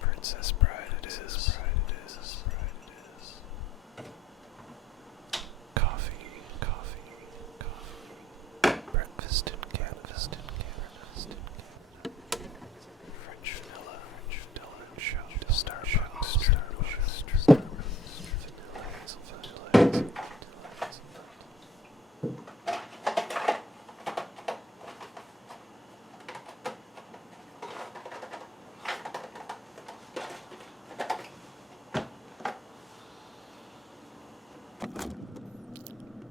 Princess Bride it is. Coffee. Breakfast in Canada. French vanilla and shout. Starbucks. Vanilla hazelnut.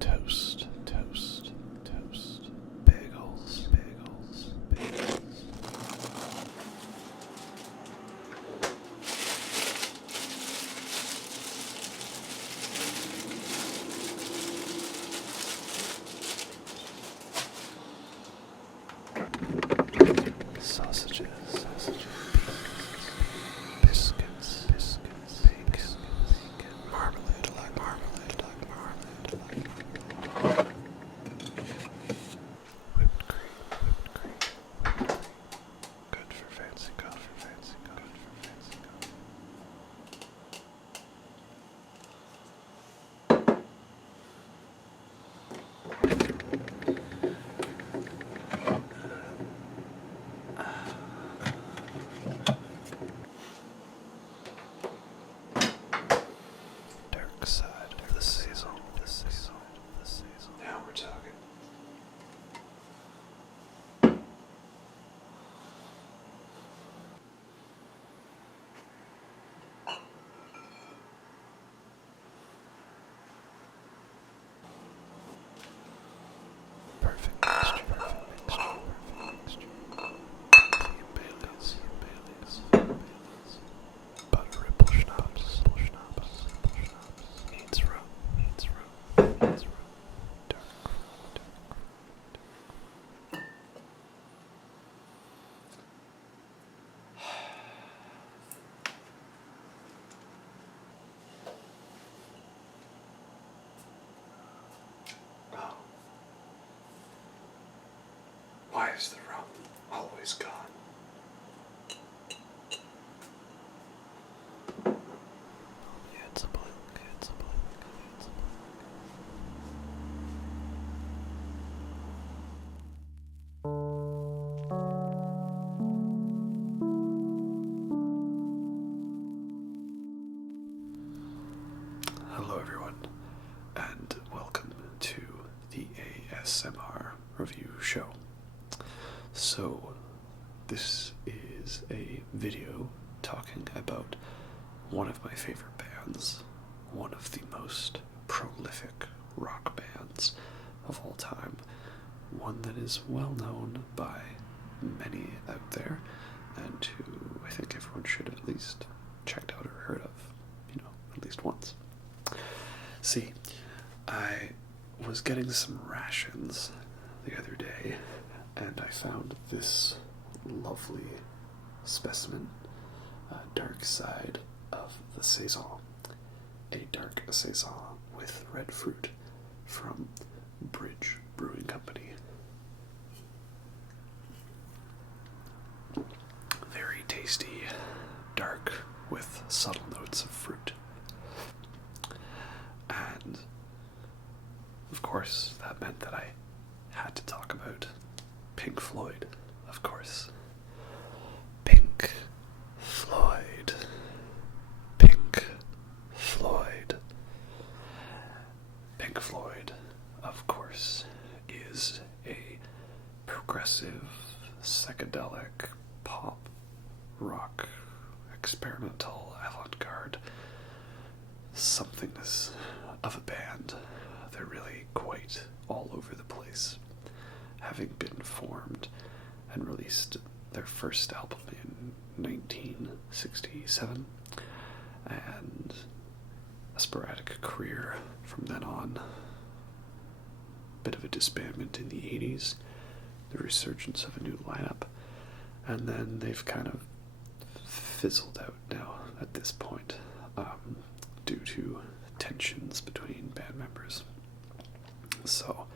Toast. Bagels. Sausages. Biscuits. Bacon. Marmalade. Whipped cream. Good for fancy coffee. Dark side of the season. Now we're talking. Perfect mixture. Baileys. Butter ripple schnapps. Needs rum. Dark. Oh. Why is the rum always gone? It's a blink. Hello everyone, and welcome to the ASMR review show. So, this is a video talking about one of my favorite bands, one of the most prolific rock bands of all time, one that is well known by many out there, and who I think everyone should have at least checked out or heard of, at least once. See, I was getting some rations the other day, and I found this lovely specimen, Dark Side of the Saison, a dark saison with red fruit from Bridge Brewing Company. Very tasty, dark with subtle notes of fruit. And of course, that meant that I had to talk about Pink Floyd, of course. Pink Floyd. Pink Floyd. Pink Floyd, of course, is a progressive, psychedelic, pop, rock, experimental, avant-garde somethingness of a band. They're really quite all over the place, having been formed and released their first album in 1967, and a sporadic career from then on. Bit of a disbandment in the 80s, the resurgence of a new lineup, and then they've kind of fizzled out now at this point, due to tensions between band members. So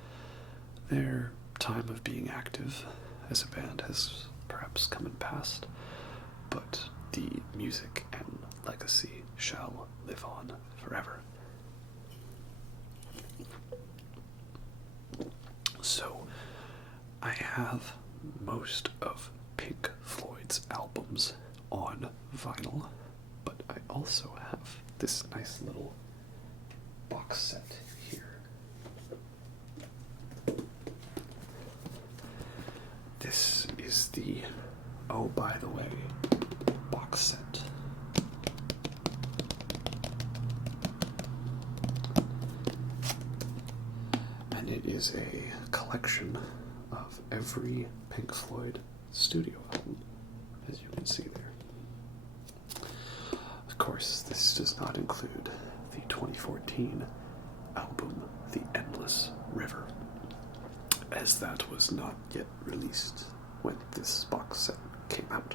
their time of being active as a band has perhaps come and passed, but the music and legacy shall live on forever. So, I have most of Pink Floyd's albums on vinyl, but I also have this nice little box set here. This is the Oh By the Way box set. And it is a collection of every Pink Floyd studio album, as you can see there. Of course, this does not include the 2014 album, The Endless River, as that was not yet released when this box set came out.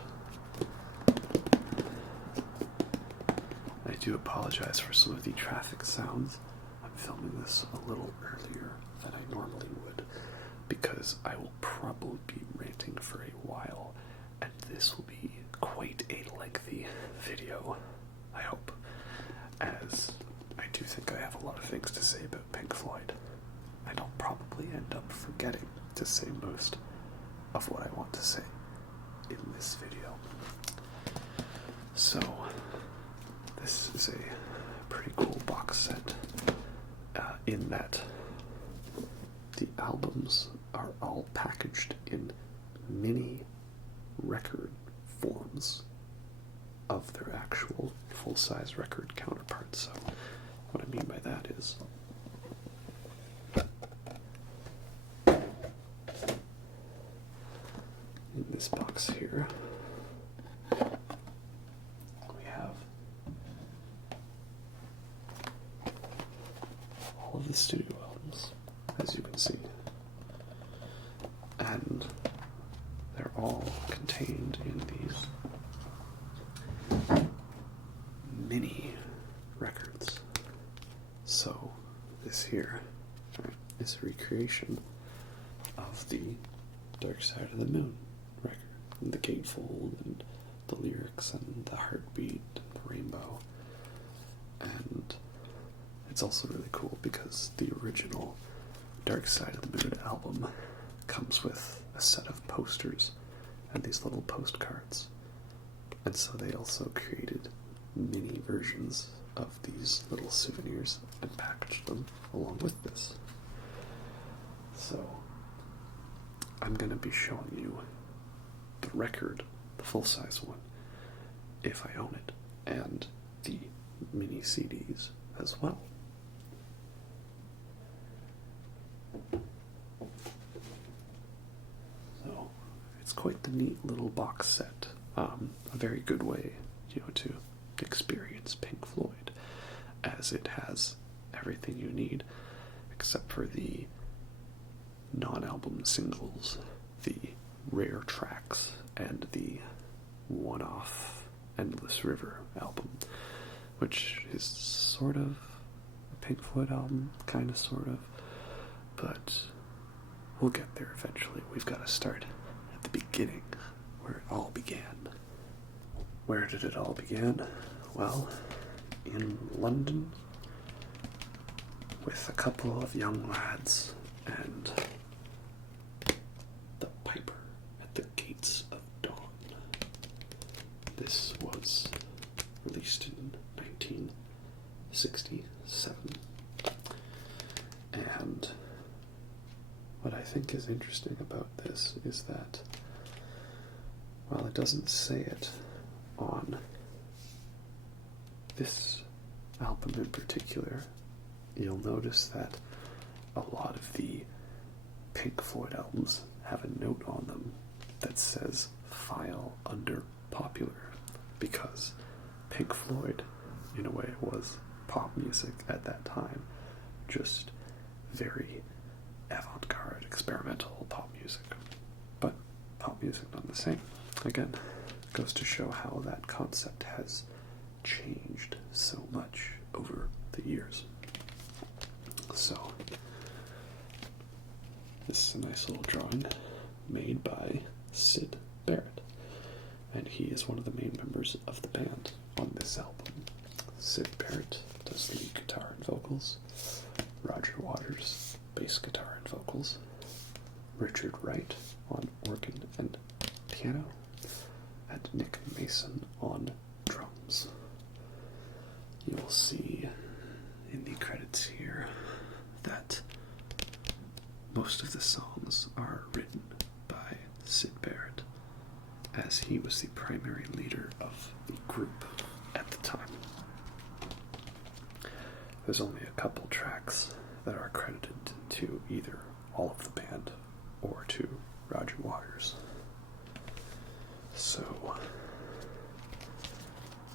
I do apologize for some of the traffic sounds. I'm filming this a little earlier than I normally would, because I will probably be ranting for a while, and this will be quite a lengthy video, I hope, as I do think I have a lot of things to say about Pink Floyd, and I'll probably end up forgetting to say most of what I want to say in this video. So, this is a pretty cool box set, in that the albums are all packaged in mini record forms of their actual full-size record counterparts. So what I mean by that is in this box here we have all of the studio albums, as you can see, and they're all contained in these mini records. So this here is a recreation of the Dark Side of the Moon record, and the gatefold and the lyrics and the heartbeat and the rainbow. And it's also really cool because the original Dark Side of the Moon album comes with a set of posters and these little postcards. And so they also created mini versions of these little souvenirs and packaged them along with this. So I'm going to be showing you the record, the full-size one, if I own it, and the mini CDs as well. So it's quite the neat little box set. A very good way, to experience Pink Floyd, as it has everything you need except for the non-album singles, the rare tracks, and the one-off Endless River album, which is sort of a Pink Floyd album, kind of, sort of, but we'll get there eventually. We've got to start at the beginning, where it all began. Where did it all begin? Well, in London, with a couple of young lads and the piper at the gates of dawn. This was released in 1967. And what I think is interesting about this is that, while it doesn't say it on this album in particular, you'll notice that a lot of the Pink Floyd albums have a note on them that says file under popular, because Pink Floyd, in a way, was pop music at that time, just very avant-garde, experimental pop music, but pop music not the same. Again, goes to show how that concept has changed so much over the years. So, this is a nice little drawing made by Syd Barrett, and he is one of the main members of the band on this album. Syd Barrett does lead guitar and vocals, Roger Waters bass guitar and vocals, Richard Wright on organ and piano, and Nick Mason on drums. You will see in the credits here that most of the songs are written by Syd Barrett, as he was the primary leader of the group at the time. There's only a couple tracks that are credited to either all of the band or to Roger Waters. So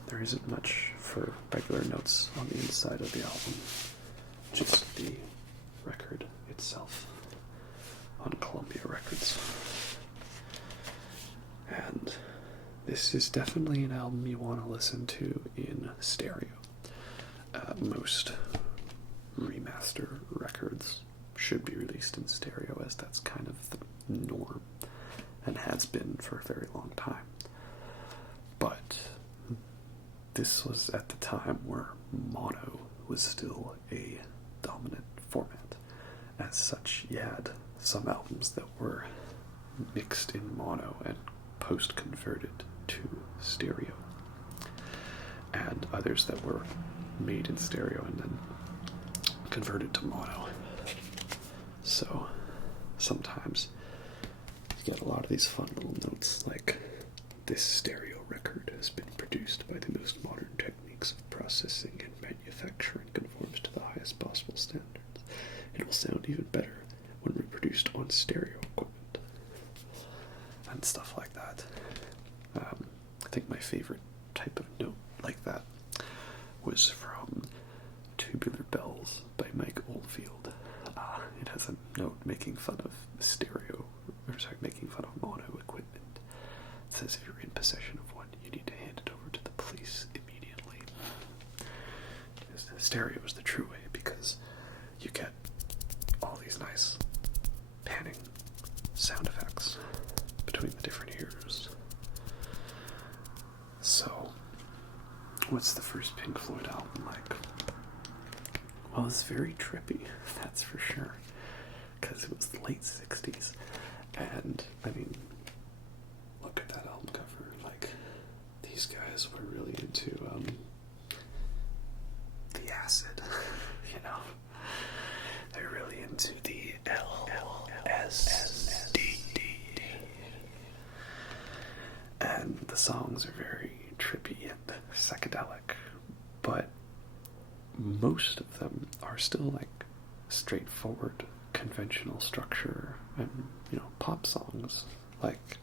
there isn't much for regular notes on the inside of the album, just the record itself on Columbia Records. And this is definitely an album you want to listen to in stereo. Most remaster records should be released in stereo, as that's kind of the norm and has been for a very long time. But this was at the time where mono was still a dominant format. As such, you had some albums that were mixed in mono and post-converted to stereo, and others that were made in stereo and then converted to mono. So sometimes you get a lot of these fun little notes like, this stereo record has been produced by the most modern techniques of processing and manufacture and conforms to the highest possible standards. It will sound even better when reproduced on stereo equipment, and stuff like that. I think my favorite type of note like that was from Tubular Bells by Mike Oldfield. It has a note making fun of making fun of mono equipment. It says, if you're in possession of one, you need to hand it over to the police immediately. Stereo is the true way, because you get all these nice panning sound effects between the different ears. So, what's the first Pink Floyd album like? Well, it's very trippy, that's for sure, because it was the late 60s, and, I mean, look at that album cover, like, these guys were really into, the acid, you know, they're really into the LSD, and the songs are very trippy and psychedelic, but most of them are still like straightforward, conventional structure and, you know, pop songs. Like,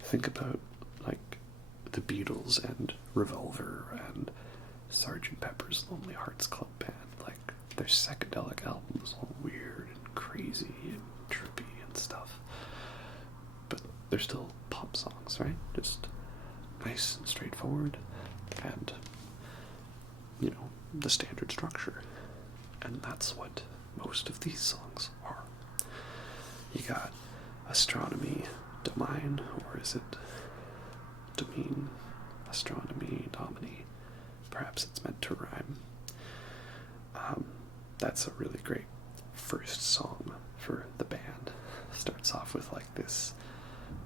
think about like the Beatles and Revolver and Sgt. Pepper's Lonely Hearts Club Band. Like, they're psychedelic albums, all weird and crazy and trippy and stuff, but they're still pop songs, right? Just nice and straightforward, and, you know, the standard structure. And that's what most of these songs are. You got Astronomy, Domine, or is it Domine? Astronomy, Domini. Perhaps it's meant to rhyme. That's a really great first song for the band. Starts off with like this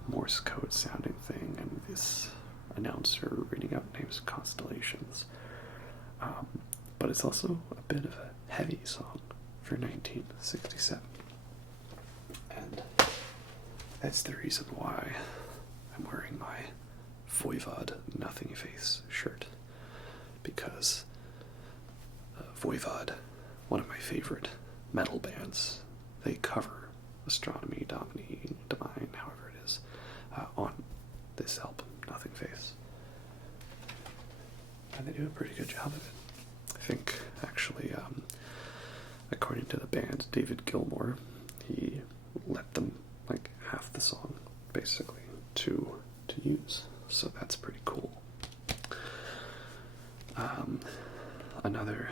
Morse code sounding thing and this announcer reading out names of constellations. But it's also a bit of a heavy song for 1967. And that's the reason why I'm wearing my Voivod Nothing Face shirt. Because Voivod, one of my favorite metal bands, they cover Astronomy, Domini, Divine, however it is, on this album, Nothing Face. And they do a pretty good job of it. I think, actually, according to the band, David Gilmour, he let them, like, half the song, basically, to use. So that's pretty cool. Another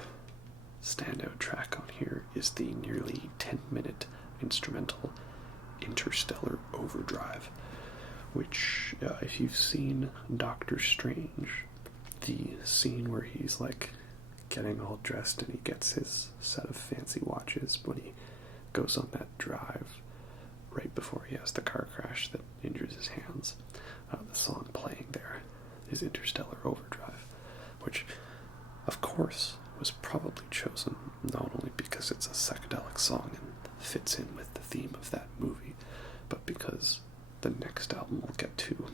standout track on here is the nearly 10-minute instrumental Interstellar Overdrive, which, if you've seen Doctor Strange, the scene where he's like getting all dressed and he gets his set of fancy watches when he goes on that drive right before he has the car crash that injures his hands. The song playing there is Interstellar Overdrive, which, of course, was probably chosen not only because it's a psychedelic song and fits in with the theme of that movie, but because the next album we'll get to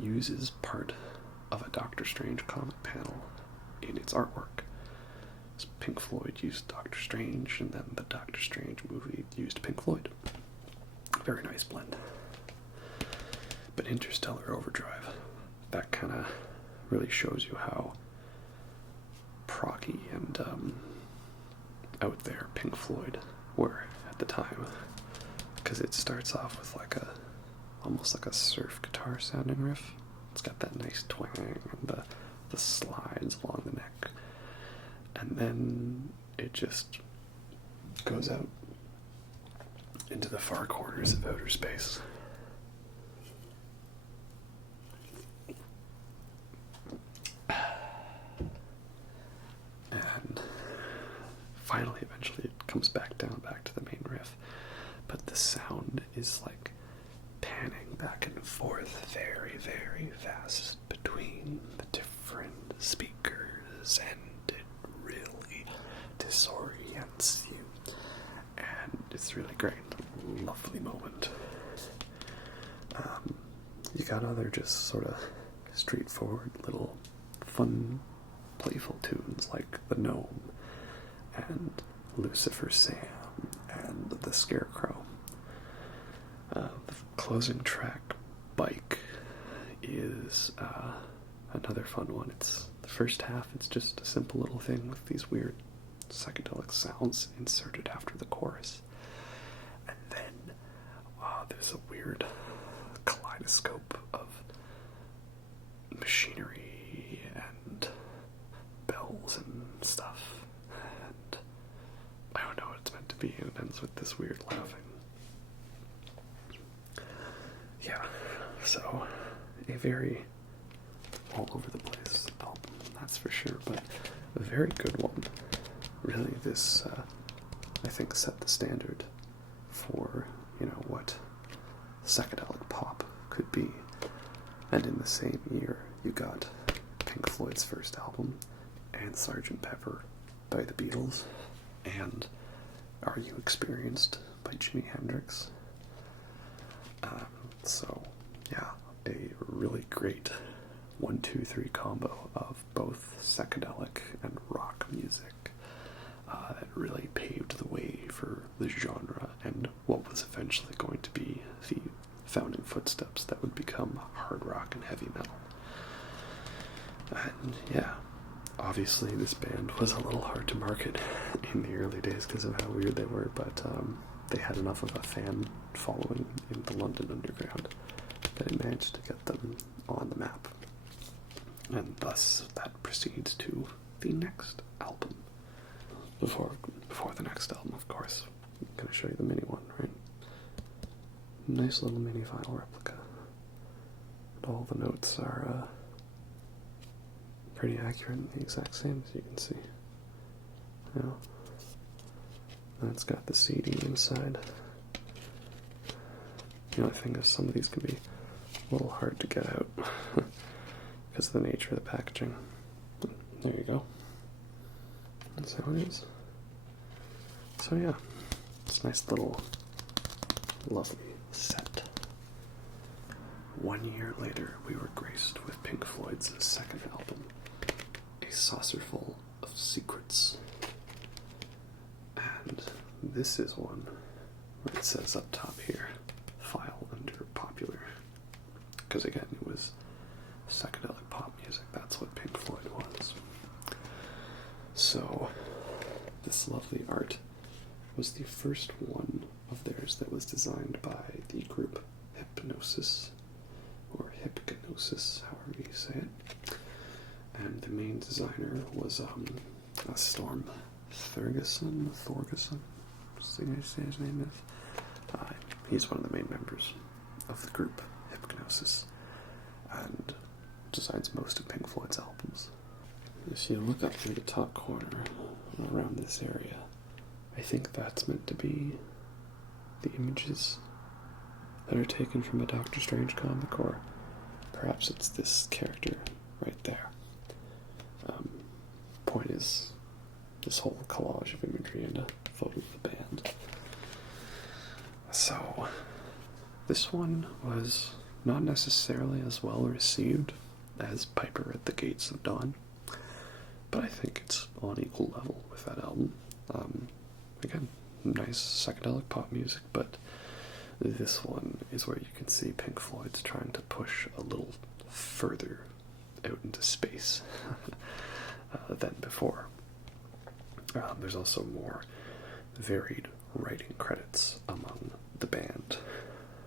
uses part of a Doctor Strange comic panel in its artwork. So Pink Floyd used Doctor Strange, and then the Doctor Strange movie used Pink Floyd. Very nice blend. But Interstellar Overdrive, that kind of really shows you how proggy and out there Pink Floyd were at the time, because it starts off with almost like a surf guitar sounding riff. It's got that nice twang and the slides along the neck, and then it just goes out into the far corners of outer space. And finally, eventually, it comes back to the main riff. But the sound is like panning back and forth very, very fast between the different speakers, and it really disorients you. And it's really great. Lovely moment. You got other just sort of straightforward little fun, playful tunes like The Gnome and Lucifer Sam and The Scarecrow. The closing track, Bike, is another fun one. It's the first half, it's just a simple little thing with these weird psychedelic sounds inserted after the chorus. And then there's a weird kaleidoscope of machinery and bells and stuff. And I don't know what it's meant to be, and it ends with this weird laughing. Yeah, so a very all over the place album, that's for sure, but a very good one. Really, this, I think, set the standard for, what psychedelic pop could be. And in the same year, you got Pink Floyd's first album, and Sgt. Pepper by the Beatles, and Are You Experienced by Jimi Hendrix. So, yeah, a really great 1-2-3 combo of both psychedelic and rock music that really paved the way for the genre and what was eventually going to be the founding footsteps that would become hard rock and heavy metal. And yeah, obviously this band was a little hard to market in the early days because of how weird they were, but they had enough of a fan following in the London underground that it managed to get them on the map. And thus that proceeds to the next album. Before the next album, of course, I'm going to show you the mini one, right? Nice little mini vinyl replica. And all the notes are pretty accurate and the exact same, as you can see. And it's got the CD inside. The only thing is some of these can be a little hard to get out because of the nature of the packaging. But there you go. That's how it is. So yeah, it's a nice little lovely set. 1 year later, we were graced with Pink Floyd's second album, A Saucerful of Secrets. And this is one where it says up top here, file under popular. Because again, it was psychedelic pop music. That's what Pink Floyd was. So, this lovely art was the first one of theirs that was designed by the group Hypnosis, or Hypnosis, however you say it. And the main designer was Storm Thorgerson, what's the guy say his name is? He's one of the main members of the group Hypnosis. houses and designs most of Pink Floyd's albums. If you look up through the top corner around this area, I think that's meant to be the images that are taken from a Doctor Strange comic, or perhaps it's this character right there. Point is, this whole collage of imagery and a photo of the band. So, this one was not necessarily as well received as Piper at the Gates of Dawn, but I think it's on equal level with that album. Again, nice psychedelic pop music, but this one is where you can see Pink Floyd's trying to push a little further out into space than before. There's also more varied writing credits among the band,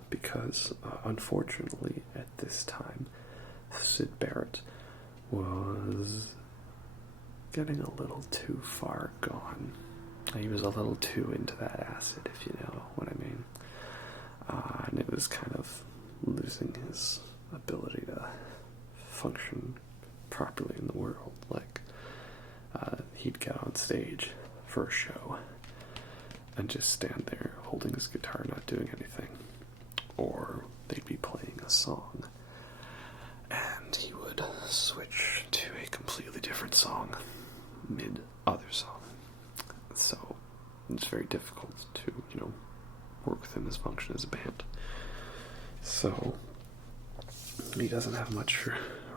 because unfortunately at this time Syd Barrett was getting a little too far gone. He was a little too into that acid, if you know what I mean. And it was kind of losing his ability to function properly in the world. Like, he'd get on stage for a show and just stand there holding his guitar, not doing anything. Or they'd be playing a song and he would switch to a completely different song mid-other song. So it's very difficult to, work within this function as a band. So he doesn't have much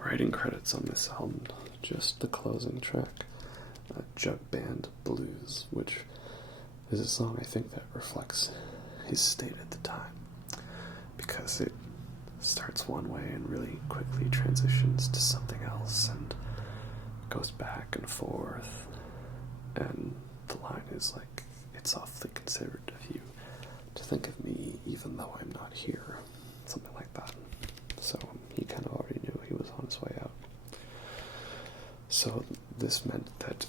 writing credits on this album, just the closing track, Jug Band Blues, which is a song I think that reflects his state at the time, because it starts one way and really quickly transitions to something else and goes back and forth, and the line is like, "It's awfully considerate of you to think of me even though I'm not here," something like that. So he kind of already knew he was on his way out. So this meant that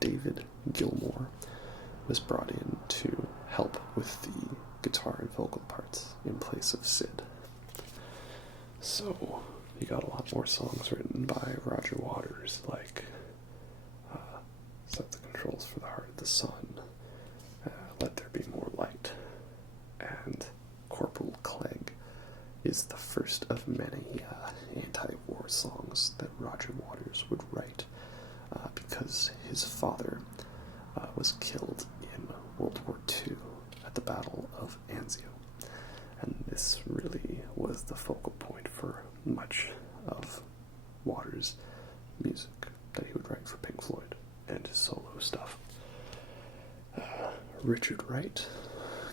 David Gilmour was brought in to help with the guitar and vocal parts in place of Syd. So you got a lot more songs written by Roger Waters, like Set the Controls for the Heart of the Sun, Let There Be More Light, and Corporal Clegg is the first of many anti-war songs that Roger Waters would write, because his father was killed in World War II at the Battle of Anzio, and this really was the focal point for much of Waters' music that he would write for Pink Floyd and his solo stuff. Richard Wright,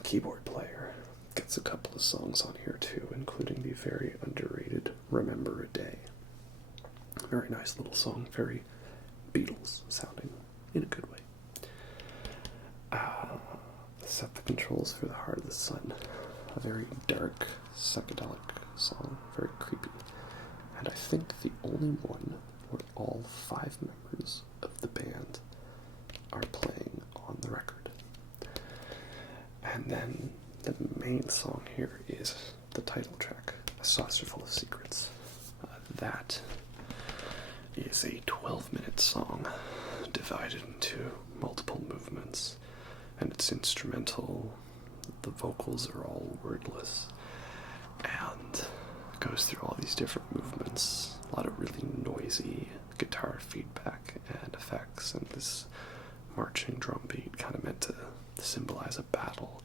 keyboard player, gets a couple of songs on here too, including the very underrated Remember a Day. Very nice little song, very Beatles sounding in a good way. Set the Controls for the Heart of the Sun, a very dark, psychedelic song, very creepy, and I think the only one where all 5 members of the band are playing on the record. And then the main song here is the title track, Saucerful of Secrets. That is a 12-minute song divided into multiple movements, and it's instrumental. The vocals are all wordless, and goes through all these different movements, a lot of really noisy guitar feedback and effects, and this marching drum beat kind of meant to symbolize a battle,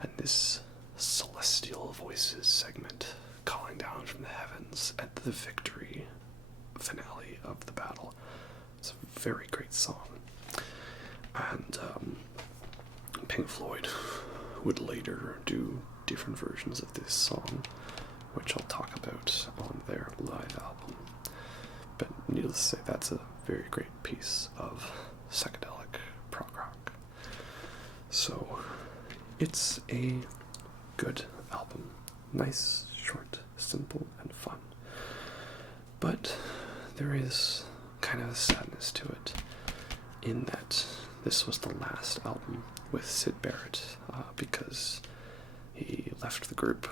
and this celestial voices segment calling down from the heavens at the victory finale of the battle. It's a very great song. And Pink Floyd would later do different versions of this song, which I'll talk about on their live album. But needless to say, that's a very great piece of psychedelic prog rock. So it's a good album. Nice, short, simple, and fun. But there is kind of a sadness to it, in that this was the last album with Syd Barrett, because he left the group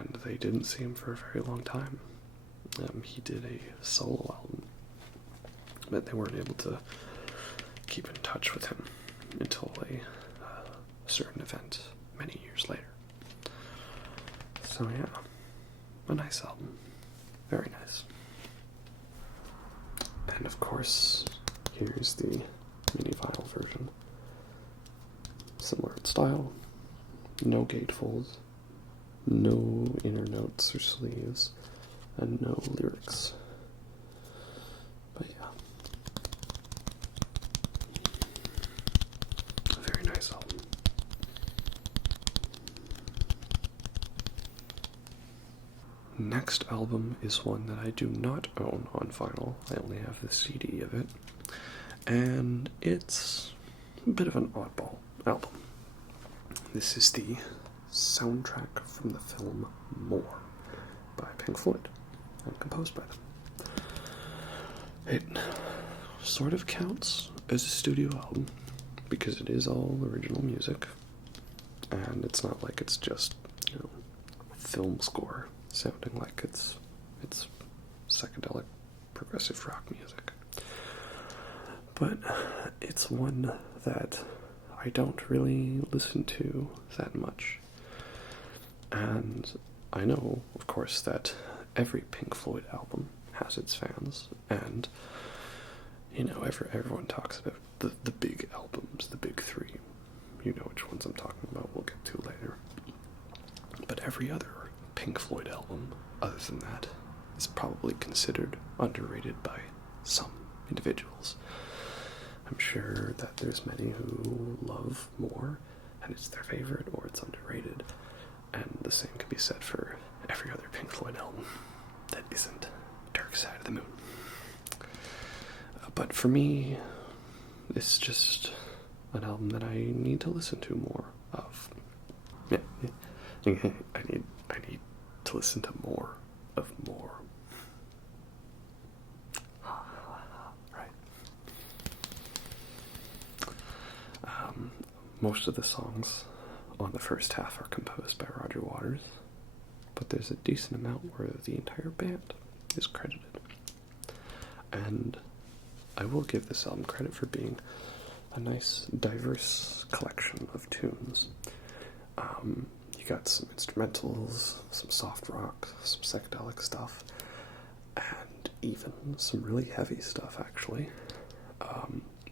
and they didn't see him for a very long time. He did a solo album, but they weren't able to keep in touch with him until a certain event many years later. So yeah, a nice album. Very nice. And of course, here's the mini vinyl version. Similar in style, no gatefolds, no inner notes or sleeves, and no lyrics. But yeah, a very nice album. Next album is one that I do not own on vinyl. I only have the CD of it. And it's a bit of an oddball album. This is the soundtrack from the film More by Pink Floyd and composed by them. It sort of counts as a studio album because it is all original music, and it's not like it's just, film score sounding like it's psychedelic progressive rock music. But it's one that I don't really listen to that much. And I know, of course, that every Pink Floyd album has its fans, and, everyone talks about the big albums, the big three. You know which ones I'm talking about, we'll get to later. But every other Pink Floyd album, other than that, is probably considered underrated by some individuals. I'm sure that there's many who love More, and it's their favorite, or it's underrated, and the same can be said for every other Pink Floyd album that isn't Dark Side of the Moon. But for me, it's just an album that I need to listen to more of. Yeah, I need to listen to more of More. Right. Most of the songs on the first half are composed by Roger Waters, but there's a decent amount where the entire band is credited. And I will give this album credit for being a nice, diverse collection of tunes. You got some instrumentals, some soft rock, some psychedelic stuff, and even some really heavy stuff, actually.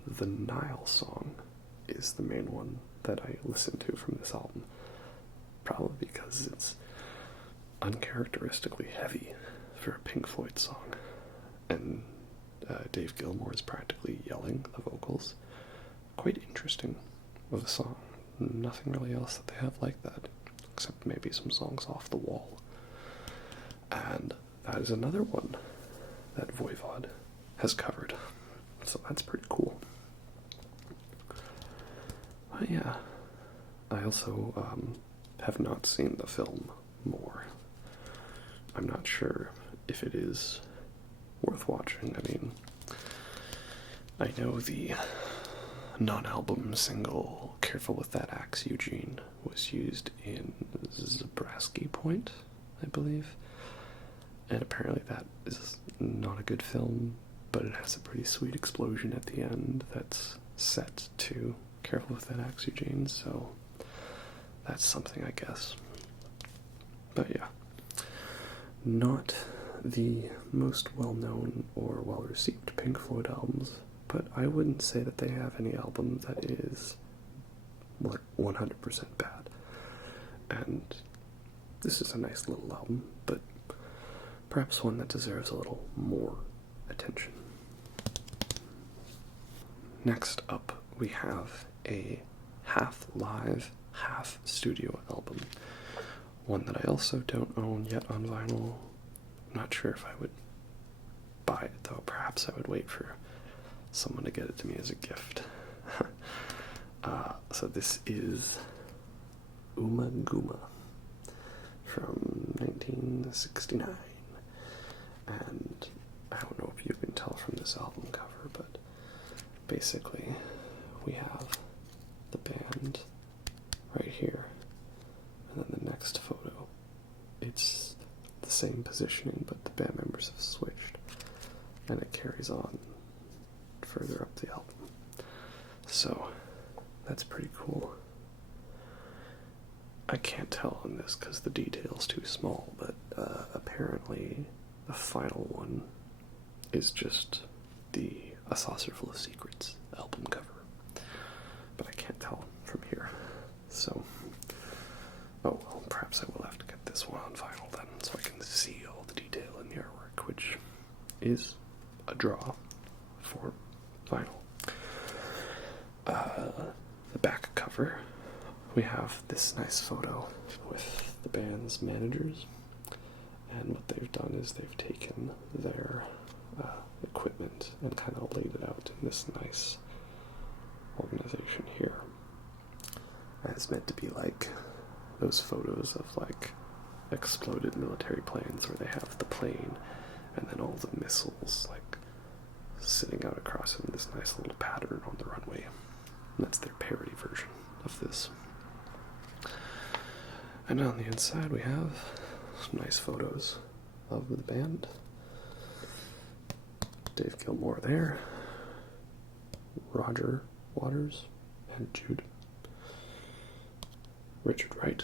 The Nile song is the main one that I listen to from this album, probably because it's uncharacteristically heavy for a Pink Floyd song, and Dave Gilmour is practically yelling the vocals. Quite interesting of a song. Nothing really else that they have like that, except maybe some songs off the wall. And that is another one that Voivod has covered, so that's pretty cool. But yeah, I also have not seen the film More. I'm not sure if it is worth watching. I mean, I know the non-album single Careful with That Axe, Eugene was used in Zabrowski Point, I believe. And apparently that is not a good film, but it has a pretty sweet explosion at the end that's set to Careful with That Axe, Eugene, so that's something, I guess. But yeah, not the most well-known or well-received Pink Floyd albums, but I wouldn't say that they have any album that is like 100% bad. And this is a nice little album, but perhaps one that deserves a little more attention. Next up, we have a half live, half studio album. One that I also don't own yet on vinyl. I'm not sure if I would buy it, though. Perhaps I would wait for someone to get it to me as a gift. So this is Ummagumma from 1969. And I don't know if you can tell from this album cover, but basically we have the band right here, and then the next photo it's the same positioning, but the band members have switched, and it carries on further up the album. So that's pretty cool. I can't tell on this because the detail's too small, but apparently the final one is just A Saucerful of Secrets album cover. But I can't tell from here. So, oh well, perhaps I will have to get this one on vinyl then, so I can see all the detail in the artwork, which is a draw for vinyl. The back cover, we have this nice photo with the band's managers, and what they've done is they've taken their equipment and kind of laid it out in this nice organization here. And it's meant to be like those photos of like exploded military planes where they have the plane and then all the missiles like sitting out across in this nice little pattern on the runway. And that's their parody version of this. And on the inside we have some nice photos of the band. Dave Gilmour there, Roger Waters and Jude, Richard Wright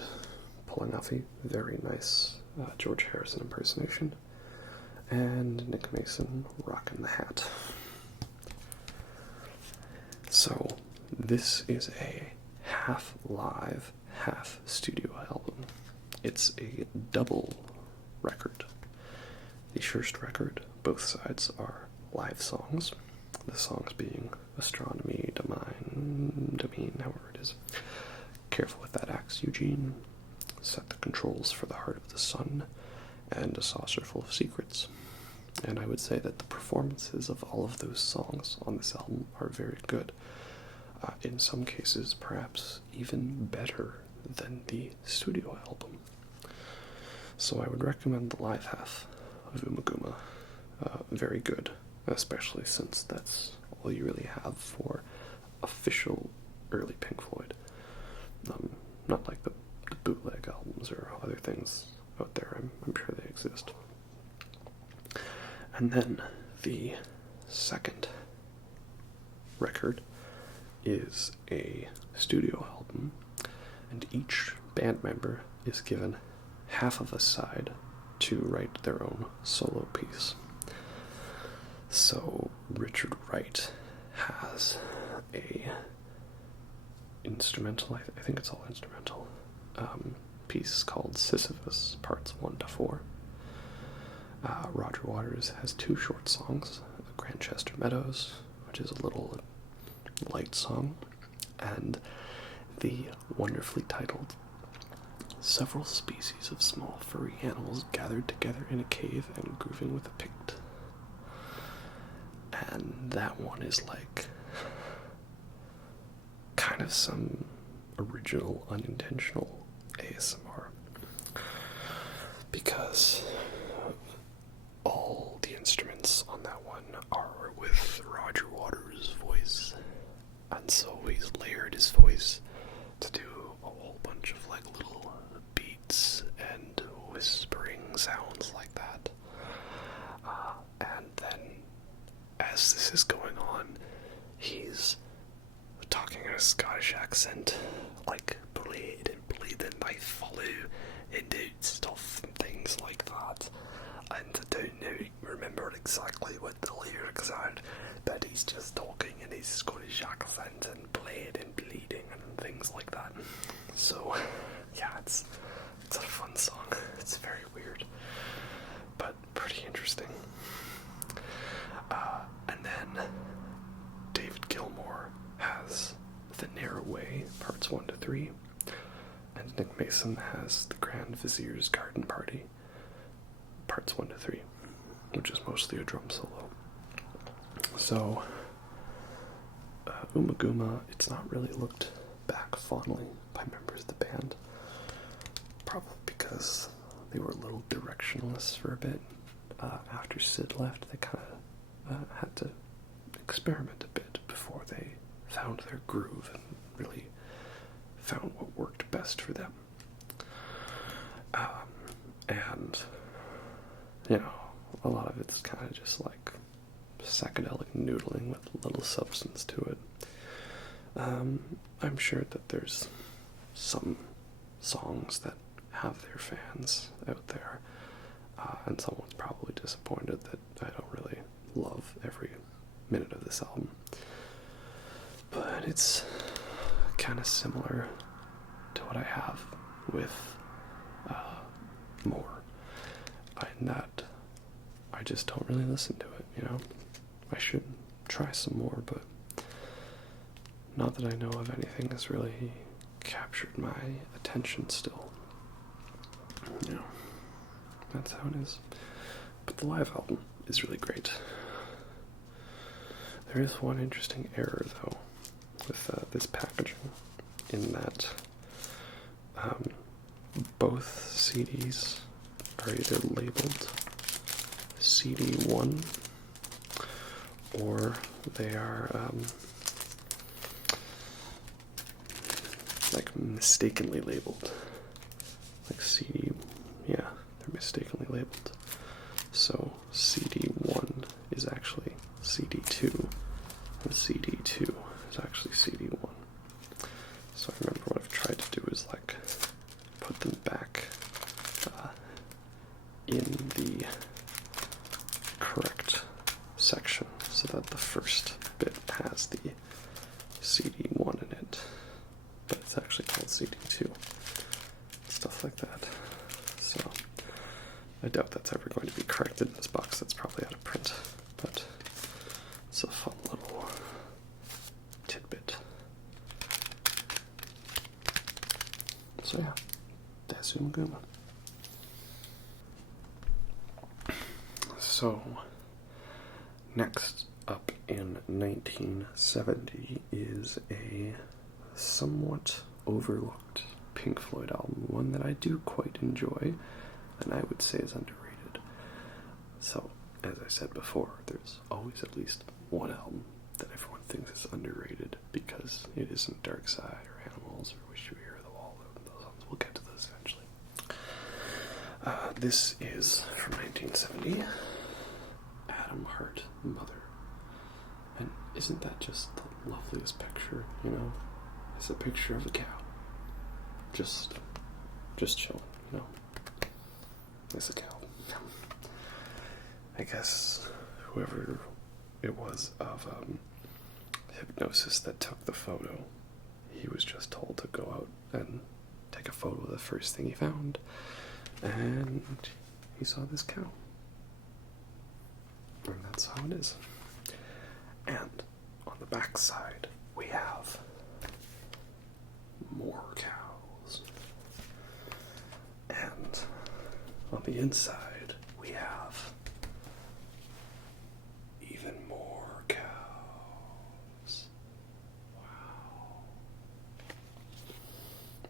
pulling off a very nice George Harrison impersonation, and Nick Mason rocking the hat. So this is a half live, half studio album. It's a double record. The first record, both sides are live songs. The songs being Astronomy, Domine, however it is. Careful with that axe, Eugene. Set the Controls for the Heart of the Sun, and A Saucerful of Secrets. And I would say that the performances of all of those songs on this album are very good. In some cases, perhaps even better than the studio album. So I would recommend the live half of Ummagumma. Very good, especially since that's all you really have for official early Pink Floyd. Not like the bootleg albums or other things out there. I'm sure they exist. And then the second record is a studio album, and each band member is given half of a side to write their own solo piece. So Richard Wright has a instrumental, I think it's all instrumental, piece called Sisyphus, parts 1 to 4. Roger Waters has 2 short songs, Grantchester Meadows, which is a little light song, and the wonderfully titled Several Species of Small Furry Animals Gathered Together in a Cave and Grooving with a Pict. And that one is like kind of some original unintentional ASMR, because all the instruments on that one are with Roger Waters' voice, and so he's layered his voice to do a whole bunch of like little beats and whispering sounds like that. And then as this is going on, he's talking in a Scottish accent, like blade and blade and knife follow and do stuff and things like that. And I don't remember exactly what the lyrics are, but he's just talking in his Scottish accent and blade and bleeding and things like that. So yeah, it's a fun song. It's very weird, but pretty interesting. And then David Gilmour has The Narrow Way, parts 1 to 3, and Nick Mason has The Grand Vizier's Garden Party, parts 1 to 3, which is mostly a drum solo. So, Ummagumma, it's not really looked back fondly by members of the band, probably because they were a little directionless for a bit. After Sid left, they kind of had to experiment a bit before they found their groove and really found what worked best for them. And, you know, a lot of it's kind of just like psychedelic noodling with a little substance to it. I'm sure that there's some songs that have their fans out there, and someone's probably disappointed that I don't really love every minute of this album. But it's kind of similar to what I have with More, in that I just don't really listen to it, you know? I should try some more, but not that I know of anything that's really captured my attention still. You know, that's how it is. But the live album is really great. There is one interesting error, though, with this packaging, in that both CDs are either labeled CD1 or they are like mistakenly labeled. Like CD, yeah, they're mistakenly labeled. So CD1 is actually CD2, and CD2 is actually CD1. So I remember what I've tried to do is like put them back in the correct section so that the first bit has the CD1 in it, but it's actually called CD2. Stuff like that. So I doubt that's ever going to be corrected in this box. That's probably out of print, but it's a fun little tidbit. So yeah, that's Ummagumma. So next up in 1970 is a somewhat overlooked Pink Floyd album, one that I do quite enjoy, and I would say is underrated. So, as I said before, there's always at least one album that everyone thinks is underrated because it isn't Dark Side or Animals or Wish You Were Here or The Wall. Those albums, we'll get to those eventually. This is from 1970, Atom Heart Mother. And isn't that just the loveliest picture, you know? It's a picture of a cow. Just chilling, you know? It's a cow. I guess whoever it was of Hypnosis that took the photo, he was just told to go out and take a photo of the first thing he found, and he saw this cow. And that's how it is. And on the back side, we have more cows. And on the inside, we have even more cows. Wow.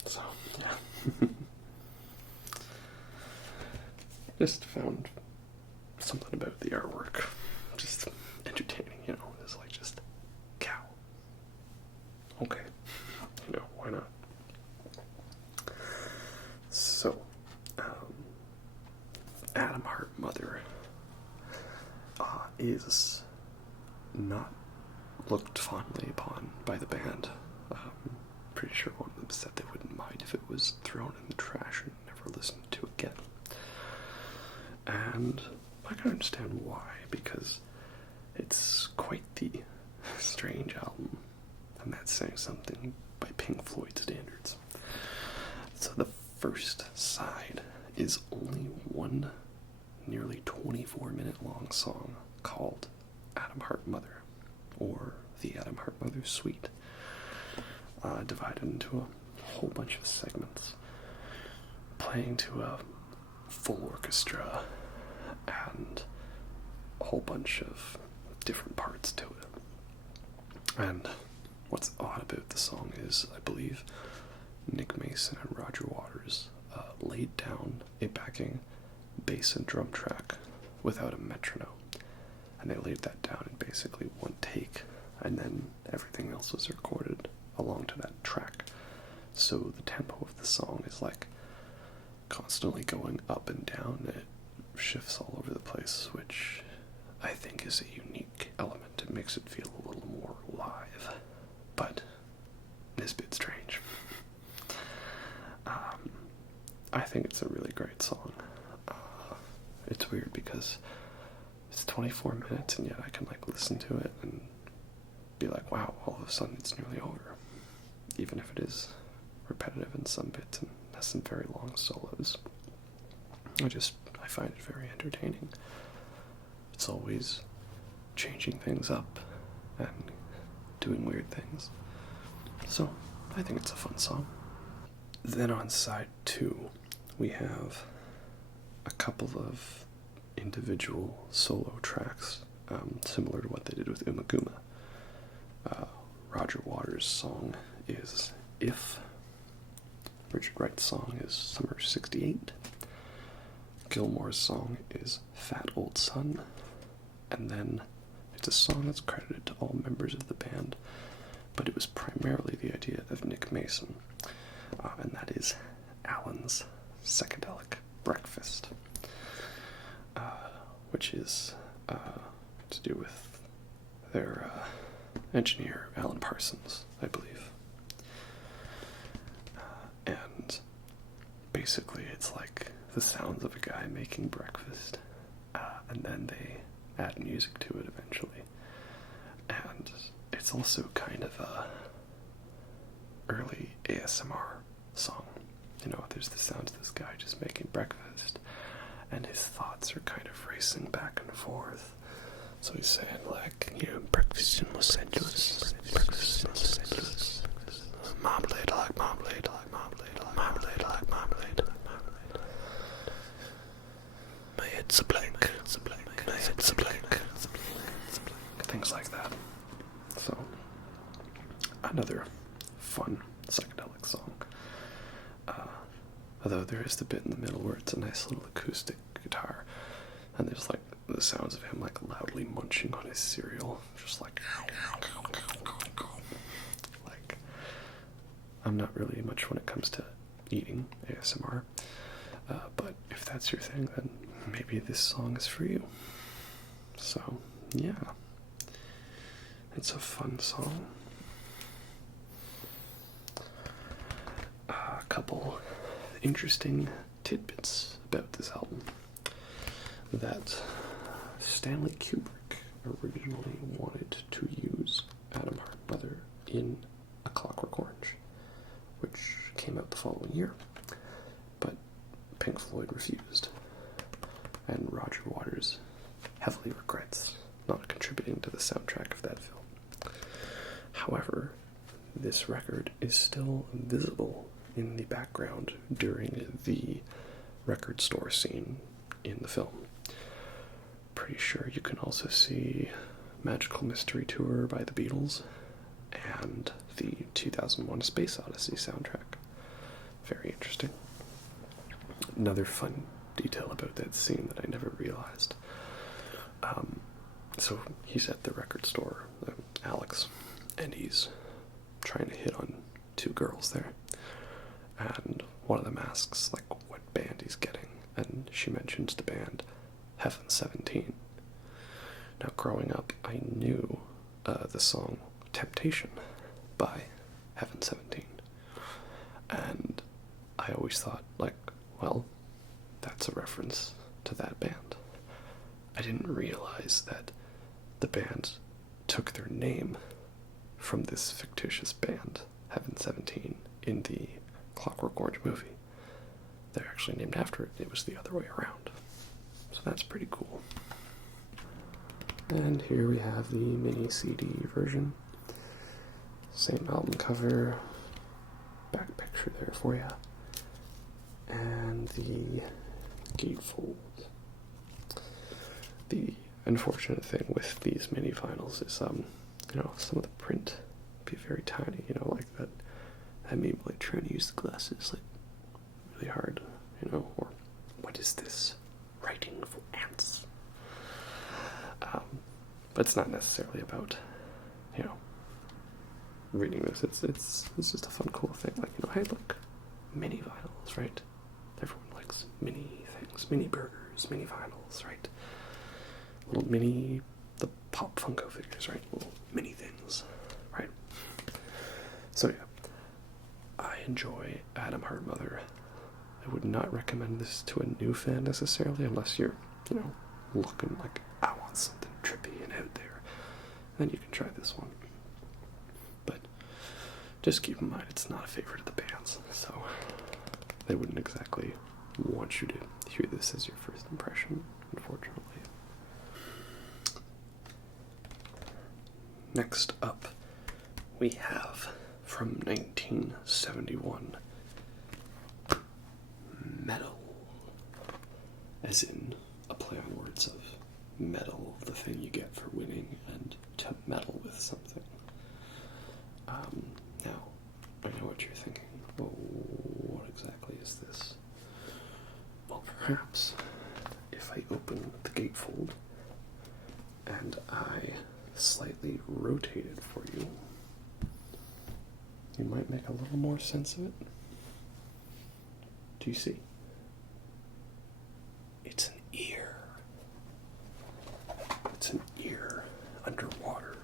So, yeah. Just found something about the artwork just entertaining, you know. It's like just cow. Okay. You know, why not? So, Atom Heart Mother is not looked fondly upon by the band. Pretty sure one of them said they wouldn't mind if it was thrown in the trash and never listened to again. And I can understand why, because it's quite the strange album, and that's saying something by Pink Floyd standards. So the first side is only one nearly 24-minute long song called Atom Heart Mother, or the Atom Heart Mother Suite, divided into a whole bunch of segments, playing to a full orchestra and a whole bunch of different parts to it. And what's odd about the song is, I believe, Nick Mason and Roger Waters laid down a backing bass and drum track without a metronome, and they laid that down in basically one take, and then everything else was recorded along to that track. So the tempo of the song is like constantly going up and down. It shifts all over the place, which I think is a unique element. It makes it feel a little more live, but it's a bit strange. I think it's a really great song. It's weird because it's 24 minutes and yet I can listen to it and be like, wow, all of a sudden it's nearly over. Even if it is repetitive in some bits and has some very long solos. I find it very entertaining. It's always changing things up and doing weird things. So, I think it's a fun song. Then on side 2, we have a couple of individual solo tracks, similar to what they did with Ummagumma. Roger Waters' song is If. Richard Wright's song is Summer 68. Gilmore's song is Fat Old Sun. And then it's a song that's credited to all members of the band, but it was primarily the idea of Nick Mason, and that is Alan's Psychedelic Breakfast, which is to do with their engineer, Alan Parsons, I believe. And basically it's like the sounds of a guy making breakfast, and then they add music to it eventually. And it's also kind of a early ASMR song. You know, there's the sounds of this guy just making breakfast, and his thoughts are kind of racing back and forth. So he's saying, breakfast in Los Angeles, breakfast in Los Angeles, marmalade, I like marmalade, I like marmalade, I like marmalade, I like marmalade, my head's a blank, my head's a blank, things like that. So, another fun psychedelic song. Although there is the bit in the middle where it's a nice little acoustic guitar, and there's the sounds of him loudly munching on his cereal, just I'm not really much when it comes to eating ASMR, but if that's your thing, then maybe this song is for you. So, yeah. It's a fun song. A couple interesting tidbits about this album. That Stanley Kubrick originally wanted to use Adam Hart Mother in A Clockwork Orange, which came out the following year, but Pink Floyd refused, and Roger Waters heavily regrets not contributing to the soundtrack of that film. However, this record is still visible in the background during the record store scene in the film. Pretty sure you can also see Magical Mystery Tour by the Beatles and the 2001 Space Odyssey soundtrack. Very interesting. Another fun detail about that scene that I never realized. So he's at the record store, Alex, and he's trying to hit on two girls there. And one of them asks, what band he's getting, and she mentions the band Heaven 17. Now, growing up, I knew the song Temptation by Heaven 17. And I always thought, that's a reference to that band. I didn't realize that the band took their name from this fictitious band, Heaven 17, in the Clockwork Orange movie. They're actually named after it. It was the other way around. So that's pretty cool. And here we have the mini CD version. Same album cover. Back picture there for you. And the gatefold. The unfortunate thing with these mini vinyls is, some of the print be very tiny, like that. I mean, trying to use the glasses, really hard, or what is this? Writing for ants. But it's not necessarily about, reading this. It's just a fun, cool thing. Hey, look, mini vinyls, right? Everyone likes mini burgers, mini vinyls, right? Little the Pop Funko figures, right? Little mini things, right? So yeah, I enjoy Atom Heart Mother. I would not recommend this to a new fan necessarily, unless you're, looking like, I want something trippy and out there. Then you can try this one. But just keep in mind, it's not a favorite of the band's, so they wouldn't exactly want you to hear this as your first impression, unfortunately. Next up, we have, from 1971, Meddle, as in a play on words of medal, the thing you get for winning, and to meddle with something. Now, I know what you're thinking. Well, what exactly is this? Well, perhaps if I open the gatefold and I slightly rotate it for you, you might make a little more sense of it. Do you see? It's an ear. It's an ear underwater.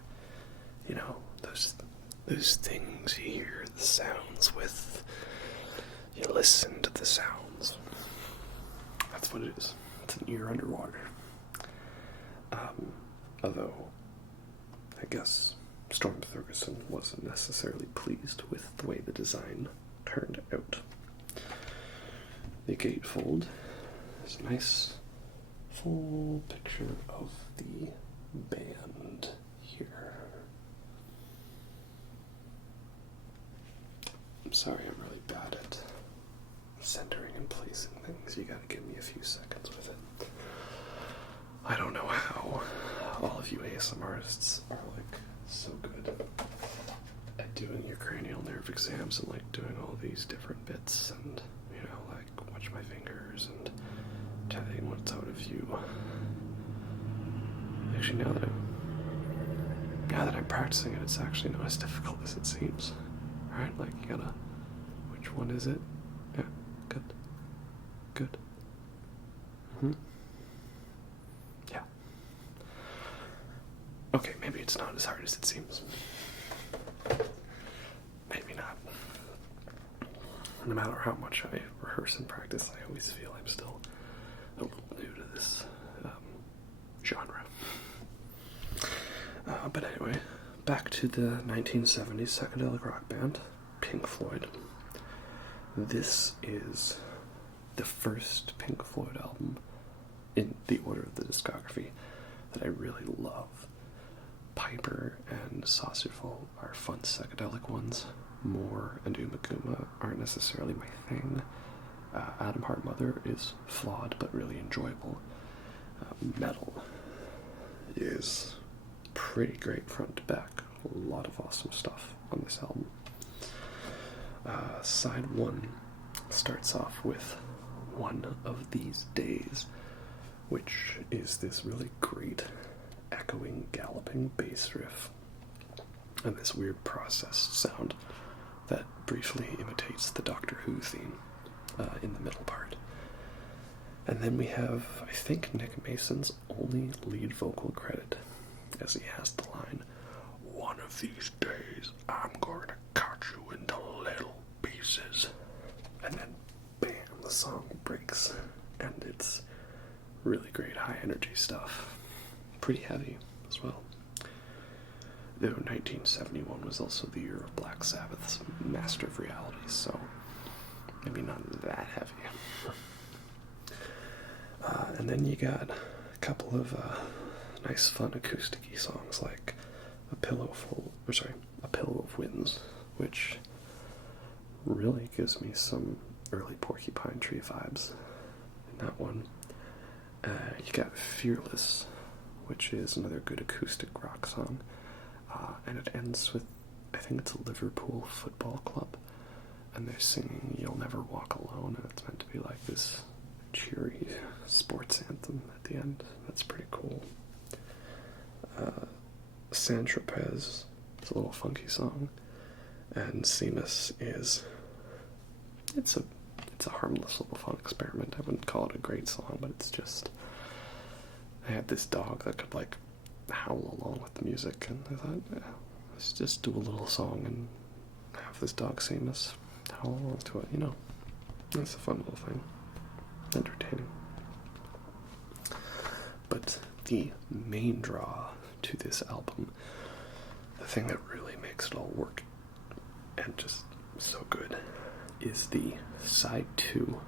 Those things you hear the sounds with. You listen to the sounds. That's what it is. It's an ear underwater. Although, I guess Storm Thurgeson wasn't necessarily pleased with the way the design turned out. The gatefold is a nice full picture of the band here. I'm sorry, I'm really bad at centering and placing things. You gotta give me a few seconds with it. I don't know how all of you ASMR artists are so good at doing your cranial nerve exams and doing all these different bits and watch my fingers and telling what's out of view. Actually, now that I'm practicing it, it's actually not as difficult as it seems. Right? You gotta, which one is it? Yeah, good. Yeah. Okay, maybe it's not as hard as it seems. Maybe not. No matter how much I rehearse and practice, I always feel I'm still a little new to this genre. But anyway, back to the 1970s psychedelic rock band, Pink Floyd. This is the first Pink Floyd album in the order of the discography that I really love. Piper and Saucerful are fun psychedelic ones. More and Ummagumma aren't necessarily my thing. Atom Heart Mother is flawed but really enjoyable. Meddle is pretty great front to back. A lot of awesome stuff on this album. Side 1 starts off with One of These Days, which is this really great echoing, galloping bass riff and this weird processed sound that briefly imitates the Doctor Who theme in the middle part. And then we have, I think, Nick Mason's only lead vocal credit, as he has the line, "One of these days, I'm going to cut you into little pieces." And then, bam, the song breaks. And it's really great high energy stuff. Pretty heavy as well. Though 1971 was also the year of Black Sabbath's Master of Reality, so maybe not that heavy. And then you got a couple of nice fun acoustic-y songs like A Pillow of Winds, which really gives me some early Porcupine Tree vibes in that one. You got Fearless, which is another good acoustic rock song, and it ends with, I think it's a Liverpool Football Club, and they're singing You'll Never Walk Alone, and it's meant to be like this cheery sports anthem at the end. That's pretty cool. San Tropez is a little funky song, and Seamus is, it's it's a harmless little fun experiment. I wouldn't call it a great song, but it's just, I had this dog that could like howl along with the music, and I thought, yeah, let's just do a little song and have this dog sing us howl along to it, you know. It's a fun little thing. Entertaining. But the main draw to this album, the thing that really makes it all work and just so good, is the side 2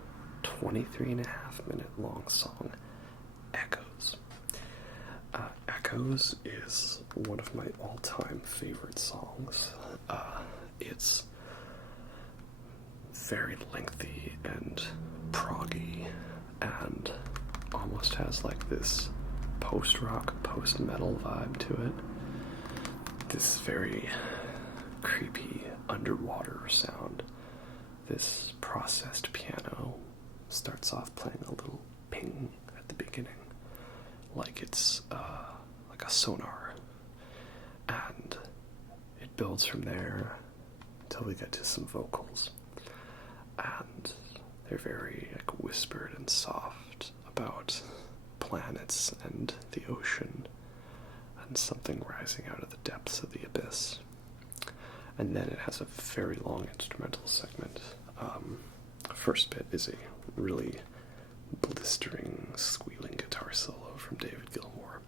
23.5-minute long song, Echoes. Echoes is one of my all-time favorite songs. It's very lengthy and proggy and almost has like this post-rock, post-metal vibe to it. This very creepy underwater sound. This processed piano starts off playing a little ping at the beginning, like it's like a sonar, and it builds from there until we get to some vocals, and they're very like whispered and soft about planets and the ocean and something rising out of the depths of the abyss. And then it has a very long instrumental segment. First bit is a really blistering, squealing guitar solo from David Gilmour.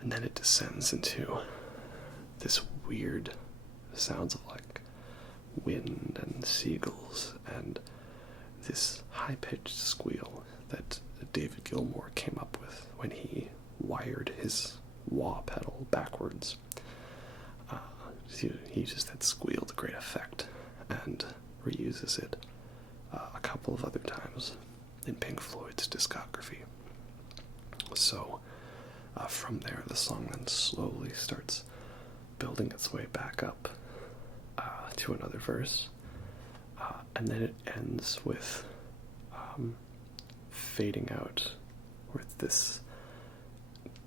And then it descends into this weird sounds of like wind and seagulls and this high-pitched squeal that David Gilmour came up with when he wired his wah pedal backwards. He just had squealed to great effect and reuses it a couple of other times in Pink Floyd's Discography. So from there, the song then slowly starts building its way back up to another verse, and then it ends with fading out with this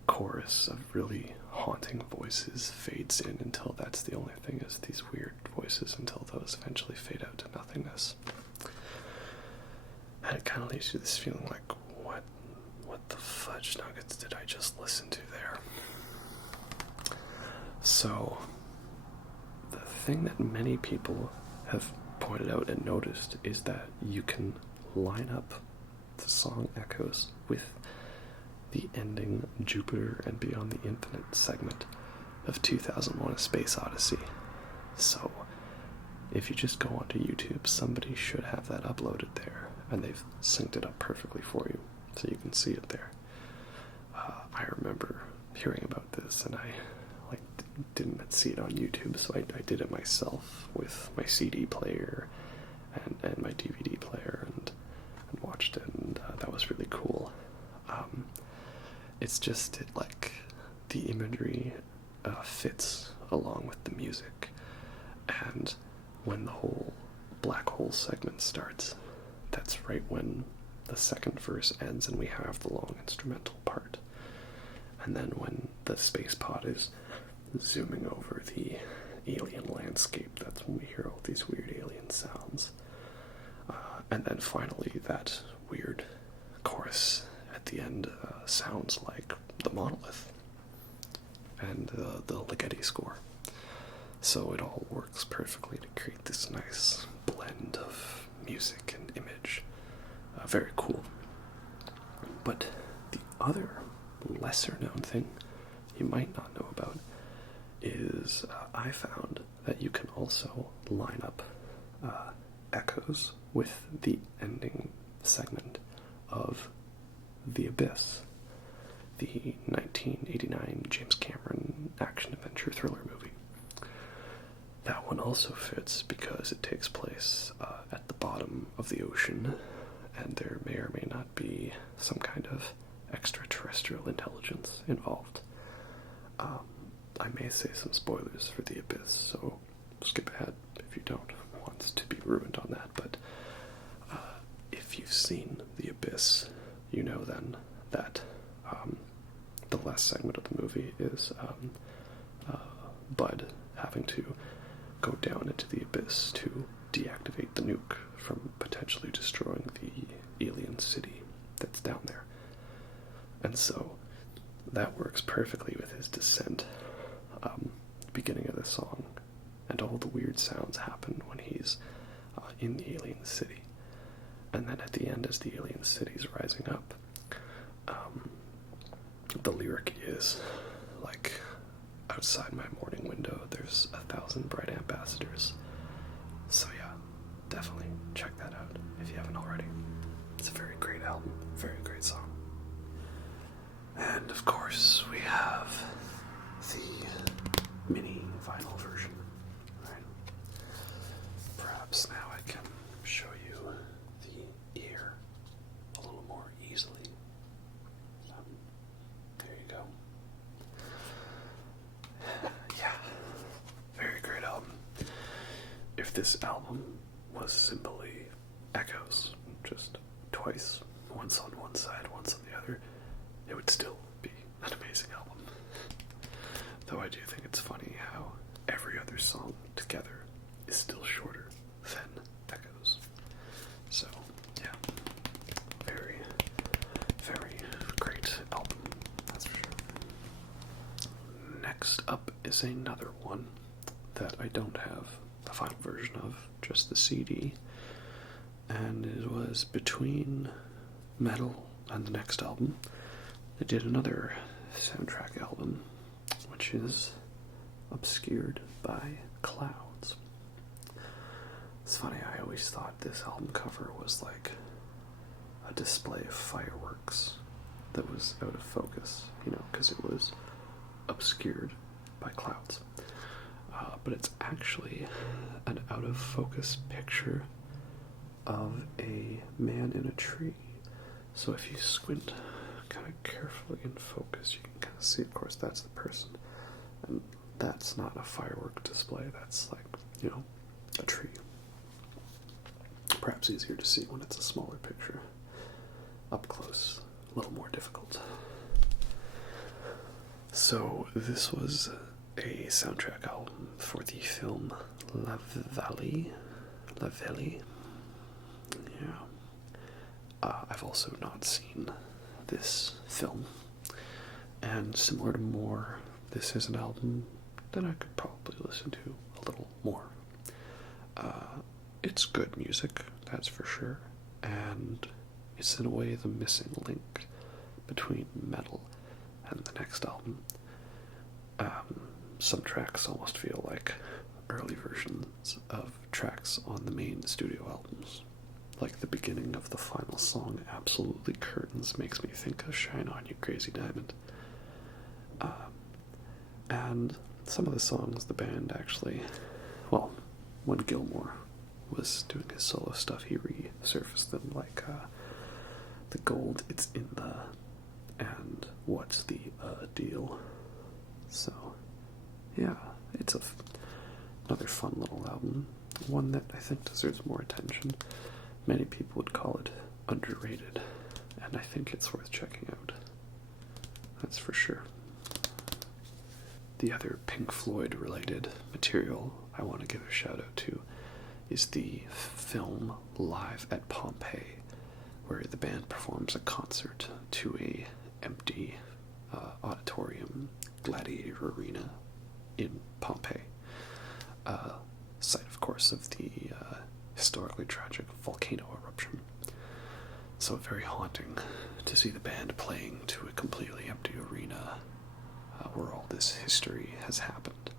chorus of really haunting voices fades in until that's the only thing, is these weird voices, until those eventually fade out to nothingness. And it kind of leaves you this feeling like, what the fudge nuggets did I just listen to there? So, the thing that many people have pointed out and noticed is that you can line up the song Echoes with the ending Jupiter and Beyond the Infinite segment of 2001: A Space Odyssey. So, if you just go onto YouTube, somebody should have that uploaded there, and they've synced it up perfectly for you, so you can see it there. I remember hearing about this, and I didn't see it on YouTube, so I did it myself with my CD player and my DVD player, and watched it, and that was really cool. It's just, the imagery fits along with the music, and when the whole black hole segment starts, that's right when the second verse ends and we have the long instrumental part. And then when the space pod is zooming over the alien landscape, that's when we hear all these weird alien sounds. And then finally that weird chorus at the end sounds like the Monolith and the Ligeti score. So it all works perfectly to create this nice blend of music and image. Very cool. But the other lesser known thing you might not know about is I found that you can also line up Echoes with the ending segment of The Abyss, the 1989 James Cameron action-adventure thriller movie. That one also fits because it takes place at the bottom of the ocean, and there may or may not be some kind of extraterrestrial intelligence involved. I may say some spoilers for The Abyss, so skip ahead if you don't want to be ruined on that, but if you've seen The Abyss, you know then that the last segment of the movie is Bud having to go down into the abyss to deactivate the nuke from potentially destroying the alien city that's down there. And so that works perfectly with his descent, beginning of the song, and all the weird sounds happen when he's in the alien city. And then at the end, as the alien city's rising up, the lyric is like, outside my morning window there's 1,000 bright ambassadors. So yeah, definitely check that out if you haven't already. It's a very great album, very great song. And of course we have the mini vinyl version, right? Perhaps now I can show you the ear a little more easily. There you go. Yeah, very great album. If this album was simply echoes, just twice, once on one side, once on the other, it would still be an amazing album. Though I do think it's funny how every other song together is still shorter than echoes. So, yeah, very, very great album, that's for sure. Next up is another one that I don't have the final version of, just the CD, and it was between Meddle and the next album. They did another soundtrack album, which is obscured by clouds. It's funny, I always thought this album cover was like a display of fireworks that was out of focus, because it was obscured by clouds. But it's actually an out-of-focus picture of a man in a tree. So if you squint kind of carefully in focus, you can kind of see, of course, that's the person. And that's not a firework display, that's like, a tree. Perhaps easier to see when it's a smaller picture. Up close, a little more difficult. So this was a soundtrack album for the film La Valley. Yeah. I've also not seen this film, and similar to More, this is an album that I could probably listen to a little more. It's good music, that's for sure, and it's in a way the missing link between Meddle and the next album. Some tracks almost feel like early versions of tracks on the main studio albums. Like the beginning of the final song, Absolutely Curtains, makes me think of Shine On You Crazy Diamond. And some of the songs the band actually, when Gilmore was doing his solo stuff, he resurfaced them, like The Gold It's in the and What's the Deal. So, yeah, it's another fun little album, one that I think deserves more attention. Many people would call it underrated, and I think it's worth checking out. That's for sure. The other Pink Floyd related material I want to give a shout out to is the film Live at Pompeii, where the band performs a concert to a empty auditorium gladiator arena in Pompeii, site, of course, of the historically tragic volcano eruption. So very haunting to see the band playing to a completely empty arena where all this history has happened.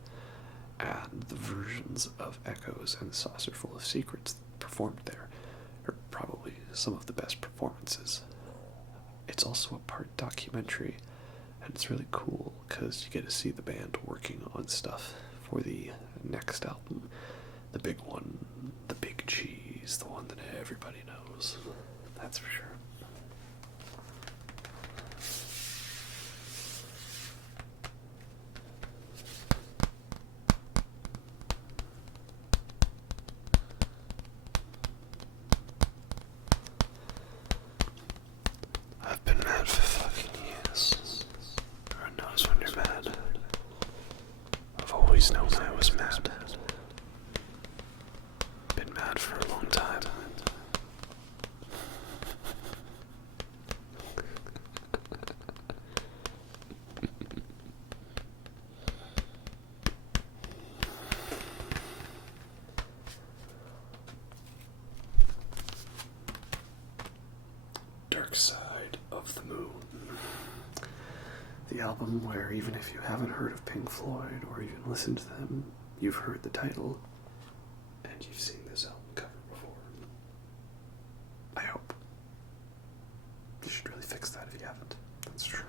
And the versions of Echoes and Saucerful of Secrets performed there are probably some of the best performances. It's also a part documentary, and it's really cool because you get to see the band working on stuff for the next album. The big one, the big cheese, the one that everybody knows. That's for sure. I've been mad for fucking years. Everyone knows when you're mad. I've always known I was mad. Been mad The album where even if you haven't heard of Pink Floyd or even listened to them, you've heard the title and you've seen this album cover before. I hope. You should really fix that if you haven't. That's true.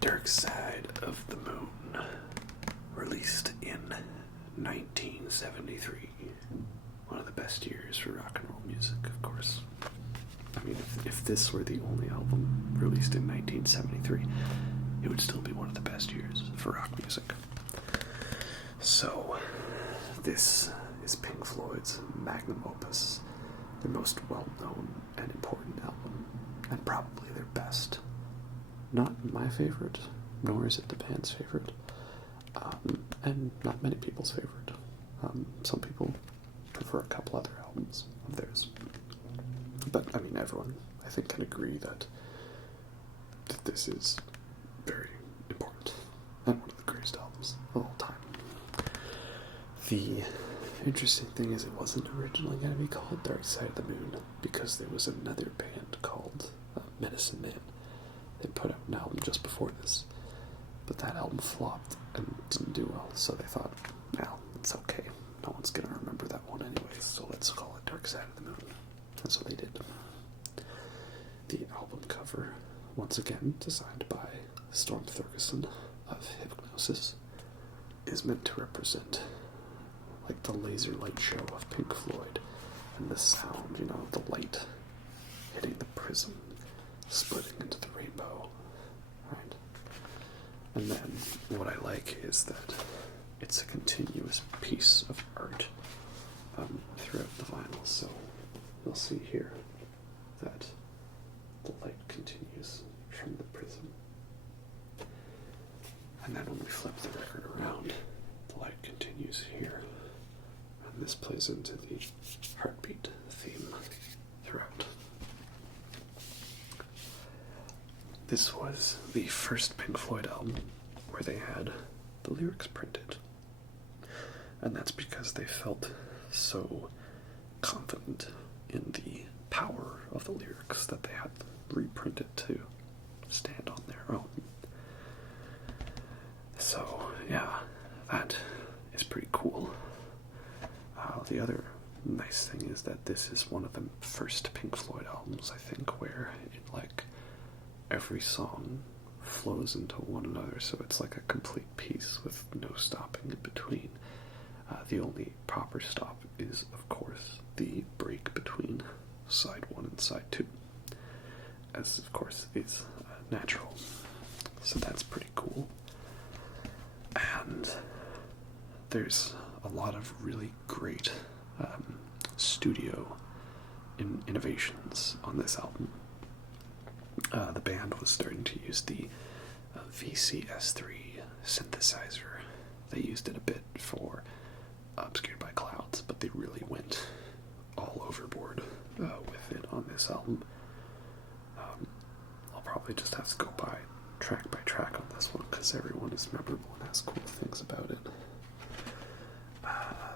Dark Side of the Moon, released in 1973. One of the best years for rock and roll music, of course. I mean, if this were the only album released in 1973, it would still be one of the best years for rock music. So, this is Pink Floyd's magnum opus, their most well-known and important album, and probably their best. Not my favorite, nor is it the band's favorite, and not many people's favorite. Some people prefer a couple other albums of theirs. But, I mean, everyone, I think, can agree that this is very important and one of the greatest albums of all time. The interesting thing is it wasn't originally going to be called Dark Side of the Moon because there was another band called Medicine Man. They put out an album just before this, but that album flopped and didn't do well, so they thought, well, it's okay. No one's going to remember that one anyways, so let's call it Dark Side of the Moon. That's what they did. The album cover, once again designed by Storm Thorgerson of Hypnosis, is meant to represent like the laser light show of Pink Floyd and the sound, of the light hitting the prism, splitting into the rainbow, right? And then what I like is that it's a continuous piece of art throughout the vinyl, so you'll see here that the light continues from the prism. And then when we flip the record around, the light continues here. And this plays into the heartbeat theme throughout. This was the first Pink Floyd album where they had the lyrics printed. And that's because they felt so confident in the power of the lyrics that they had reprinted to stand on their own. So, yeah, that is pretty cool. The other nice thing is that this is one of the first Pink Floyd albums, I think, where every song flows into one another, so it's like a complete piece with no stopping in between. The only proper stop is, of course, the break between side 1 and side 2, as, of course, is natural. So that's pretty cool. And there's a lot of really great studio innovations on this album. The band was starting to use the VCS3 synthesizer. They used it a bit for Obscured by Clouds, but they really went all overboard with it on this album. I'll probably just have to go by track on this one because everyone is memorable and has cool things about it.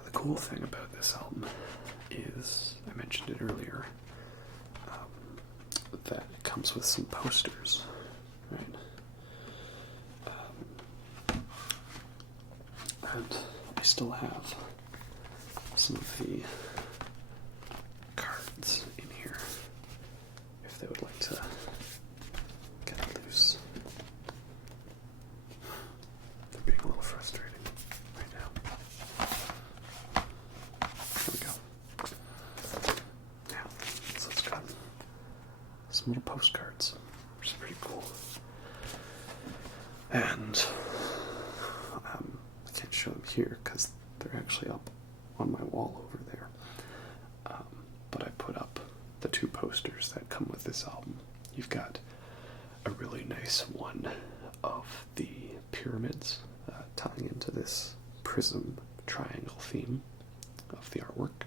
The cool thing about this album is, I mentioned it earlier, that it comes with some posters, right? And I still have some of the cards in here if they would like to get loose. They're being a little frustrating right now. There we go. Now, so it's got some little postcards, which is pretty cool. And I can't show them here because they're actually up on my wall over there. But I put up the 2 posters that come with this album. You've got a really nice one of the pyramids tying into this prism triangle theme of the artwork.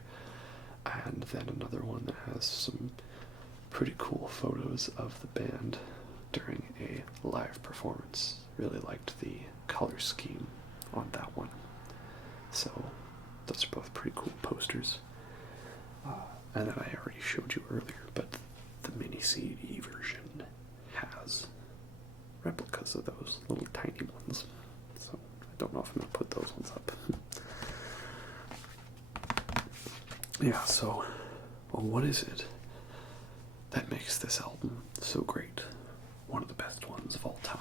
And then another one that has some pretty cool photos of the band during a live performance. Really liked the color scheme on that one. So those are both pretty cool posters. And then I already showed you earlier, but the mini CD version has videos of those little tiny ones. So I don't know if I'm going to put those ones up. Yeah, so what is it that makes this album so great? One of the best ones of all time.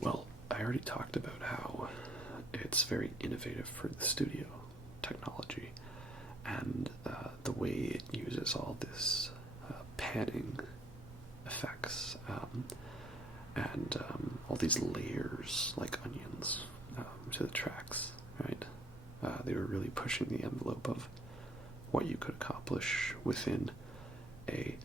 Well, I already talked about how it's very innovative for the studio technology, and the way it uses all this panning effects and all these layers like onions to the tracks, right? They were really pushing the envelope of what you could accomplish within a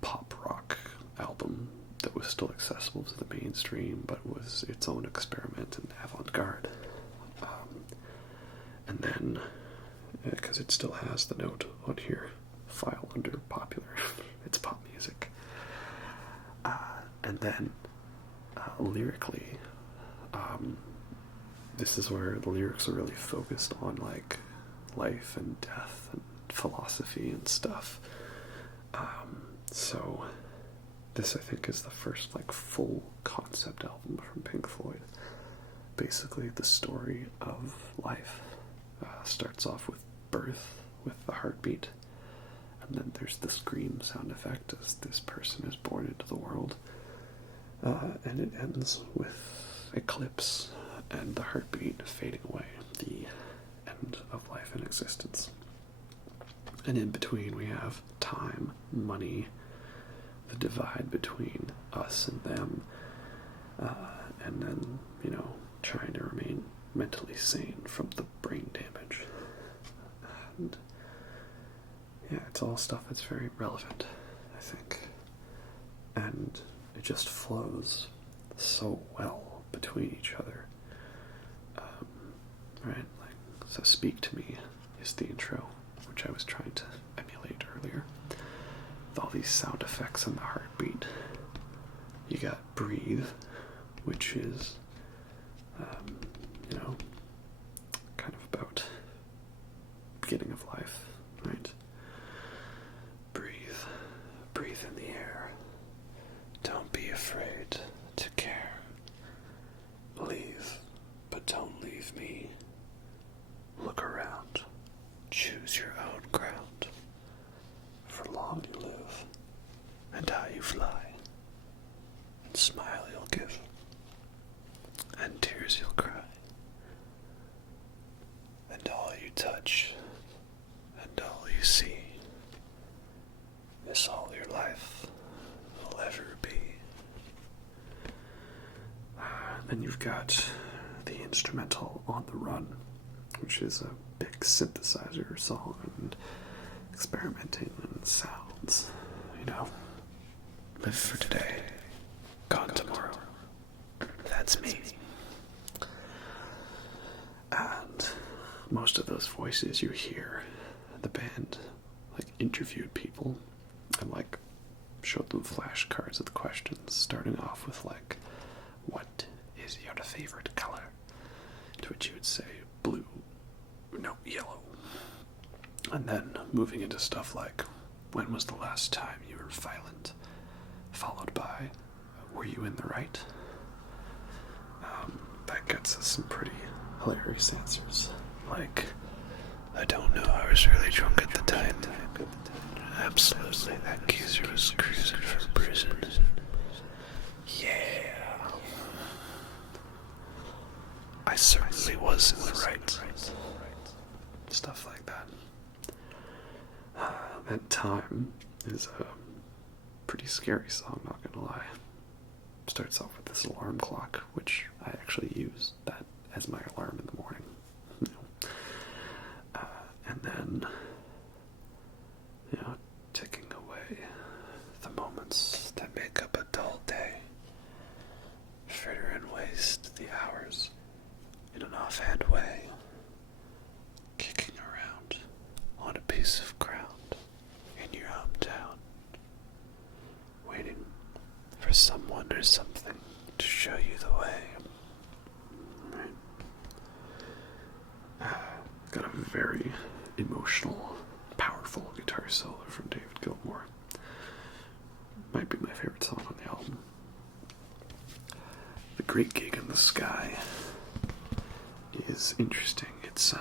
pop rock album that was still accessible to the mainstream, but was its own experiment and avant-garde. And then, because it still has the note on here, file under popular, it's pop music. And then, lyrically, this is where the lyrics are really focused on, like, life and death and philosophy and stuff. So this, I think, is the first, like, full concept album from Pink Floyd. Basically, the story of life starts off with birth, with the heartbeat, and then there's the scream sound effect as this person is born into the world, and it ends with eclipse and the heartbeat fading away, the end of life and existence. And in between we have time, money, the divide between us and them, and then, trying to remain mentally sane from the brain damage. And yeah, it's all stuff that's very relevant, I think. And it just flows so well between each other. Right? Like, so Speak to Me is the intro, which I was trying to emulate earlier. With all these sound effects and the heartbeat. You got Breathe, which is kind of about beginning of life, right? Breathe. Breathe in the air. Don't be afraid to care. Believe, but don't leave me. Look around. Choose your own ground. For long you live, and high you fly. And smile you'll give, and tears you'll cry. And all you touch, and all you see, is all your life will ever be. Then you've got the instrumental On the Run, which is a big synthesizer song and experimenting and sounds, Live for today, gone tomorrow. That's me. And most of those voices you hear, the band, interviewed people and, showed them flashcards of the questions, starting off with, what is your favorite color? To which you would say, blue, no, yellow. And then moving into stuff like, when was the last time you were violent? Followed by, were you in the right? That gets us some pretty hilarious answers. I don't know, I was really drunk at the time. Absolutely, that geezer was cruising from prison. Yeah. I certainly was in the right. Stuff like that. That Time is a pretty scary song, not gonna lie. Starts off with this alarm clock, which I actually use that as my alarm in the morning. And then, ticking away the moments that make up a dull day. Fritter and waste the hours in an offhand way. Kicking around on a piece of ground in your hometown. Waiting for someone or something to show you the way. Right. Got a very emotional, powerful guitar solo from David Gilmour. Might be my favorite song on the album. Great Gig in the Sky is interesting. It's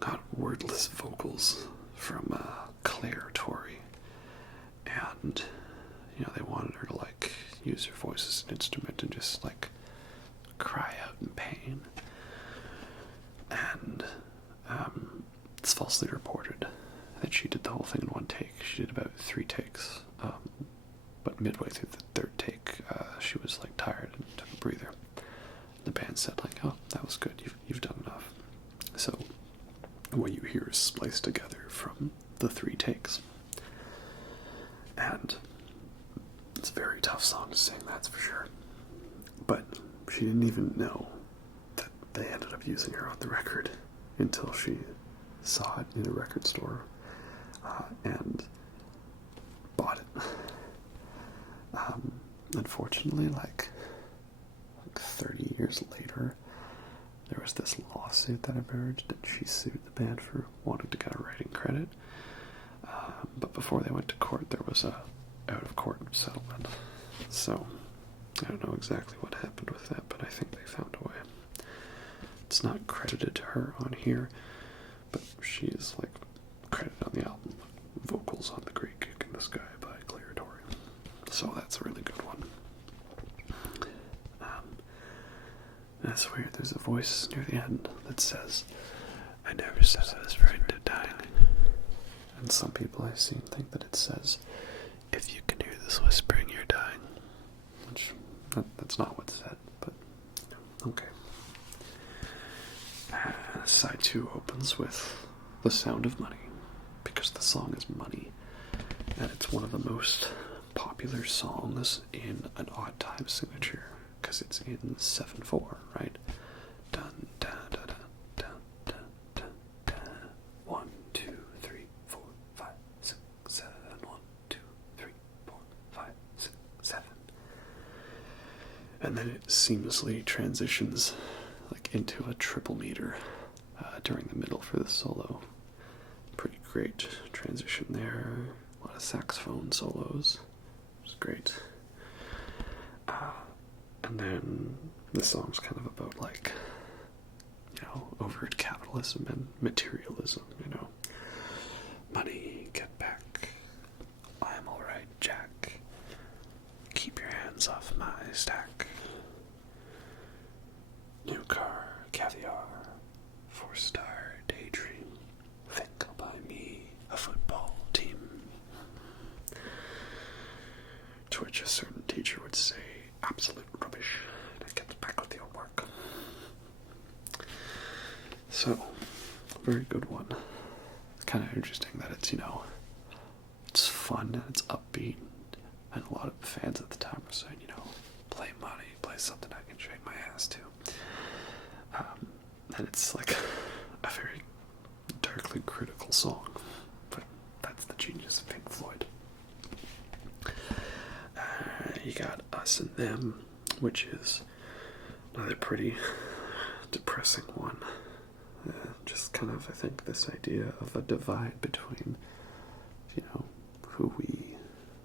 got wordless vocals from Claire Torrey, and they wanted her to like use her voice as an instrument and just like cry out in pain. And it's falsely reported that she did the whole thing in one take. She did about 3 takes, but midway through the 3rd take, she was like tired and took a breather. The band said like, "Oh, that was good. You've done enough." So what you hear is spliced together from the 3 takes, and it's a very tough song to sing, that's for sure. But she didn't even know that they ended up using her on the record until she saw it in a record store and bought it. Unfortunately, like 30 years later, there was this lawsuit that emerged, and she sued the band for wanting to get a writing credit. But before they went to court, there was a out-of-court settlement. So I don't know exactly what happened with that, but I think they found a way. It's not credited to her on here, but she's like credited on the album, vocals on The Great Gig in the Sky by Claire Torrey. So that's a really good one. That's weird. There's a voice near the end that says, "I never said I was frightened of dying." And some people I've seen think that it says, "If you can hear this whispering, you're dying." Which, that's not what's said, but okay. Side 2 opens with The Sound of Money, because the song is money, and it's one of the most popular songs in an odd time signature, because it's in 7/4, right? Dun dun dun dun dun dun dun dun. 1, 2, 3, 4, 5, 6, 7. 1, 2, 3, 4, 5, 6, 7. And then it seamlessly transitions like into a triple meter during the middle for the solo. Pretty great transition there. A lot of saxophone solos. It's great. And then the song's kind of about like, overt capitalism and materialism, Money, get back. I'm alright, Jack. Keep your hands off my stack. New car, caviar, 4-star daydream. Think I'll buy me a football team. To which a certain teacher would say, absolute rubbish, and get back with your work. So, very good one. It's kind of interesting that it's, it's fun and it's upbeat, and a lot of fans at the time were saying, play money, play something I can shake my ass to. And it's like a very darkly critical song, but that's the genius of Pink Floyd. You got Us and Them, which is another pretty depressing one. Just kind of, I think, this idea of a divide between, who we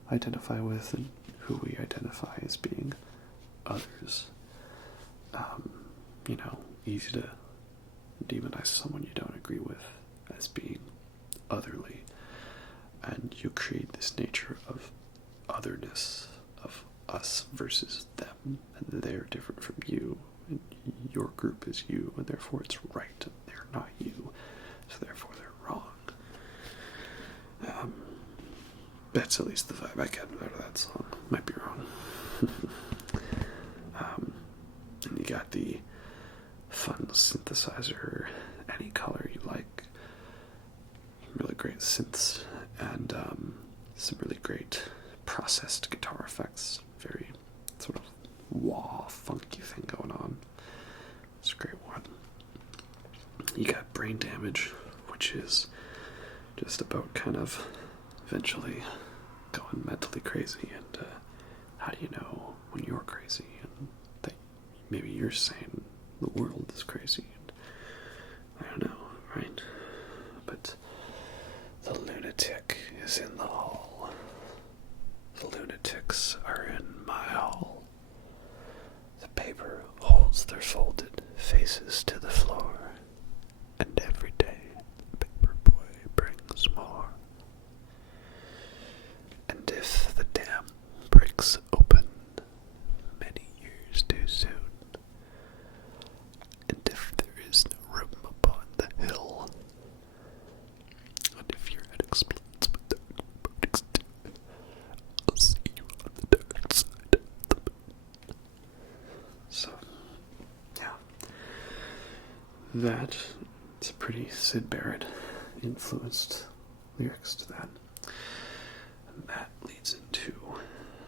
identify with and who we identify as being others. Easy to demonize someone you don't agree with as being otherly, and you create this nature of otherness, of us versus them, and they're different from you, and your group is you, and therefore it's right, and they're not you, so therefore they're wrong. That's at least the vibe I get out of that song. Might be wrong. And you got the fun synthesizer, any color you like, really great synths, and some really great processed guitar effects, very sort of wah, funky thing going on. It's a great one. You got Brain Damage, which is just about kind of eventually going mentally crazy, and how do you know when you're crazy, and that maybe you're saying the world is crazy, and I don't know, right? But the lunatic is in the hall. The lunatics are in my hall. pulls their folded faces to the floor, and every day the paperboy brings more. And if the dam breaks open many years too soon, and if there is no room upon the hill, and if your head explodes with dark forebodings too, I'll see you on the dark side of the moon. So, yeah. That is pretty Syd Barrett influenced lyrics to that. And that leads into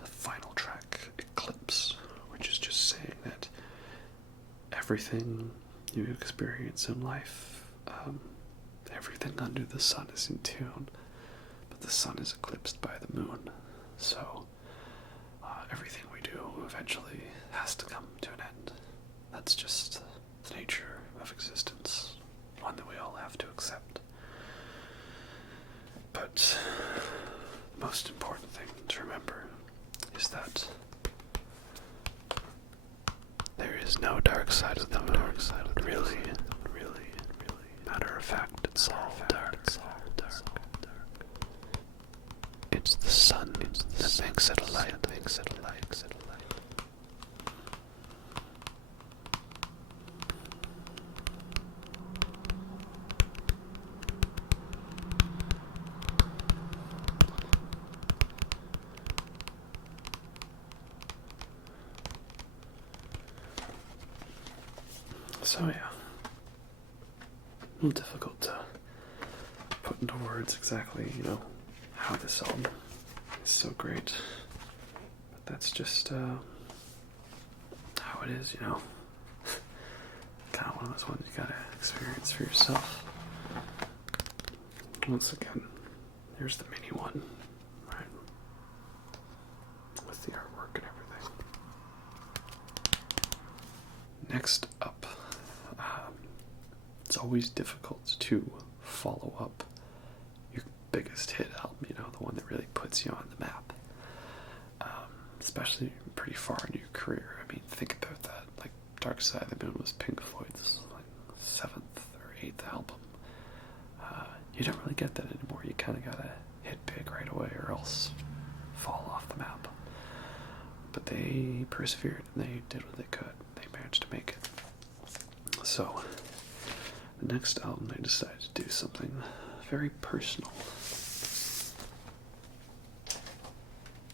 the final track, Eclipse, which is just saying that everything you experience in life, everything under the sun is in tune, but the sun is eclipsed by the moon. So everything we do eventually has to come to an end. That's just the nature of existence, one that we all have to accept. But the most important thing to remember is that there is no dark side of the moon. Really. Matter of fact, it's all dark. It's the sun that makes it a light. So yeah, a little difficult to put into words exactly, how this album is so great. But that's just how it is, kind of one of those ones you gotta experience for yourself. Once again, here's the mini one, right? With the artwork and everything. Next up, it's always difficult to follow up your biggest hit album, the one that really puts you on the map, especially pretty far into your career. I mean, think about that. Like, Dark Side of the Moon was Pink Floyd's 7th or 8th album. You don't really get that anymore. You kind of gotta hit big right away or else fall off the map. But they persevered and they did what they could. They managed to make it. So the next album, I decided to do something very personal.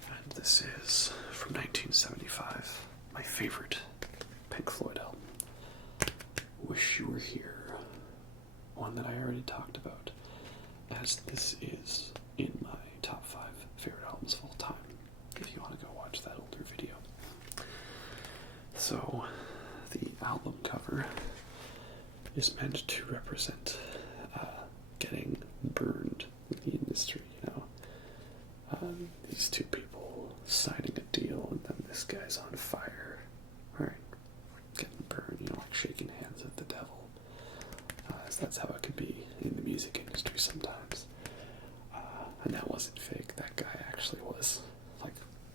And this is from 1975, my favorite Pink Floyd album, Wish You Were Here. One that I already talked about, as this is in my top 5 favorite albums of all time, if you want to go watch that older video. So, the album cover is meant to represent getting burned in the industry, these two people signing a deal and then this guy's on fire, right? Getting burned, like shaking hands with the devil. That's how it can be in the music industry sometimes. And that wasn't fake. That guy actually was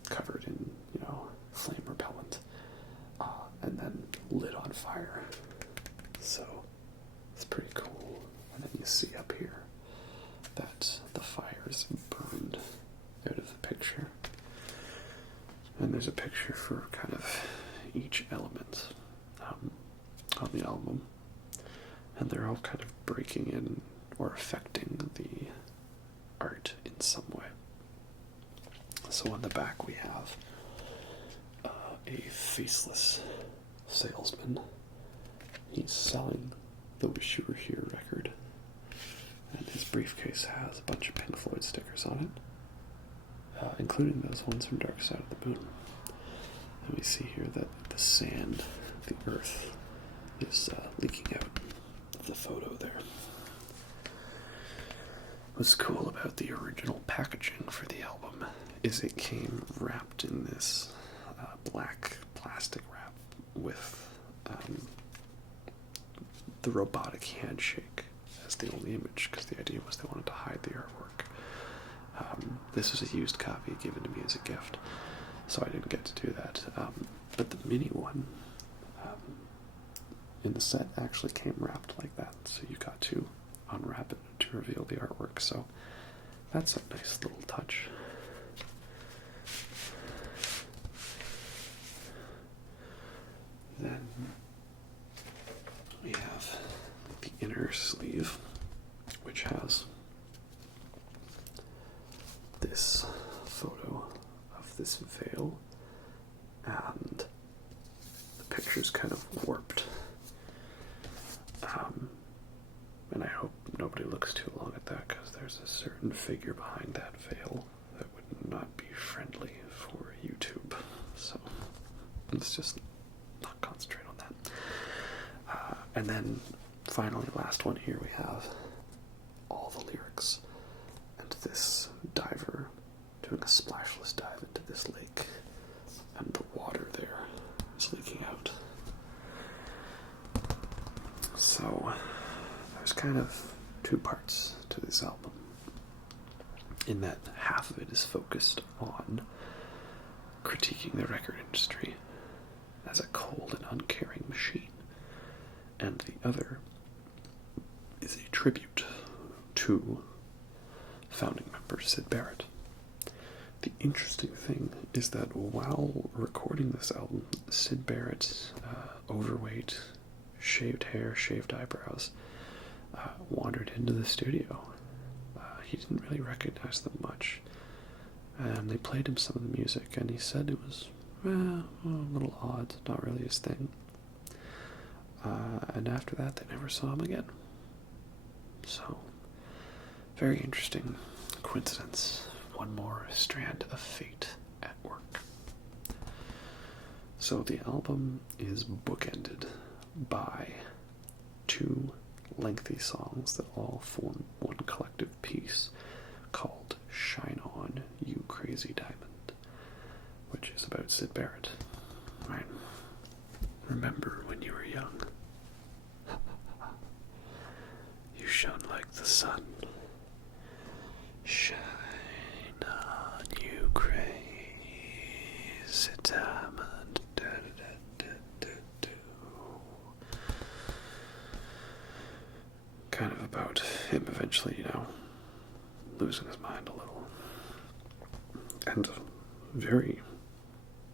covered in, flame repellent, and then lit on fire. So it's pretty cool. And then you see up here that the fire is burned out of the picture. And there's a picture for kind of each element on the album. And they're all kind of breaking in or affecting the art in some way. So on the back we have a faceless salesman. He's selling the Wish You Were Here record. And his briefcase has a bunch of Pink Floyd stickers on it, including those ones from Dark Side of the Moon. And we see here that the sand, the earth, is leaking out of the photo there. What's cool about the original packaging for the album is it came wrapped in this black plastic wrap with the robotic handshake as the only image, because the idea was they wanted to hide the artwork. This was a used copy given to me as a gift, so I didn't get to do that. But the mini one in the set actually came wrapped like that, so you got to unwrap it to reveal the artwork, so that's a nice little touch. Then we have the inner sleeve, which has this photo of this veil, and the picture's kind of warped. And I hope nobody looks too long at that, because there's a certain figure behind that veil that would not be friendly for YouTube. So let's just not concentrate on that. And then finally, last one here, we have all the lyrics and this diver doing a splashless dive into this lake, and the water there is leaking out. So there's kind of two parts to this album, in that half of it is focused on critiquing the record industry as a cold and uncaring machine, and the other is a tribute to founding member Syd Barrett. The interesting thing is that while recording this album, Syd Barrett, overweight, shaved hair, shaved eyebrows, wandered into the studio. He didn't really recognize them much, and they played him some of the music, and he said it was a little odd, not really his thing. And after that, they never saw him again. So, very interesting coincidence. One more strand of fate at work. So the album is bookended by two lengthy songs that all form one collective piece called Shine On, You Crazy Diamond, which is about Syd Barrett. Right? Remember when you were young? You shone like the sun. Shine on, you crazy diamond. Da, da, da, da, da. Kind of about him eventually, losing his mind a little. And very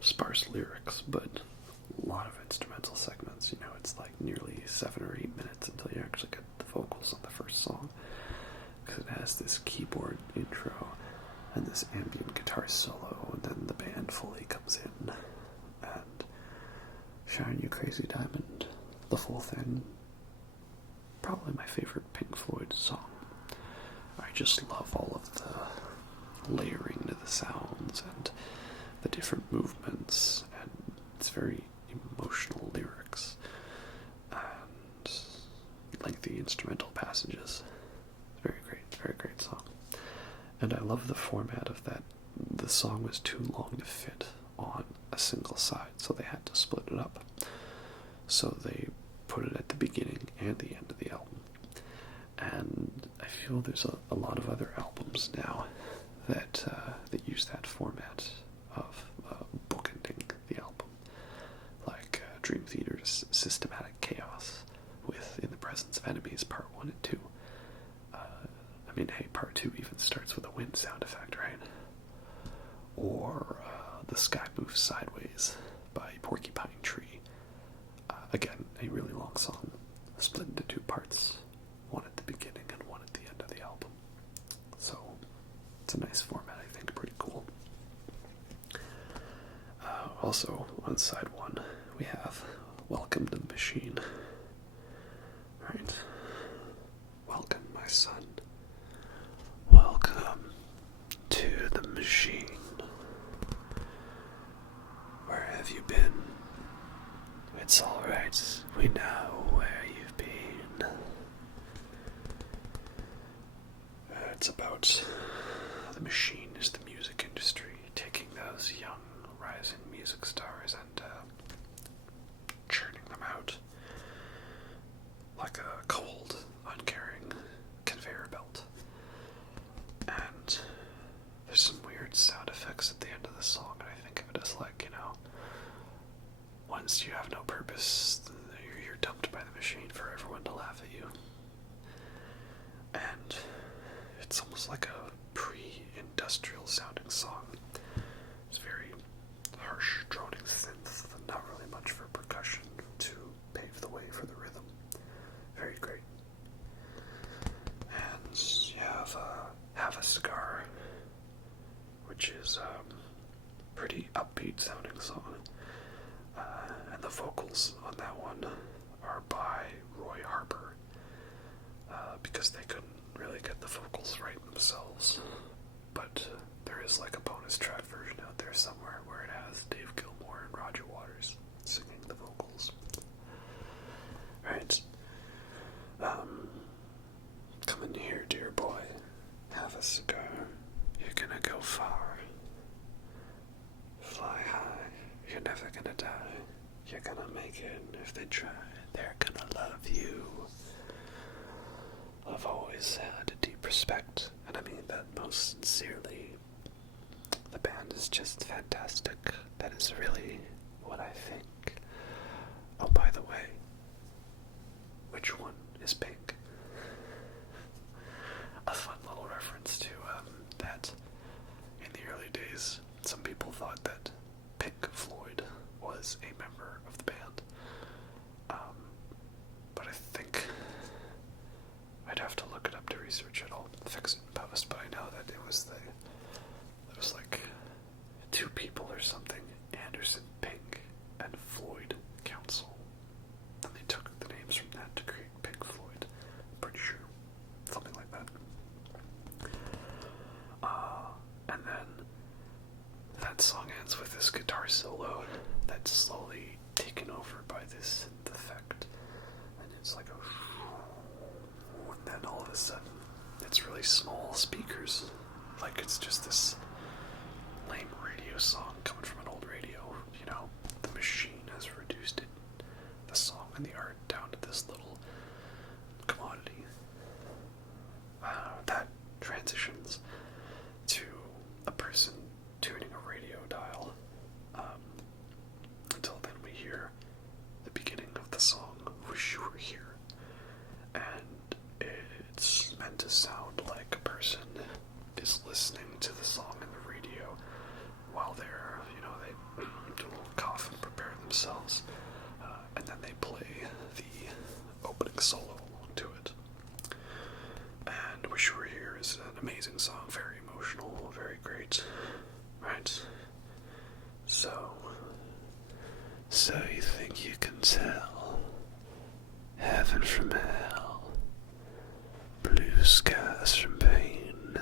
sparse lyrics, but a lot of instrumental segments. It's like nearly 7 or 8 minutes until you actually get the vocals on the first song, because it has this keyboard intro and this ambient guitar solo, and then the band fully comes in, and Shine You Crazy Diamond, the full thing. Probably my favorite Pink Floyd song. I just love all of the layering to the sounds and the different movements, and it's very emotional lyrics and lengthy instrumental passages. Very great song. And I love the format of that. The song was too long to fit on a single side, so they had to split it up. So they put it at the beginning and the end of the album. And I feel there's a lot of other albums now that use that format of bookending the album, like Dream Theater's Systematic Chaos with In the Presence of Enemies Part 1 and 2. Part 2 even starts with a wind sound effect, right? Or The Sky Moves Sideways by Porcupine Tree. Again, a really long song, split into two parts, one at the beginning and one at the end of the album. So, it's a nice format, I think, pretty cool. Also, on side 1, we have Welcome to the Machine. Right? Welcome, my son. Welcome to the machine. Where have you been? It's alright, we know where you've been. It's about the machine is the music industry, taking those young, rising music stars and churning them out like a cold, uncaring conveyor belt. And there's some weird sound effects at the end of the song, and I think of it as like, once you have no purpose, you're dumped by the machine for everyone to laugh at you. And it's almost like a pre-industrial sounding song. It's very harsh, droning synth, not really much for percussion to pave the way for the rhythm. Very great. And you have a cigar, which is pretty upbeat sounding song. And the vocals on that one are by Roy Harper, because they couldn't really get the vocals right themselves. But there is like a bonus track version out there somewhere where it has Dave Gilmour and Roger Waters singing the vocals. Right. Come in here, dear boy. Have a cigar. You're gonna go far. Fly high. You're never gonna die. You're gonna make it, and if they try, they're gonna love you. I've always had a deep respect, and I mean that most sincerely. The band is just fantastic. That is really what I think. Oh, by the way, which one is Pink? A fun little reference to that. In the early days, some people thought that Pink Floyd was a member of the band. But I think I'd have to look it up to research it. I'll fix it in post, but I know that it was like two people or something, Anderson Pink and Floyd Council. And they took the names from that to create Pink Floyd. I'm pretty sure. Something like that. And then that song ends with this guitar solo that's slowly taken over by this synth effect. And it's like and then all of a sudden, it's really small speakers. Like it's just this lame radio song coming from an old radio. You know, the machine has reduced it, the song and the art, down to this little commodity. That transitions to a person tuning a radio dial. Until then we hear the beginning of the song, Wish You Were Here. And it's meant to sound like a person is listening to the song in the radio while they're, they do a little cough and prepare themselves. And then they play the opening solo along to it. And Wish You Were Here is an amazing song, very emotional, very great. Right? So you think you can tell heaven from hell, blue skies from pain?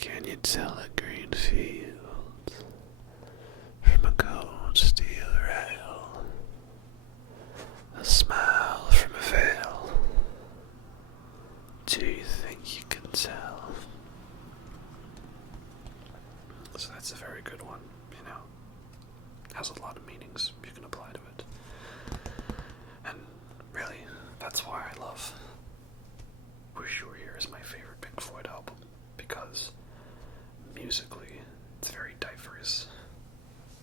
Can you tell a green field from a cold steel rail? A smile from a veil? Do you think you can tell? So that's a very good one, has a lot of meanings you can apply to it. And really, that's why I love Wish You Were Here is my favorite Pink Floyd album, because musically, it's very diverse.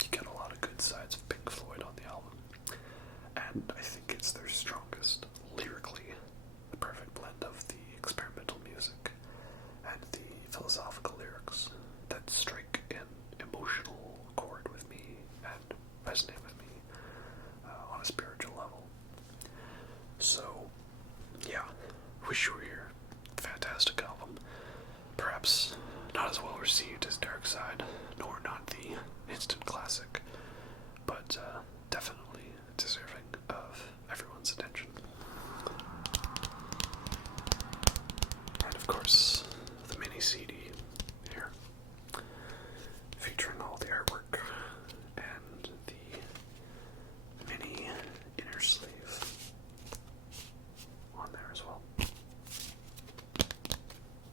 You get a lot of good sides of Pink Floyd on the album, and I think it's their strongest lyrically, the perfect blend of the experimental music and the philosophical lyrics that strike an emotional chord with me and resonate with me on a spiritual level. So, yeah, Wish You Were Here, fantastic album. Perhaps not as well received as Dark Side, nor not the instant classic, but definitely deserving of everyone's attention. And of course, the mini CD here, featuring all the artwork and the mini inner sleeve on there as well.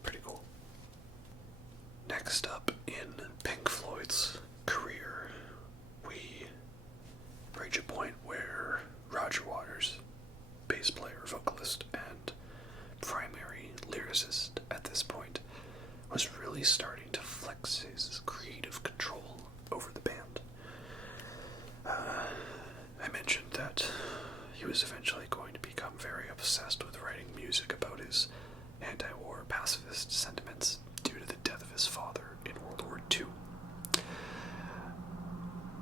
Pretty cool. Next up in Pink Floyd's career, we reach a point where Roger Waters, bass player, vocalist, and primary lyricist at this point, was really starting to flex his creative control over the band. I mentioned that pacifist sentiments due to the death of his father in World War II.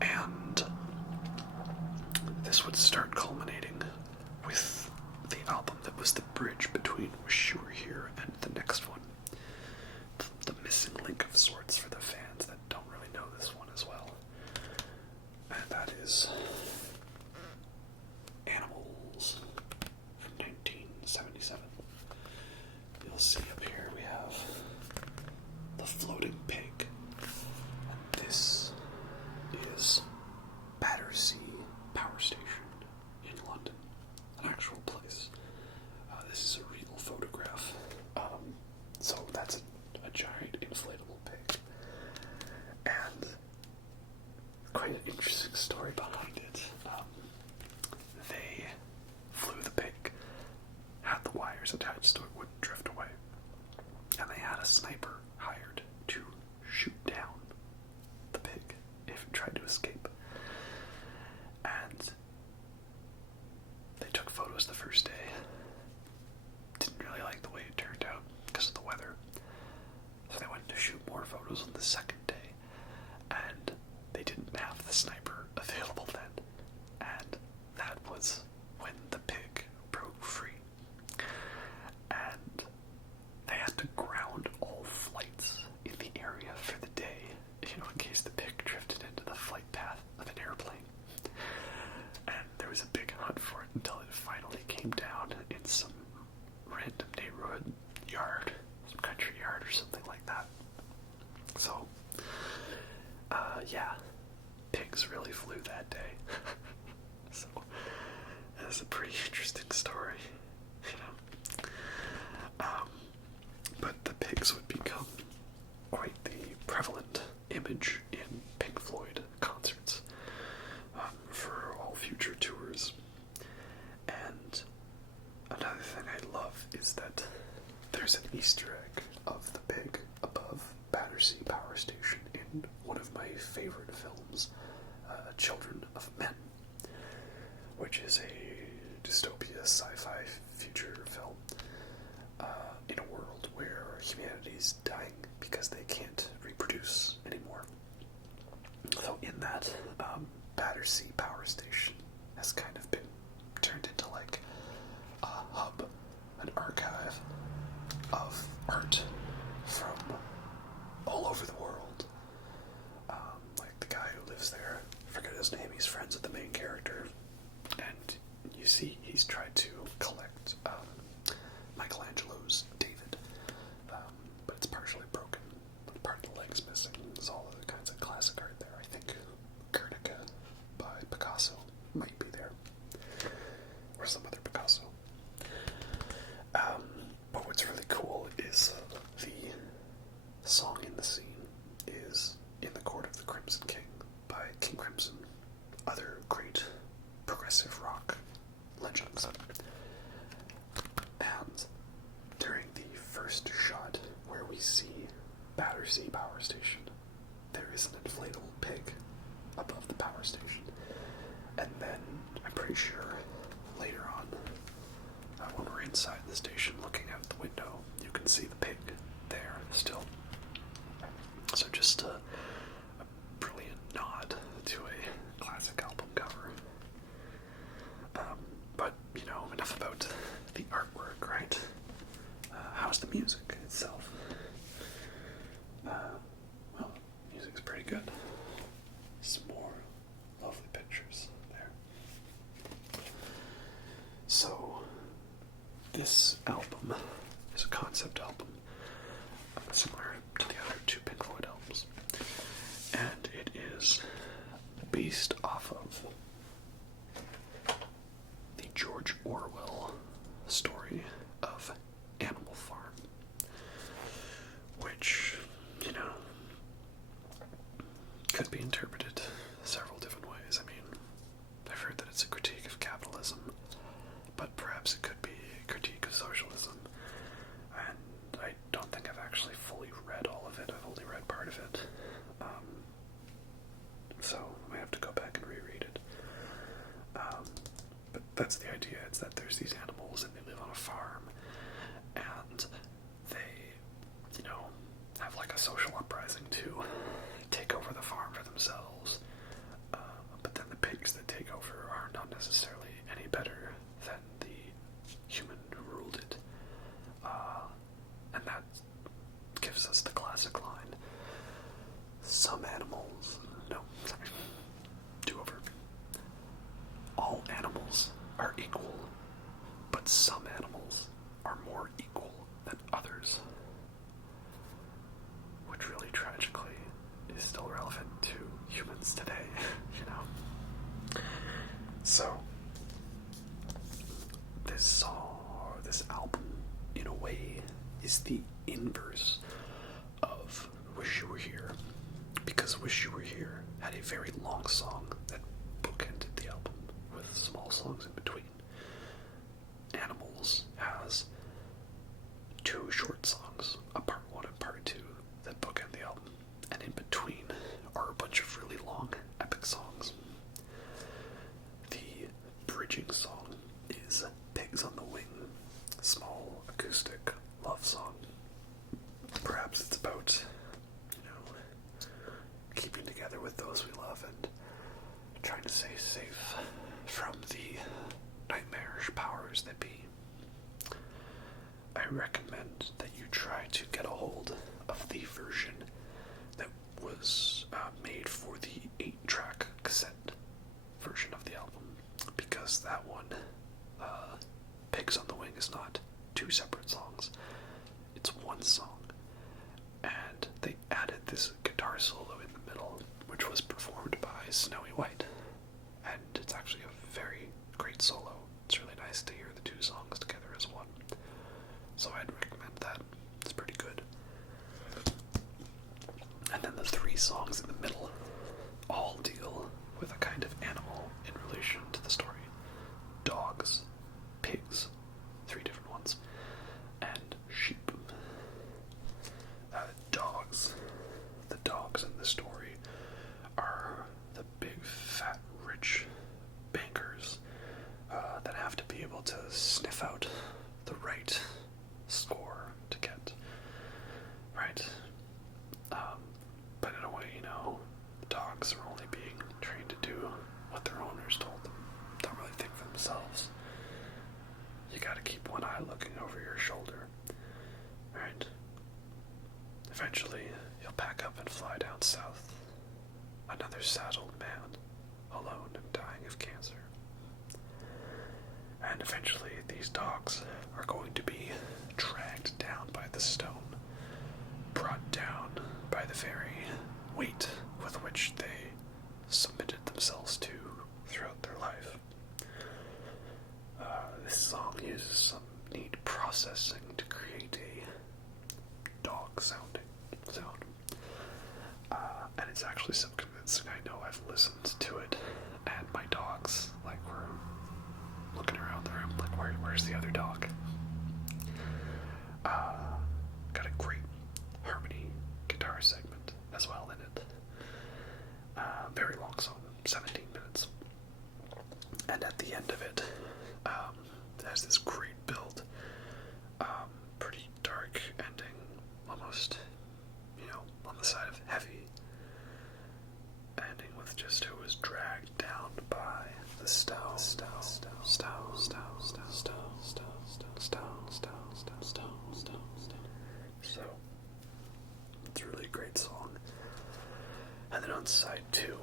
And this would start culminating with the album that was the bridge between Wish You Were Here and the next one. The missing link of sorts for the fans that don't really know this one as well. And that is Animals from 1977. You'll see up here we have The Floating Pig. And this is Battersea Power Station in London, an actual place. This is a real photograph. So that's a giant inflatable pig. And quite an interesting story behind it. They flew the pig, had the wires attached so it wouldn't drift away, and they had a sniper hired to shoot down the pig if it tried to escape. And they took photos the first day. Didn't really like the way it turned out because of the weather. So they went to shoot more photos on the second day, and they didn't have the sniper available then. And that was when the pig broke free. And they had to ground all flights in the area for the day, in case the pig drifted into the flight path of an airplane. And there was a big hunt for it until it finally came down in some random neighborhood yard, some country yard or something like that. So, yeah, pigs really flew that day. So, that's a pretty interesting story, But the pigs would become quite the prevalent image in Pink Floyd concerts for all future tours. And another thing I love is that there's an Easter egg of the pig above Battersea Power Station in one of my favorite films, Children of Men, which is a dystopia sci-fi future film in a world where humanity's dying because they can't reproduce anymore. So in that, Battersea Power Station has kind of been turned into like a hub, an archive of art from all over the world. Like the guy who lives there, I forget his name, he's friends with the main character, and you see he's tried to collect Michelangelo's David, but it's partially broken, part of the leg's missing. There's all other kinds of classic art there. I think Guernica by Picasso might be there, or some other Picasso. But what's really cool is the song in the scene is In the Court of the Crimson King by King Crimson, other great progressive rock legends. And during the first shot where we see Battersea Power Station, there is an inflatable pig above the power station. And then, I'm pretty sure, later on, when we're inside the station looking out the window, you can see the pig there still. So just a brilliant nod to a classic album cover. But, enough about the artwork, right? How's the music itself? Well, music's pretty good. Some more lovely pictures there. So, this album is a concept album, similar to the other two Pink Floyd albums. And it is based off of the George Orwell story of Animal Farm, which, could be interpreted several different ways. I mean, I've heard that it's a critique of capitalism, but perhaps it could be a critique of socialism, and I don't think I've actually fully read all of it. I've only read part of it, so I might have to go back and reread it. But that's the idea. It's that there's these animals and they live on a farm, and they social uprising to take over the farm for themselves. But then the pigs that take over are not necessarily any better than the human who ruled it. And that gives us the classic line. Some animals... No, sorry. Do over. All animals are equal, but some animals are more equal than others. Which really tragically is still relevant to humans today, you know? So, this song, or this album, in a way, is the inverse of Wish You Were Here. Because Wish You Were Here had a very long song that bookended the album with small songs in between. Animals has 2 short songs, a part 1 and part 2, that bookend the album. And in between are a bunch of really long, epic songs. The bridging song is Pigs on the Wing, small acoustic love song. Perhaps it's about, keeping together with those we love and trying to stay safe from the nightmarish powers that be. I recommend that you try to get a hold of the version that was made for the 8-track cassette version of the album, because that one, Pigs on the Wing, is not 2 separate songs. It's 1 song. And they added this guitar solo in the middle, which was performed by Snowy White. And it's actually a very great solo. It's really nice to hear the 2 songs together as one. So I'd recommend that. It's pretty good. And then the 3 songs in the middle all deal with a kind of animal in relation to the story. Dogs, pigs, 3 different ones, and sheep. Dogs. The dogs in the story are the big, fat, rich bankers that have to be able to sniff out the right score to get. Right? But in a way, dogs are only being trained to do what their owners told them. Don't really think for themselves. You gotta keep one eye looking over your shoulder. Right? Eventually, you'll pack up and fly down south. Another saddled man, alone and dying of cancer. And eventually, these dogs are going to be dragged down by the stone, brought down by the very weight with which they submitted themselves to throughout their life. This song uses some neat processing to create a dog-sounding sound. And it's actually so convincing. I know I've listened to it, and my dogs, were looking around the room, where's the other dog? Got a great harmony guitar segment as well in it. Very long song, 17 minutes. And at the end of it, it has this great build, pretty dark ending, almost, on the side of heavy, ending with just who was dragged down by the stone. So, it's a really great song. And then on side 2,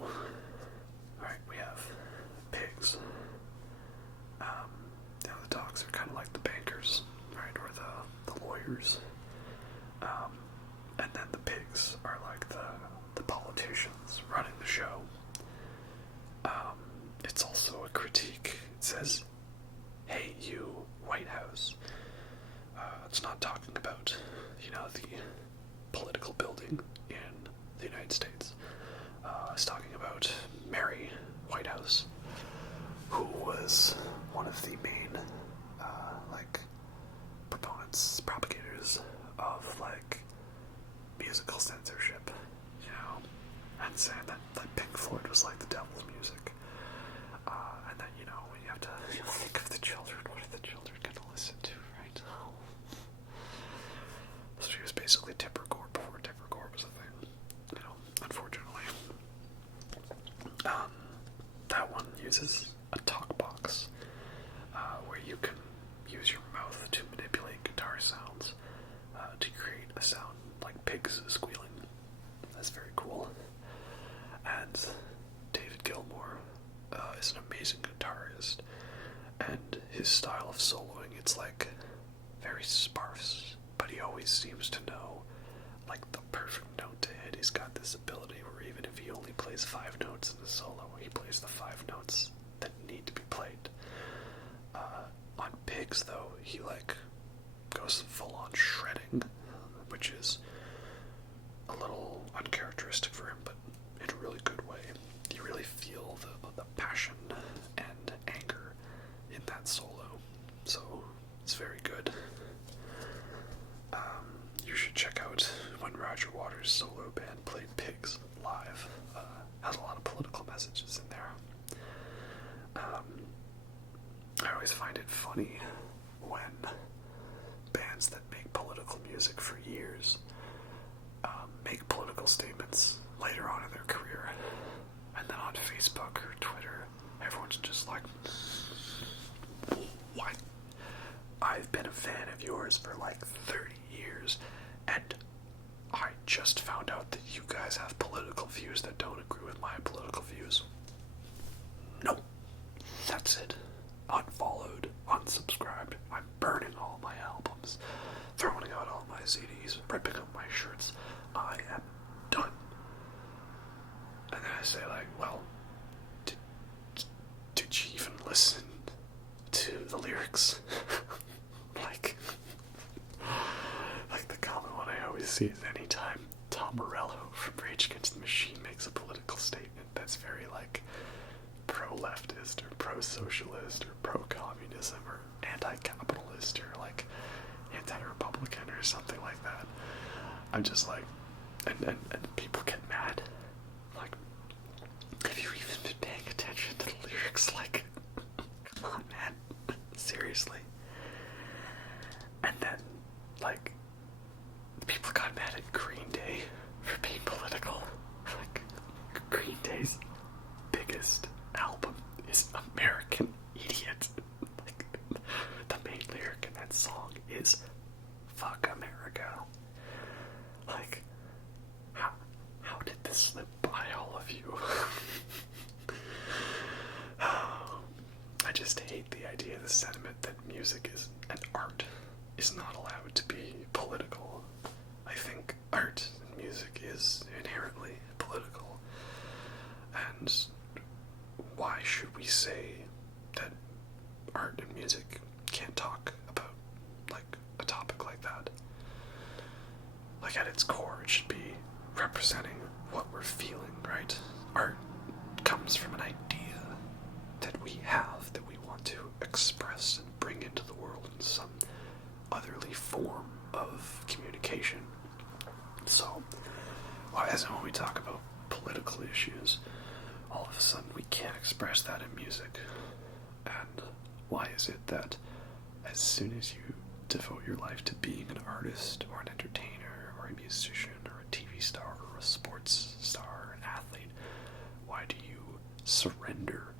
alright, we have pigs. The dogs are kind of like the bankers, right, or the lawyers. And then the pigs are like the politicians running the show. It's also a critique. It says, hey, you, White House. It's not talking about, the political building in the United States. It's talking about Mary Whitehouse, who was one of the main, proponents, propagators of, musical censorship, and saying that Pink Floyd was like the devil's music, and that, when you have to think of the children, what are the children going to listen to, right? So she was basically Tipper Gore before Tipper Gore was was a thing, unfortunately. That one uses a talk box, where you can use your mouth to manipulate guitar sounds, to create a sound like pigs squealing. That's very cool. And David Gilmour is an amazing guitarist, and his style of soloing, it's like very sparse, but he always seems to know like the perfect note to hit. He's got this ability where even if he only plays 5 notes in the solo, he plays the 5 notes that need to be played. On Pigs, though, he like goes full on shredding, which is a little uncharacteristic for him, but in a really good way. You really feel the passion and anger in that solo, so it's very good. You should check out when Roger Waters' solo band played Pigs live. Has a lot of political messages in there. I always find it funny when bands that make political music for years make political statements later on in their career, and then on Facebook or Twitter, everyone's just like, what? I've been a fan of yours for like 30 years, and I just found out that you guys have political views that don't agree with my political views. No. That's it. Unfollowed, unsubscribed. I'm burning all my albums, throwing out all my CDs, ripping up my shirts. I am done. And then I say, like, well, did you even listen to the lyrics? like the common one I always see is anytime Tom Morello from Rage Against the Machine makes a political statement that's very, like, pro-leftist or pro-socialist or pro-communism or anti-capitalist or, like, anti-republican or something like that. I'm just like, and people get mad. Like, have you even been paying attention to the lyrics? Like, come on, man. Seriously. And then, like, people got mad at Green Day for being political. Like, Green Day's biggest album is American Idiot. Like, the main lyric in that song is "Fuck America." Like, how did this slip by all of you? I just hate the idea, the sentiment that music is and art is not allowed to be political. I think art and music is inherently political. And why should we say that art and music can't talk about, like, a topic like that? Like, at its core, it should be representing what we're feeling, right? Art comes from an idea that we have, that we want to express and bring into the world in some otherly form of communication. So, as when we talk about political issues, all of a sudden we can't express that in music. And why is it that as soon as you devote your life to being an artist or an entertainer or a musician or a TV star or a sports star or an athlete, why do you surrender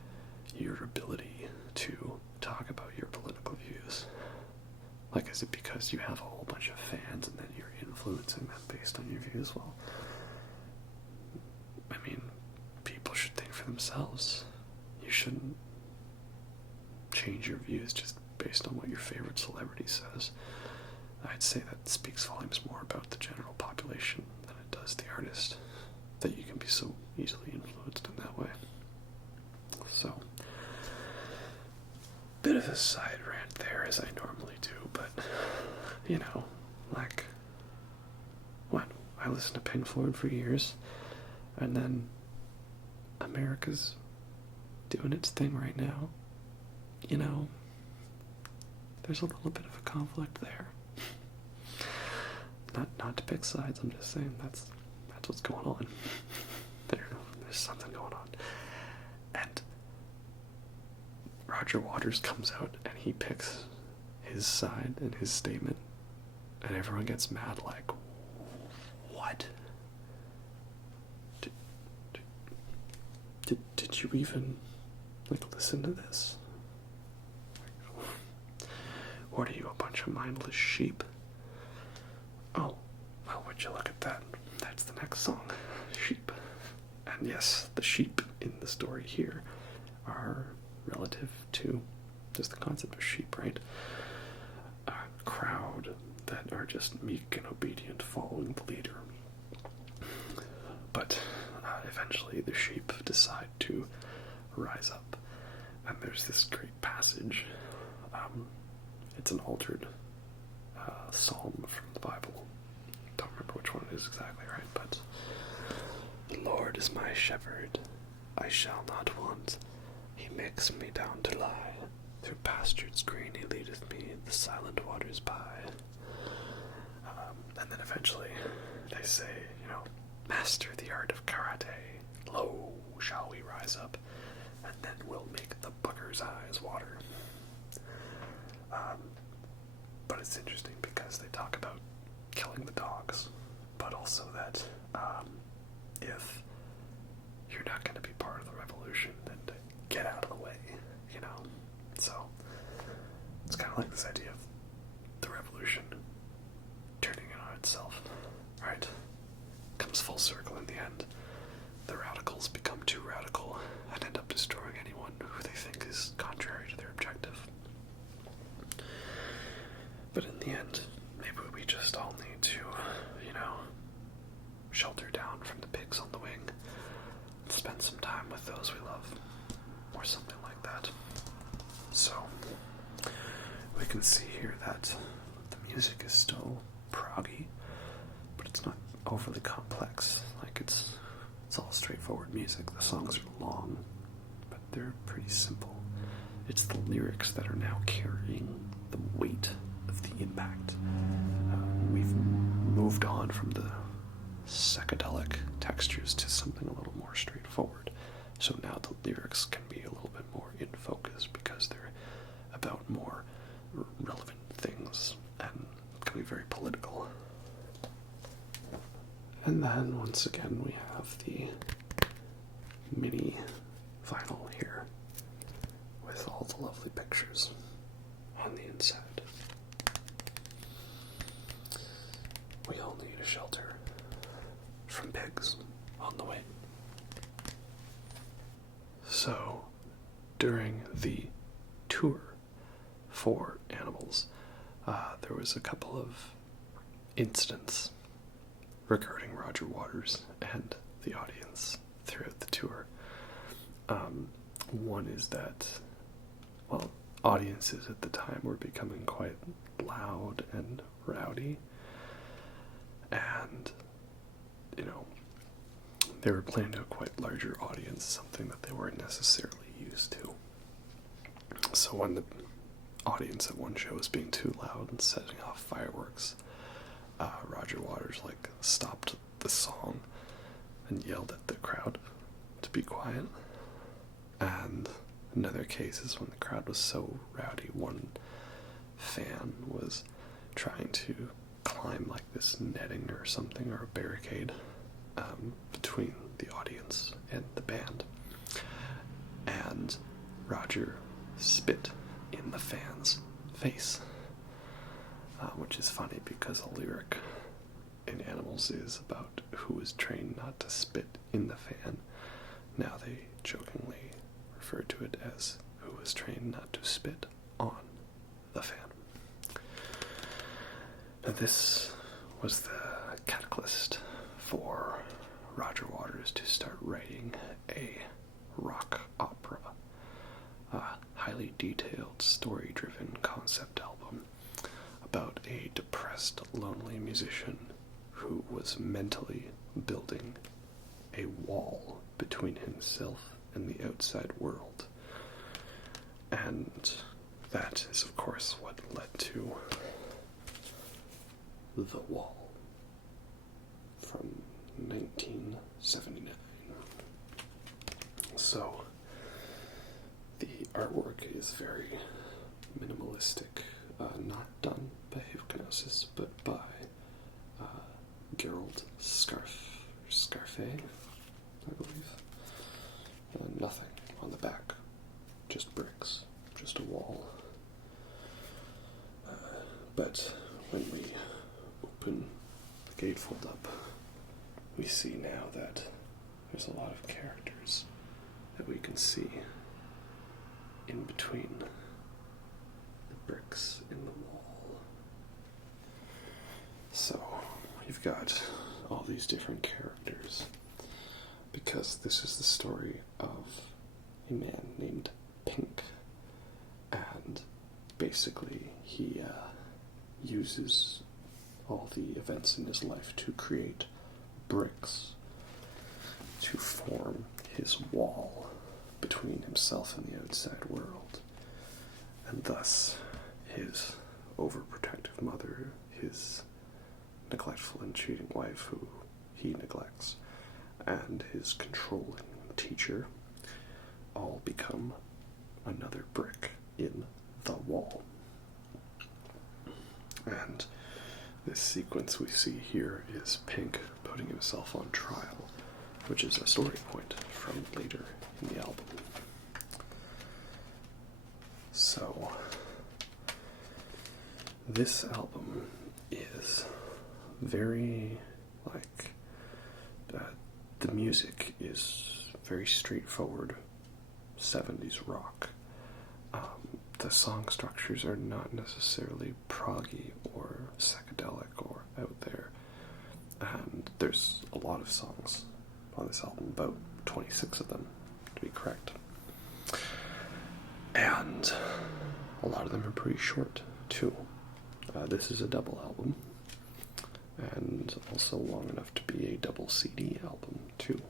your ability to talk about your political views? Like, is it because you have a whole bunch of fans and then you're influencing them based on your views? Well, I mean, people should think for themselves. You shouldn't change your views just based on what your favorite celebrity says. I'd say that speaks volumes more about the general population than it does the artist, that you can be so easily influenced in that way. So, bit of a side rant there, as I normally do, but, you know, like, what? I listened to Pink Floyd for years, and then America's doing its thing right now. You know, there's a little bit of a conflict there. Not to pick sides, I'm just saying that's what's going on. There's something going on. And Roger Waters comes out and he picks his side and his statement, and everyone gets mad, like, what? Did you even, listen to this? What are you, a bunch of mindless sheep? Oh, well, would you look at that? That's the next song, Sheep. And yes, the sheep in the story here are relative to just the concept of sheep, right? A crowd that are just meek and obedient, following the leader. But eventually the sheep decide to rise up. And there's this great passage. It's an altered psalm from the Bible. Don't remember which one it is exactly, right? But the Lord is my shepherd, I shall not want. He makes me down to lie. Through pastures green he leadeth me, the silent waters by. And then eventually they say, master the art of karate. Lo, shall we rise up, and then we'll make the bugger's eyes water. But it's interesting because they talk about killing the dogs, but also that if you're not going to be part of the revolution, then to get out of the way, So it's kind of like this idea of the revolution turning in on itself, right? Comes full circle in the end. The radicals become too radical and end up destroying anyone who they think is contrary to their objective. But in the end, maybe we just all need to, shelter down from the pigs on the wing, and spend some time with those we love, or something like that. So, we can see here that the music is still proggy, but it's not overly complex. It's all straightforward music. The songs are long, but they're pretty simple. It's the lyrics that are now carrying the weight of the impact. We've moved on from the psychedelic textures to something a little more straightforward. So now the lyrics can be a little bit more in focus because they're about more relevant things and can be very political. And then once again we have the mini vinyl here with all the lovely pictures on the inside. We all need a shelter from pigs on the way. So, during the tour for Animals, there was a couple of incidents regarding Roger Waters and the audience throughout the tour. One is that, audiences at the time were becoming quite loud and rowdy, and they were playing to a quite larger audience, something that they weren't necessarily used to. So when the audience at one show was being too loud and setting off fireworks, Roger Waters stopped the song and yelled at the crowd to be quiet. And in other cases, when the crowd was so rowdy, one fan was trying to climb this netting or something, or a barricade between the audience and the band. And Roger spit in the fan's face, which is funny because a lyric in Animals is about who was trained not to spit in the fan. Now they jokingly refer to it as who was trained not to spit on the fan. Now this was the catalyst for Roger Waters to start writing a rock opera, a highly detailed, story-driven concept album about a depressed, lonely musician who was mentally building a wall between himself and the outside world. And that is, of course, what led to The Wall from 1979. So, the artwork is very minimalistic, not done by Hypnosis, but by Gerald Scarfe, I believe. nothing on the back, just bricks, just a wall. But when we open the gatefold up, we see now that there's a lot of characters that we can see in between the bricks in the wall. So, you've got all these different characters because this is the story of a man named Pink, and basically he uses all the events in his life to create bricks to form his wall between himself and the outside world, and thus his overprotective mother, his neglectful and cheating wife who he neglects, and his controlling teacher all become another brick in the wall. And this sequence we see here is Pink putting himself on trial, which is a story point from later in the album. So, this album is very, the music is very straightforward 70s rock. The song structures are not necessarily proggy or psychedelic or out there. And there's a lot of songs on this album, about 26 of them, to be correct. And a lot of them are pretty short, too. This is a double album, and also long enough to be a double CD album, too.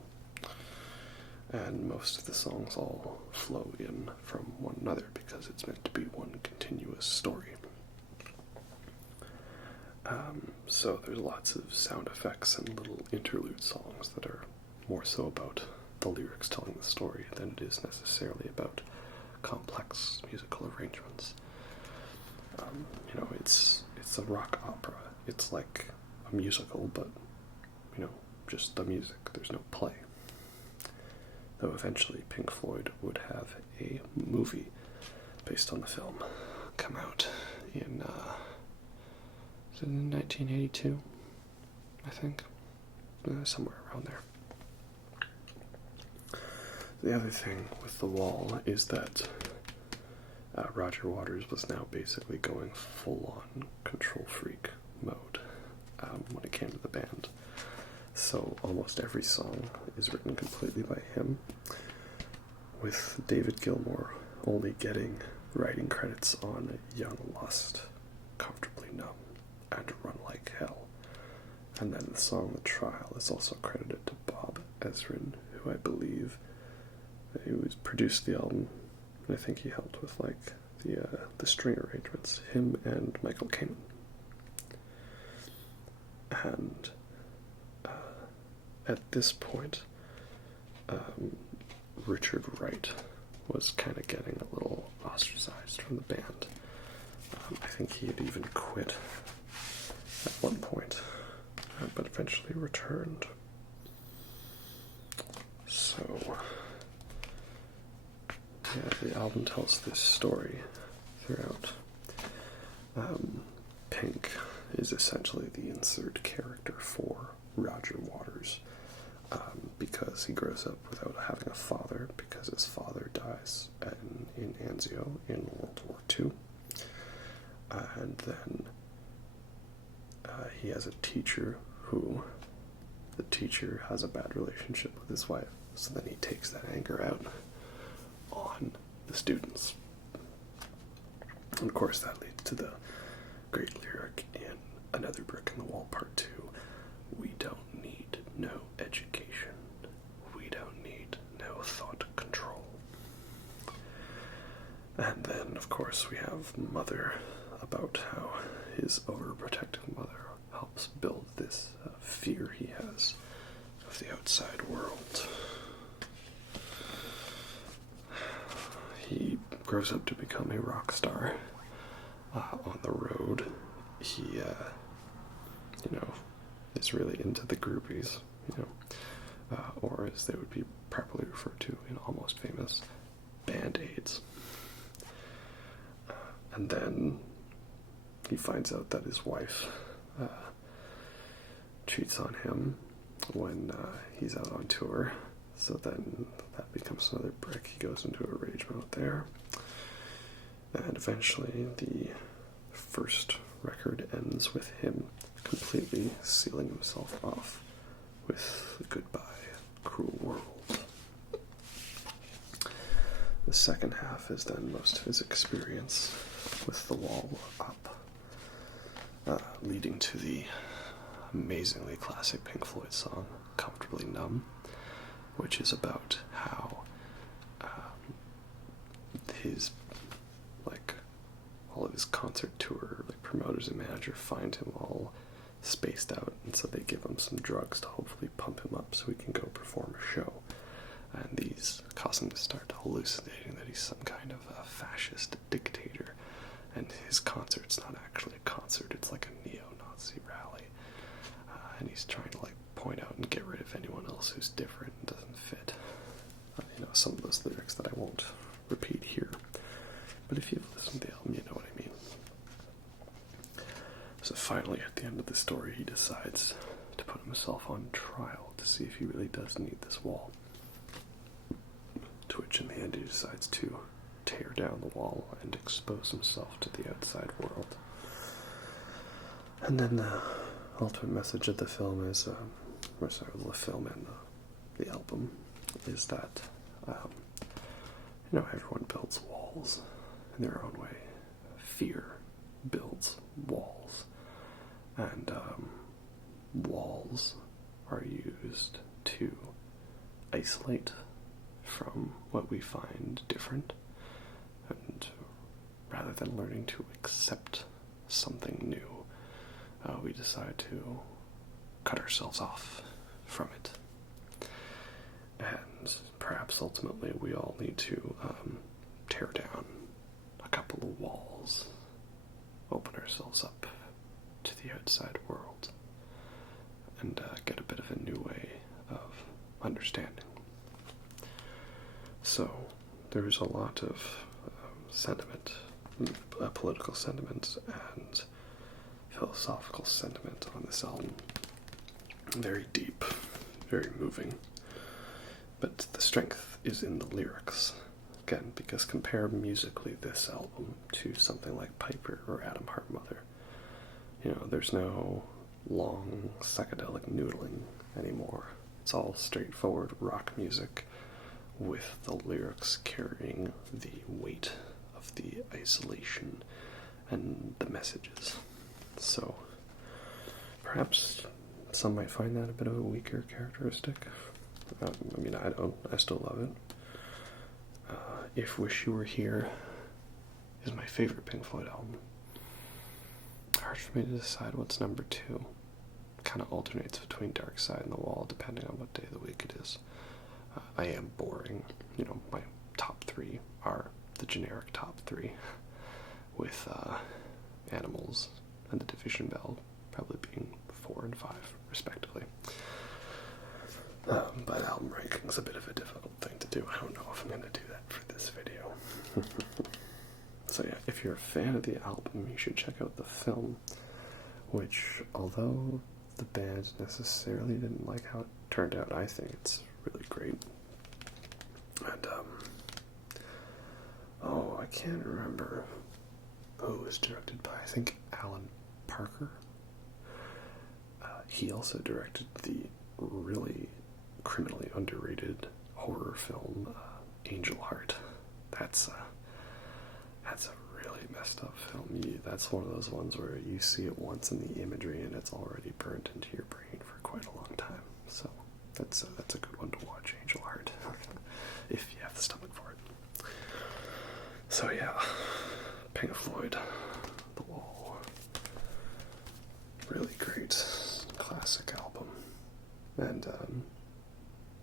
And most of the songs all flow in from one another because it's meant to be one continuous story. So there's lots of sound effects and little interlude songs that are more so about the lyrics telling the story than it is necessarily about complex musical arrangements. It's a rock opera. It's like a musical, but, just the music. There's no play. Though eventually Pink Floyd would have a movie based on the film come out in 1982, I think. Somewhere around there. The other thing with the wall is that Roger Waters was now basically going full-on control freak mode when it came to the band. So almost every song is written completely by him, with David Gilmour only getting writing credits on Young Lust, Comfortably Numb, and Run Like Hell. And then the song The Trial is also credited to Bob Ezrin, who I believe produced the album, and I think he helped with the string arrangements, him and Michael Kamen. And at this point, Richard Wright was kind of getting a little ostracized from the band. I think he had even quit at one point, but eventually returned. So, the album tells this story throughout. Pink is essentially the insert character for Roger Waters, because he grows up without having a father, because his father dies in Anzio in World War II. And then he has a teacher who, the teacher has a bad relationship with his wife, so then he takes that anger out on the students. And of course that leads to the great lyric in Another Brick in the Wall Part 2, "We don't need no education, we don't need no thought control." And then of course we have Mother, about how his overprotective mother helps build this fear he has of the outside world. He grows up to become a rock star. On the road, he, is really into the groupies, or as they would be properly referred to in Almost Famous, Band-Aids. And then he finds out that his wife cheats on him when he's out on tour. So then that becomes another brick. He goes into a rage mode there. And eventually the first record ends with him completely sealing himself off with Goodbye, Cruel World. The second half is then most of his experience with the wall up, leading to the amazingly classic Pink Floyd song, Comfortably Numb, which is about how all of his concert tour promoters and manager find him all spaced out, and so they give him some drugs to hopefully pump him up so he can go perform a show. And these cause him to start hallucinating that he's some kind of a fascist dictator, and his concert's not actually a concert, it's like a neo-Nazi rally. And he's trying to point out and get rid of anyone else who's different and doesn't fit. Some of those lyrics that I won't repeat here. But if you've listened to the album, you know what I mean. So finally, at the end of the story, he decides to put himself on trial to see if he really does need this wall. To which, in the end, he decides to tear down the wall and expose himself to the outside world. And then the ultimate message of the film is, the film and the album, is that, everyone builds walls in their own way. Fear builds walls. And walls are used to isolate from what we find different. And rather than learning to accept something new, we decide to cut ourselves off from it. And perhaps ultimately we all need to tear down a couple of walls, open ourselves up to the outside world, and get a bit of a new way of understanding. So there's a lot of sentiment, political sentiment, and philosophical sentiment on this album. Very deep, very moving. But the strength is in the lyrics. Again, because compare musically this album to something like Piper or Atom Heart Mother. There's no long psychedelic noodling anymore. It's all straightforward rock music with the lyrics carrying the weight of the isolation and the messages. So perhaps some might find that a bit of a weaker characteristic. I don't. I still love it. If Wish You Were Here is my favorite Pink Floyd album. Hard for me to decide what's number 2. Kind of alternates between Dark Side and The Wall, depending on what day of the week it is. I am boring. My top 3 are the generic top 3, with Animals and The Division Bell probably being 4 and 5, respectively. But album ranking's a bit of a difficult thing to do. I don't know if I'm going to do that for this video. So yeah, if you're a fan of the album, you should check out the film, which, although the band necessarily didn't like how it turned out, I think it's really great. And, I can't remember who it was directed by. I think Alan Parker. He also directed the really criminally underrated horror film Angel Heart. That's a really messed up film. That's one of those ones where you see it once in the imagery and it's already burned into your brain for quite a long time. So that's a good one to watch, Angel Heart, if you have the stomach for it. So yeah, Pink Floyd, The Wall, really great classic album, and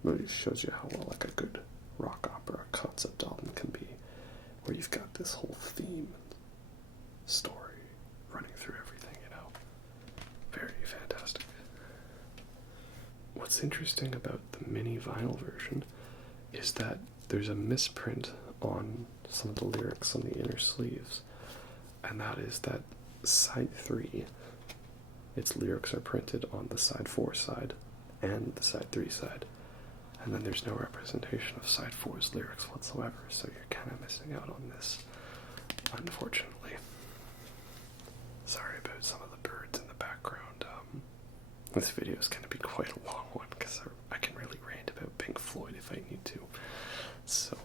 really shows you how well a good rock opera concept album can be, where you've got this whole theme and story running through everything, very fantastic. What's interesting about the mini vinyl version is that there's a misprint on some of the lyrics on the inner sleeves, and that is that side 3, its lyrics are printed on the side 4 side and the side 3 side, and then there's no representation of side 4's lyrics whatsoever, so you're kind of missing out on this, unfortunately. Sorry about some of the birds in the background. This video is going to be quite a long one because I can really rant about Pink Floyd if I need to. So,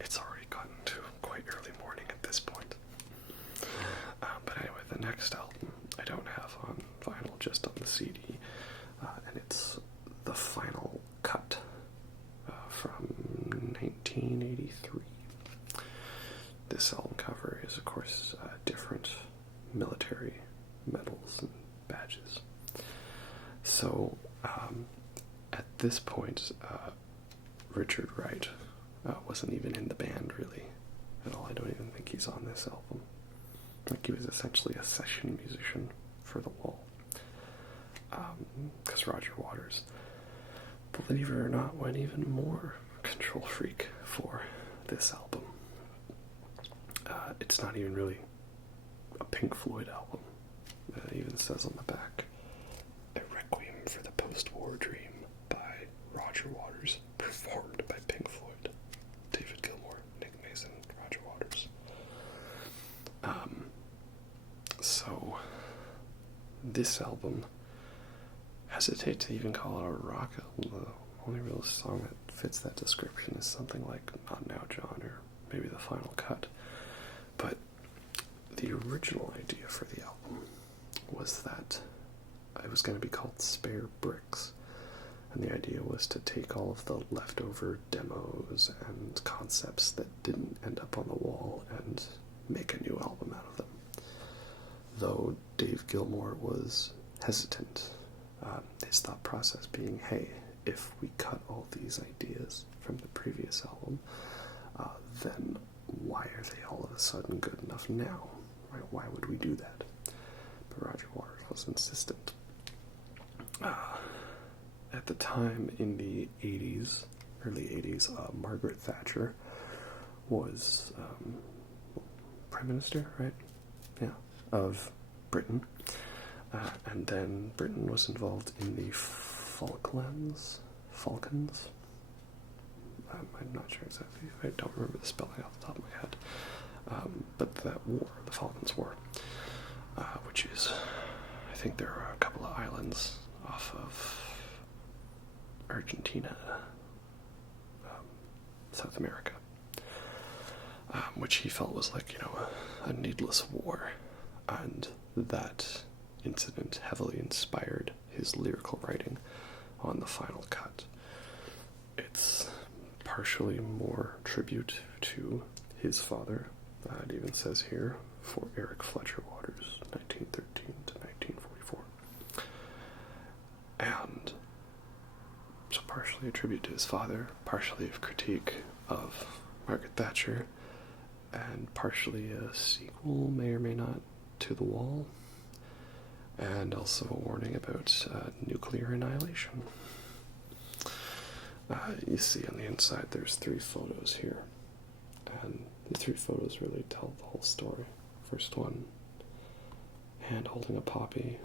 it's already gotten to quite early morning at this point. But anyway, the next album I don't have on vinyl, just on the CD, and it's the final cut from 1983. This album cover is, of course, different military medals and badges. So, at this point, Richard Wright wasn't even in the band, really, at all. I don't even think he's on this album. Like, he was essentially a session musician for The Wall. Because Roger Waters, believe it or not, went even more control freak for this album. It's not even really a Pink Floyd album. It even says on the back, "A Requiem for the Post-War Dream by Roger Waters, performed by Pink Floyd, David Gilmour, Nick Mason, Roger Waters." So, this album, hesitate to even call it a rock album. The only real song that fits that description is something like Not Now, John, or maybe The Final Cut. But the original idea for the album was that it was going to be called Spare Bricks, and the idea was to take all of the leftover demos and concepts that didn't end up on the wall and make a new album out of them. Though Dave Gilmour was hesitant, his thought process being, hey, if we cut all these ideas from the previous album, then why are they all of a sudden good enough now? Right? Why would we do that? But Roger Waters was insistent. At the time, in the 80s, early 80s, Margaret Thatcher was Prime Minister, right? Yeah, of Britain. And then Britain was involved in the Falklands? Falcons? I'm not sure exactly. I don't remember the spelling off the top of my head. But that war, the Falklands War, which is, I think there are a couple of islands off of Argentina, South America, which he felt was like, a needless war. And that incident heavily inspired his lyrical writing on the final cut. It's partially more tribute to his father. It even says here, for Eric Fletcher Waters, 1913 to 1944. And so partially a tribute to his father, partially a critique of Margaret Thatcher, and partially a sequel, may or may not, to The Wall, and also a warning about nuclear annihilation. You see on the inside there's 3 photos here, and the 3 photos really tell the whole story. First one, hand holding a poppy,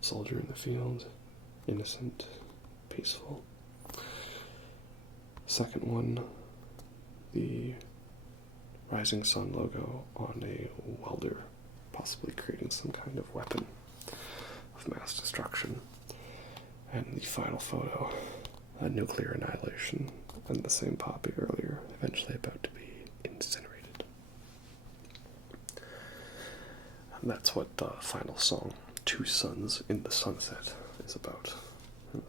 soldier in the field, innocent, peaceful. Second one, the rising sun logo on a welder, possibly creating some kind of weapon of mass destruction. And the final photo, a nuclear annihilation, and the same poppy earlier, eventually about to be incinerated. And that's what the final song, Two Suns in the Sunset, is about.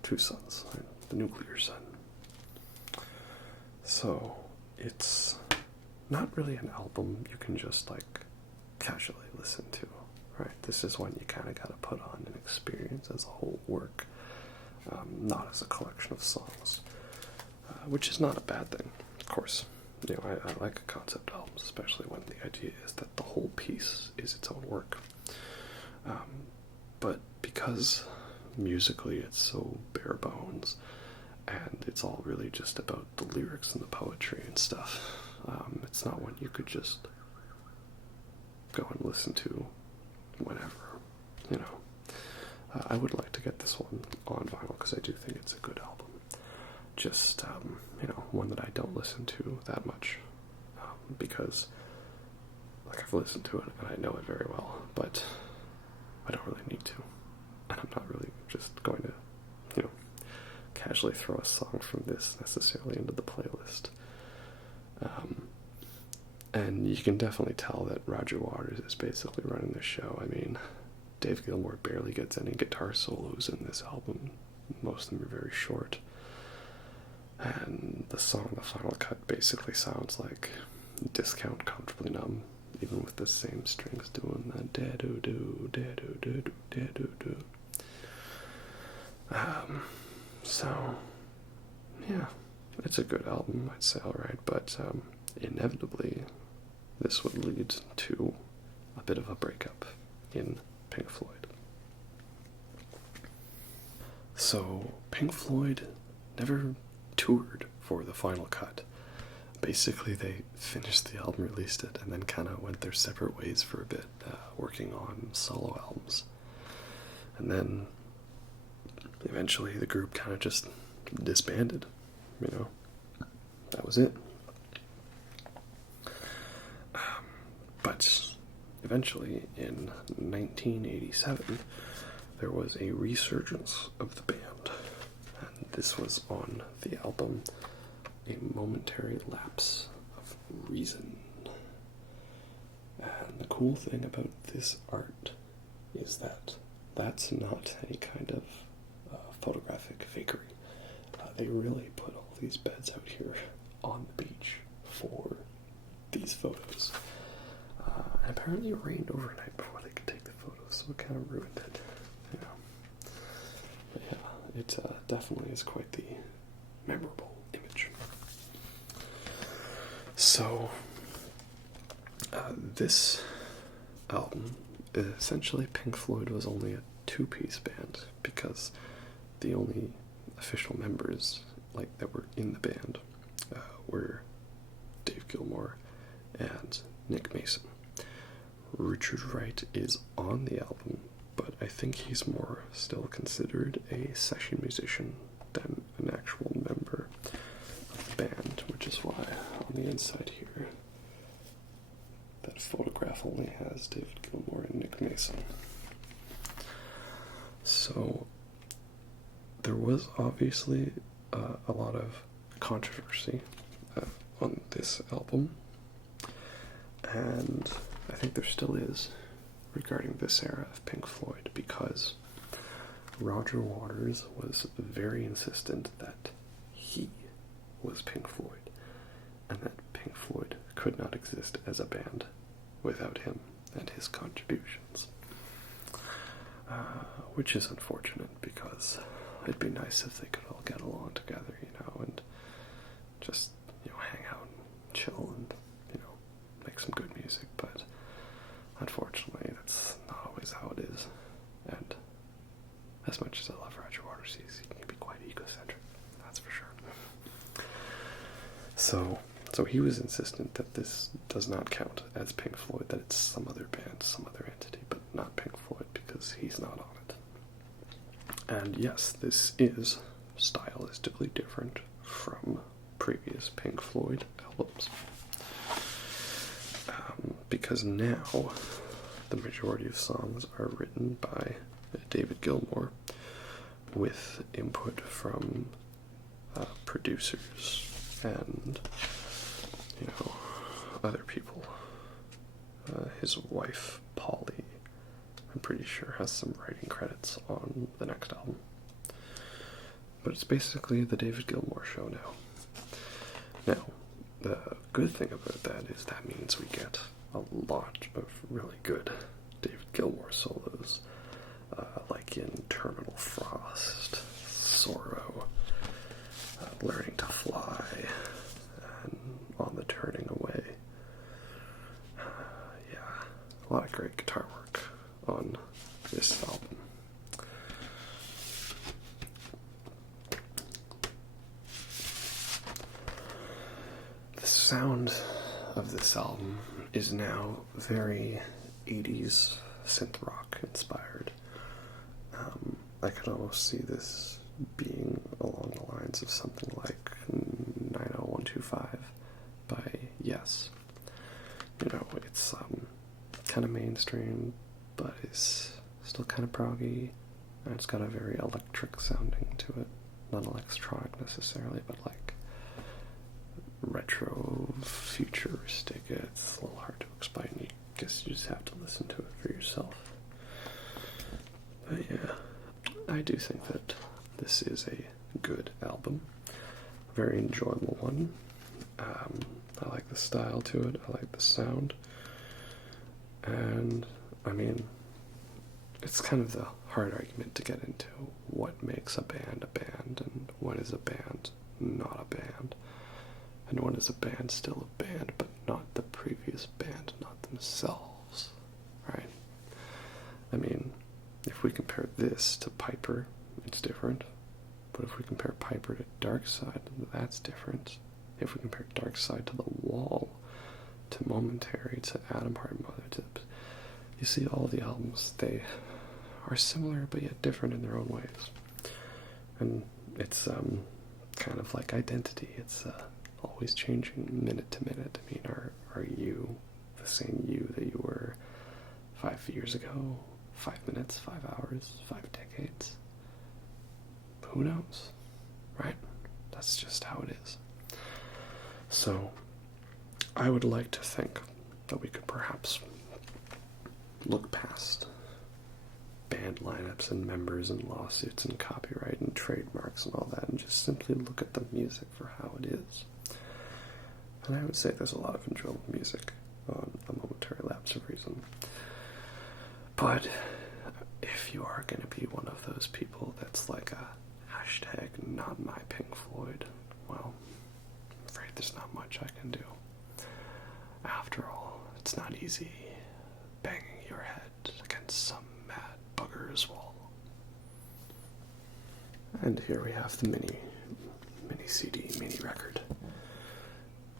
2 suns, the nuclear sun. So, it's not really an album you can just, casually listen to, right? This is one you kind of got to put on and experience as a whole work, not as a collection of songs, which is not a bad thing, of course. I like concept albums, especially when the idea is that the whole piece is its own work. But because musically it's so bare bones, and it's all really just about the lyrics and the poetry and stuff. It's not one you could just go and listen to whenever, you know. I would like to get this one on vinyl because I do think it's a good album. Just, you know, one that I don't listen to that much because, like, I've listened to it and I know it very well, but I don't really need to. And I'm not really just going to, you know, casually throw a song from this necessarily into the playlist. And you can definitely tell that Roger Waters is basically running the show. I mean, Dave Gilmour barely gets any guitar solos in this album. Most of them are very short. And the song, The Final Cut, basically sounds like Discount Comfortably Numb, even with the same strings doing that da-do-do, da-do-do-do, da-do-do. So, yeah, it's a good album, I'd say, alright, but inevitably this would lead to a bit of a breakup in Pink Floyd. So, Pink Floyd never toured for The Final Cut. Basically, they finished the album, released it, and then kind of went their separate ways for a bit, working on solo albums. And then, eventually, the group kind of just disbanded, you know. That was it. But eventually, in 1987, there was a resurgence of the band, and this was on the album A Momentary Lapse of Reason. And the cool thing about this art is that that's not any kind of photographic fakery. They really put all these beds out here on the beach for these photos. And apparently it rained overnight before they could take the photos, so it kind of ruined it. You know. But yeah, it definitely is quite the memorable image. So, this album, essentially Pink Floyd was only a two-piece band because the only official members that were in the band were Dave Gilmour and Nick Mason. Richard Wright is on the album, but I think he's more still considered a session musician than an actual member of the band, which is why on the inside here that photograph only has David Gilmour and Nick Mason. So there was obviously a lot of controversy on this album, and I think there still is regarding this era of Pink Floyd, because Roger Waters was very insistent that he was Pink Floyd, and that Pink Floyd could not exist as a band without him and his contributions. Which is unfortunate, because it'd be nice if they could all get along together, you know, and just, you know, hang out and chill and, you know, make some good music, but unfortunately that's not always how it is. And as much as I love Roger Waters, he can be quite egocentric, that's for sure. So he was insistent that this does not count as Pink Floyd, that it's some other band, some other entity, but not Pink Floyd, because he's not on it. And yes, this is stylistically different from previous Pink Floyd albums. Because now the majority of songs are written by David Gilmour with input from producers and, you know, other people. His wife, Polly, I'm pretty sure has some writing credits on the next album. But it's basically the David Gilmour show now. Now, the good thing about that is that means we get a lot of really good David Gilmour solos, like in Terminal Frost, Sorrow, Learning to Fly, and On the Turning Away. Yeah, a lot of great guitar work on this album. sound of this album is now very 80s synth rock inspired. I could almost see this being along the lines of something like 90125 by Yes. You know, it's kind of mainstream, but it's still kind of proggy, and it's got a very electric sounding to it. Not electronic necessarily, but like retro, futuristic. It's a little hard to explain. I guess you just have to listen to it for yourself. But yeah, I do think that this is a good album. A very enjoyable one. I like the style to it. I like the sound. And, I mean, it's kind of the hard argument to get into. What makes a band, and when is a band not a band? And when is a band still a band, but not the previous band, not themselves, right? I mean, if we compare this to Piper, it's different. But if we compare Piper to Darkside, that's different. If we compare Darkside to The Wall, to Momentary, to Atom Heart Mother, you see all the albums, they are similar but yet different in their own ways. And it's kind of like identity. It's always changing minute to minute. I mean, are you the same you that you were 5 years ago? 5 minutes, 5 hours, 5 decades? Who knows, right? That's just how it is. So, I would like to think that we could perhaps look past band lineups and members and lawsuits and copyright and trademarks and all that, and just simply look at the music for how it is. And I would say there's a lot of enjoyable music on A Momentary Lapse of Reason. But if you are going to be one of those people that's like a hashtag not my Pink Floyd, well, I'm afraid there's not much I can do. After all, it's not easy banging your head against some mad bugger's wall. And here we have the mini CD, mini record.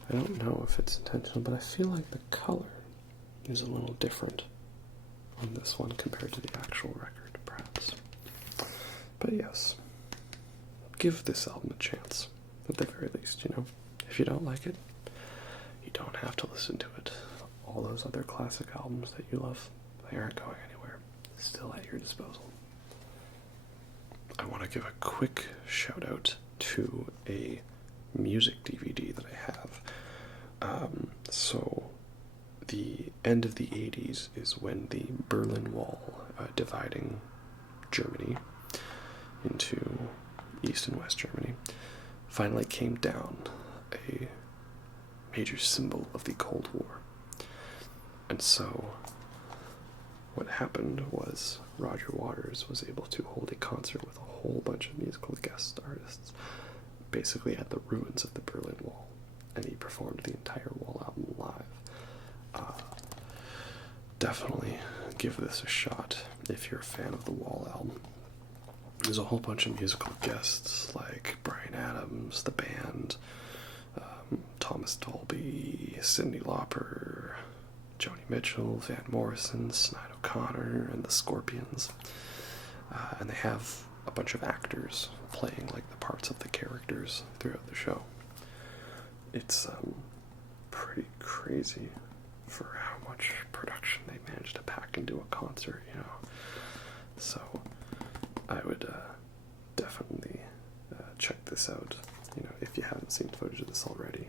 I don't know if it's intentional, but I feel like the color is a little different on this one compared to the actual record, perhaps. But yes, give this album a chance, at the very least, you know. If you don't like it, you don't have to listen to it. All those other classic albums that you love, they aren't going anywhere. Still at your disposal. I want to give a quick shout out to a music DVD that I have. So the end of the 80s is when the Berlin Wall, dividing Germany into East and West Germany, finally came down, a major symbol of the Cold War. And so what happened was Roger Waters was able to hold a concert with a whole bunch of musical guest artists, basically at the ruins of the Berlin Wall, and he performed the entire Wall album live. Definitely give this a shot if you're a fan of the Wall album. There's a whole bunch of musical guests like Bryan Adams, the band, Thomas Dolby, Cyndi Lauper, Joni Mitchell, Van Morrison, Sinead O'Connor, and the Scorpions. And they have a bunch of actors playing like the parts of the characters throughout the show. It's pretty crazy for how much production they managed to pack into a concert, you know. So I would definitely check this out, you know, if you haven't seen footage of this already.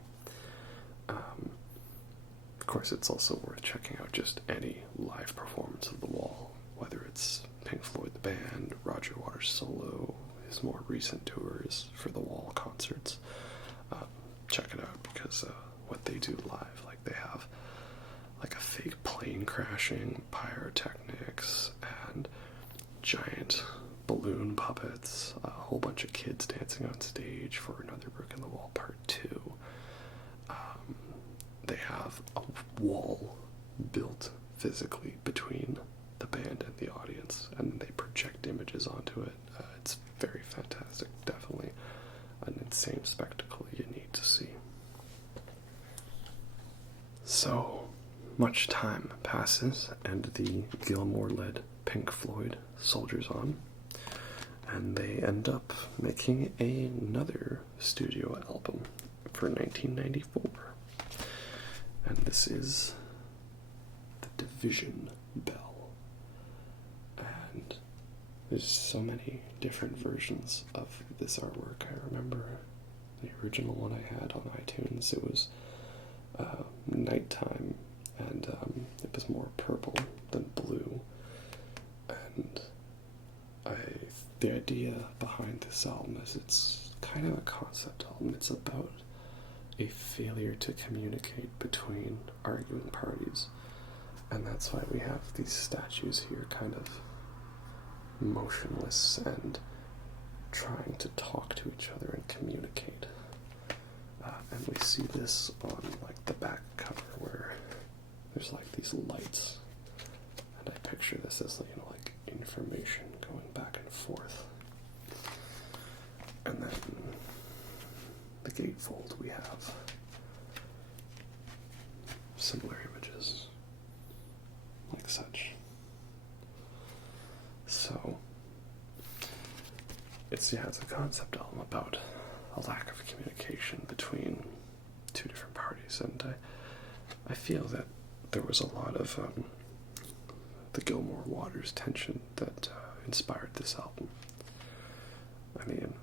Of course, it's also worth checking out just any live performance of The Wall, whether it's Pink Floyd the band, Roger Waters solo, his more recent tours for The Wall concerts. Check it out, because what they do live, like they have like a fake plane crashing, pyrotechnics, and giant balloon puppets, a whole bunch of kids dancing on stage for Another Brick in the Wall Part 2. They have a wall built physically between the band and the audience, and they project images onto it. It's very fantastic, definitely an insane spectacle you need to see. So, much time passes, and the Gilmour-led Pink Floyd soldiers on, and they end up making another studio album for 1994. And this is The Division Bell. And there's so many different versions of this artwork. I remember the original one I had on iTunes. It was nighttime, and it was more purple than blue. And the idea behind this album is it's kind of a concept album. It's about a failure to communicate between arguing parties. And that's why we have these statues here kind of motionless and trying to talk to each other and communicate. And we see this on like the back cover where there's like these lights. And I picture this as, like information going back and forth. And then the gatefold, we have similar images like such. So it's a concept album about a lack of communication between two different parties, and I feel that there was a lot of the Gilmour Waters tension that inspired this album. I mean,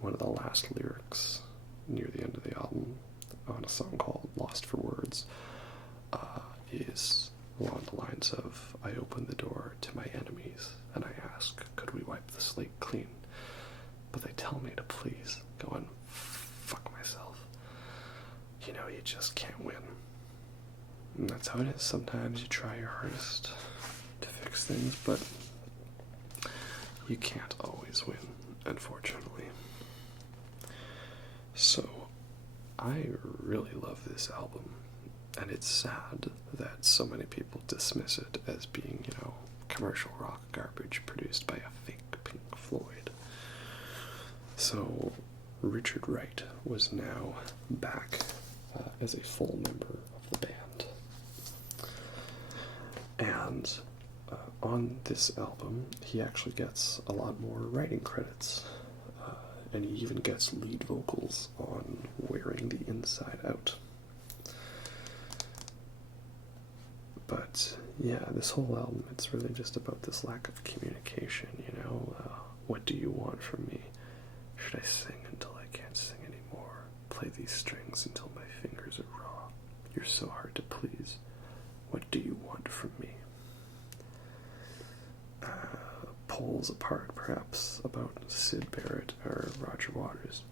one of the last lyrics near the end of the album on a song called Lost for Words is along the lines of, I open the door to my enemies and I ask, could we wipe the slate clean? But they tell me to please go and fuck myself. You know, you just can't win. And that's how it is. Sometimes you try your hardest to fix things, but you can't always win, unfortunately. So, I really love this album, and it's sad that so many people dismiss it as being, commercial rock garbage produced by a fake Pink Floyd. So, Richard Wright was now back as a full member of the band. And on this album, he actually gets a lot more writing credits. And he even gets lead vocals on Wearing the Inside Out. But, yeah, this whole album, it's really just about this lack of communication, what do you want from me? Should I sing until I can't sing anymore? Play these strings until my fingers are raw? You're so hard to please. What do you want from me? Polls apart, perhaps, about Syd Barrett or Roger Waters.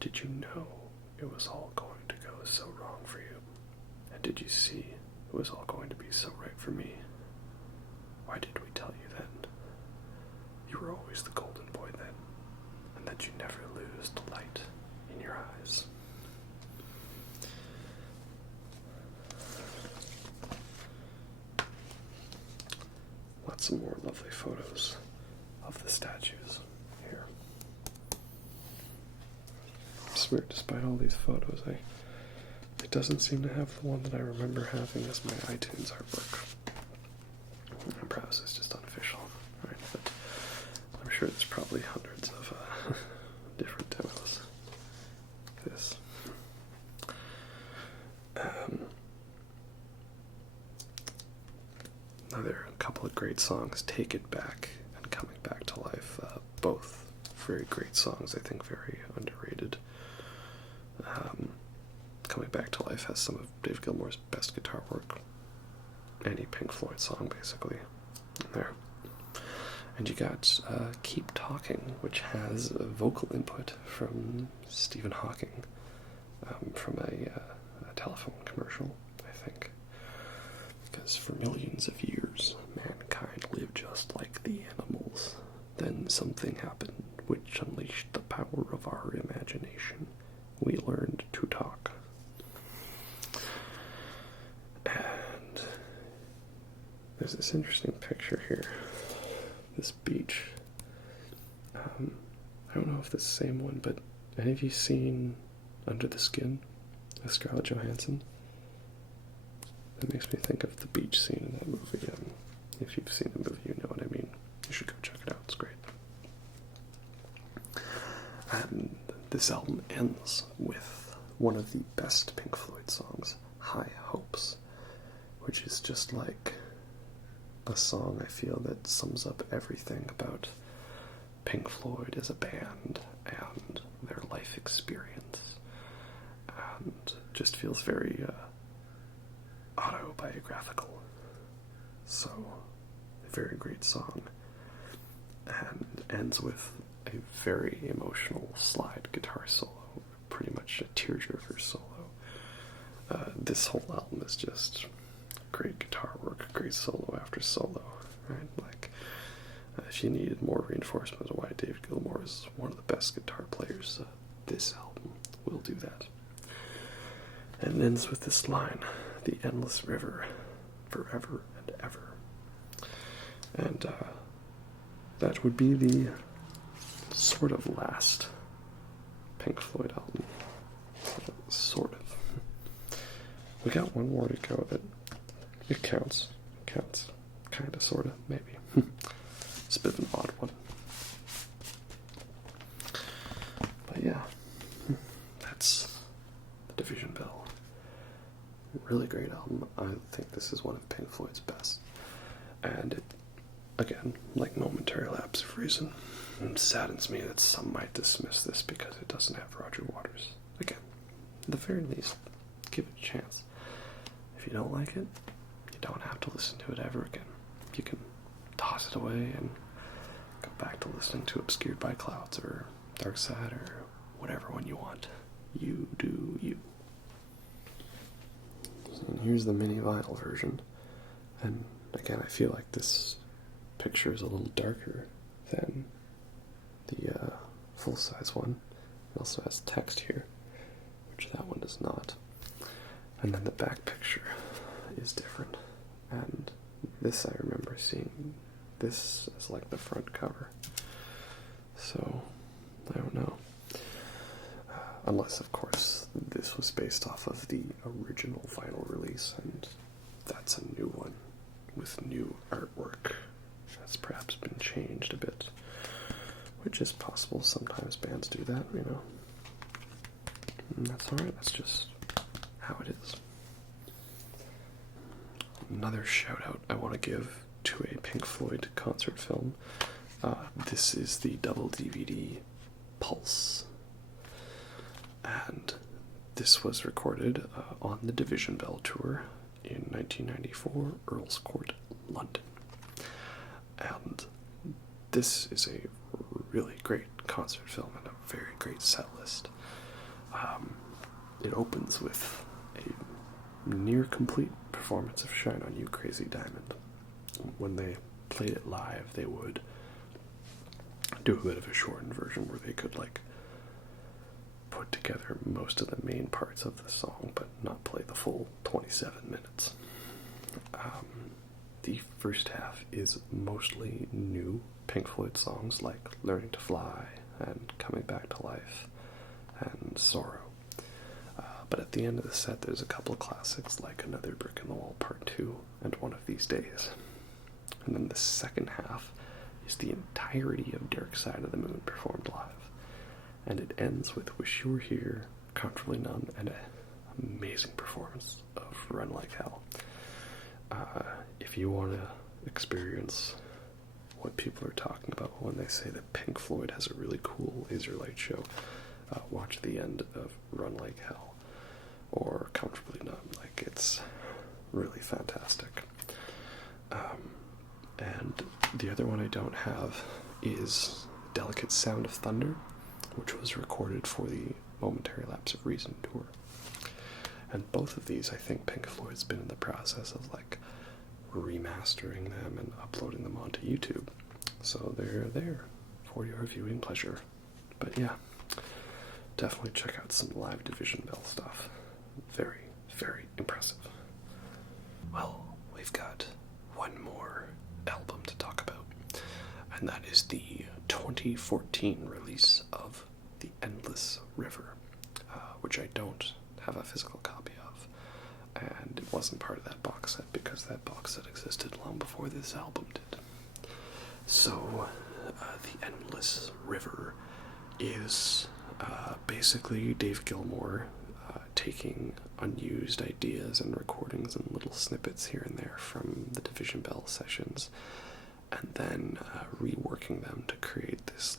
Did you know it was all going to go so wrong for you? And did you see it was all going to be so right for me? Why did we tell you then? You were always the golden boy then, and that you never lose the light in your eyes. Lots of more lovely photos of the statues here. I swear, despite all these photos, it doesn't seem to have the one that I remember having as my iTunes artwork. And perhaps it's just unofficial, right? But I'm sure there's probably hundreds of different demos. This. Another couple of great songs, Take It Back and Coming Back to Life. Both very great songs, I think very underrated. Coming Back to Life has some of Dave Gilmour's best guitar work. Any Pink Floyd song, basically, in there. And you got Keep Talking, which has a vocal input from Stephen Hawking, from a telephone commercial, I think. Because for millions of years, mankind lived just like the animals. Then something happened which unleashed the power of our imagination. We learned to talk. And there's this interesting picture here. This beach. I don't know if it's the same one, but any of you seen Under the Skin with Scarlett Johansson? It makes me think of the beach scene in that movie. If you've seen the movie, you know what I mean. You should go check it out. It's great. And this album ends with one of the best Pink Floyd songs, High Hopes, which is just like a song I feel that sums up everything about Pink Floyd as a band and their life experience, and just feels very autobiographical. So, a very great song, and ends with a very emotional slide guitar solo, pretty much a tearjerker solo. This whole album is just great guitar work, great solo after solo, right? Like, if you needed more reinforcement of why David Gilmour is one of the best guitar players, this album will do that. And it ends with this line, "The endless river, forever and ever." And that would be the sort of last Pink Floyd album. Sort of. We got one more to go, but it counts. Counts. Kinda, sorta, maybe. It's a bit of an odd one. But yeah, that's The Division Bell. Really great album. I think this is one of Pink Floyd's best. And it, again, like Momentary, Lapse of Reason, it saddens me that some might dismiss this because it doesn't have Roger Waters. Again, at the very least, give it a chance. If you don't like it, you don't have to listen to it ever again. You can toss it away and go back to listening to Obscured by Clouds or Dark Side or whatever one you want. You do you. And here's the mini vinyl version. And again, I feel like this picture is a little darker than the full-size one. It also has text here, which that one does not. And then the back picture is different. And this, I remember seeing this as like the front cover. So, I don't know. Unless, of course, this was based off of the original vinyl release, and that's a new one with new artwork that's perhaps been changed a bit, which is possible. Sometimes bands do that, you know. And that's alright, that's just how it is. Another shout out I want to give to a Pink Floyd concert film. This is the double DVD Pulse. And this was recorded on the Division Bell tour in 1994, Earl's Court, London. And this is a really great concert film and a very great set list. It opens with a near complete performance of Shine On You, Crazy Diamond. When they played it live, they would do a bit of a shortened version where they could like put together most of the main parts of the song but not play the full 27 minutes. The first half is mostly new Pink Floyd songs like Learning to Fly and Coming Back to Life and Sorrow. But at the end of the set there's a couple of classics like Another Brick in the Wall Part 2 and One of These Days. And then the second half is the entirety of Dark Side of the Moon performed live. And it ends with Wish You Were Here, Comfortably Numb, and an amazing performance of Run Like Hell. If you want to experience what people are talking about when they say that Pink Floyd has a really cool laser light show, watch the end of Run Like Hell or Comfortably Numb. Like, it's really fantastic. And the other one I don't have is Delicate Sound of Thunder, which was recorded for the Momentary Lapse of Reason tour. And both of these, I think Pink Floyd's been in the process of like remastering them and uploading them onto YouTube. So they're there for your viewing pleasure. But yeah, definitely check out some live Division Bell stuff. Very, very impressive. Well, we've got one more album to talk about, and that is the 2014 release of The Endless River, which I don't have a physical copy of. and it wasn't part of that box set because that box set existed long before this album did. So, The Endless River is basically Dave Gilmour taking unused ideas and recordings and little snippets here and there from the Division Bell sessions, and then reworking them to create this,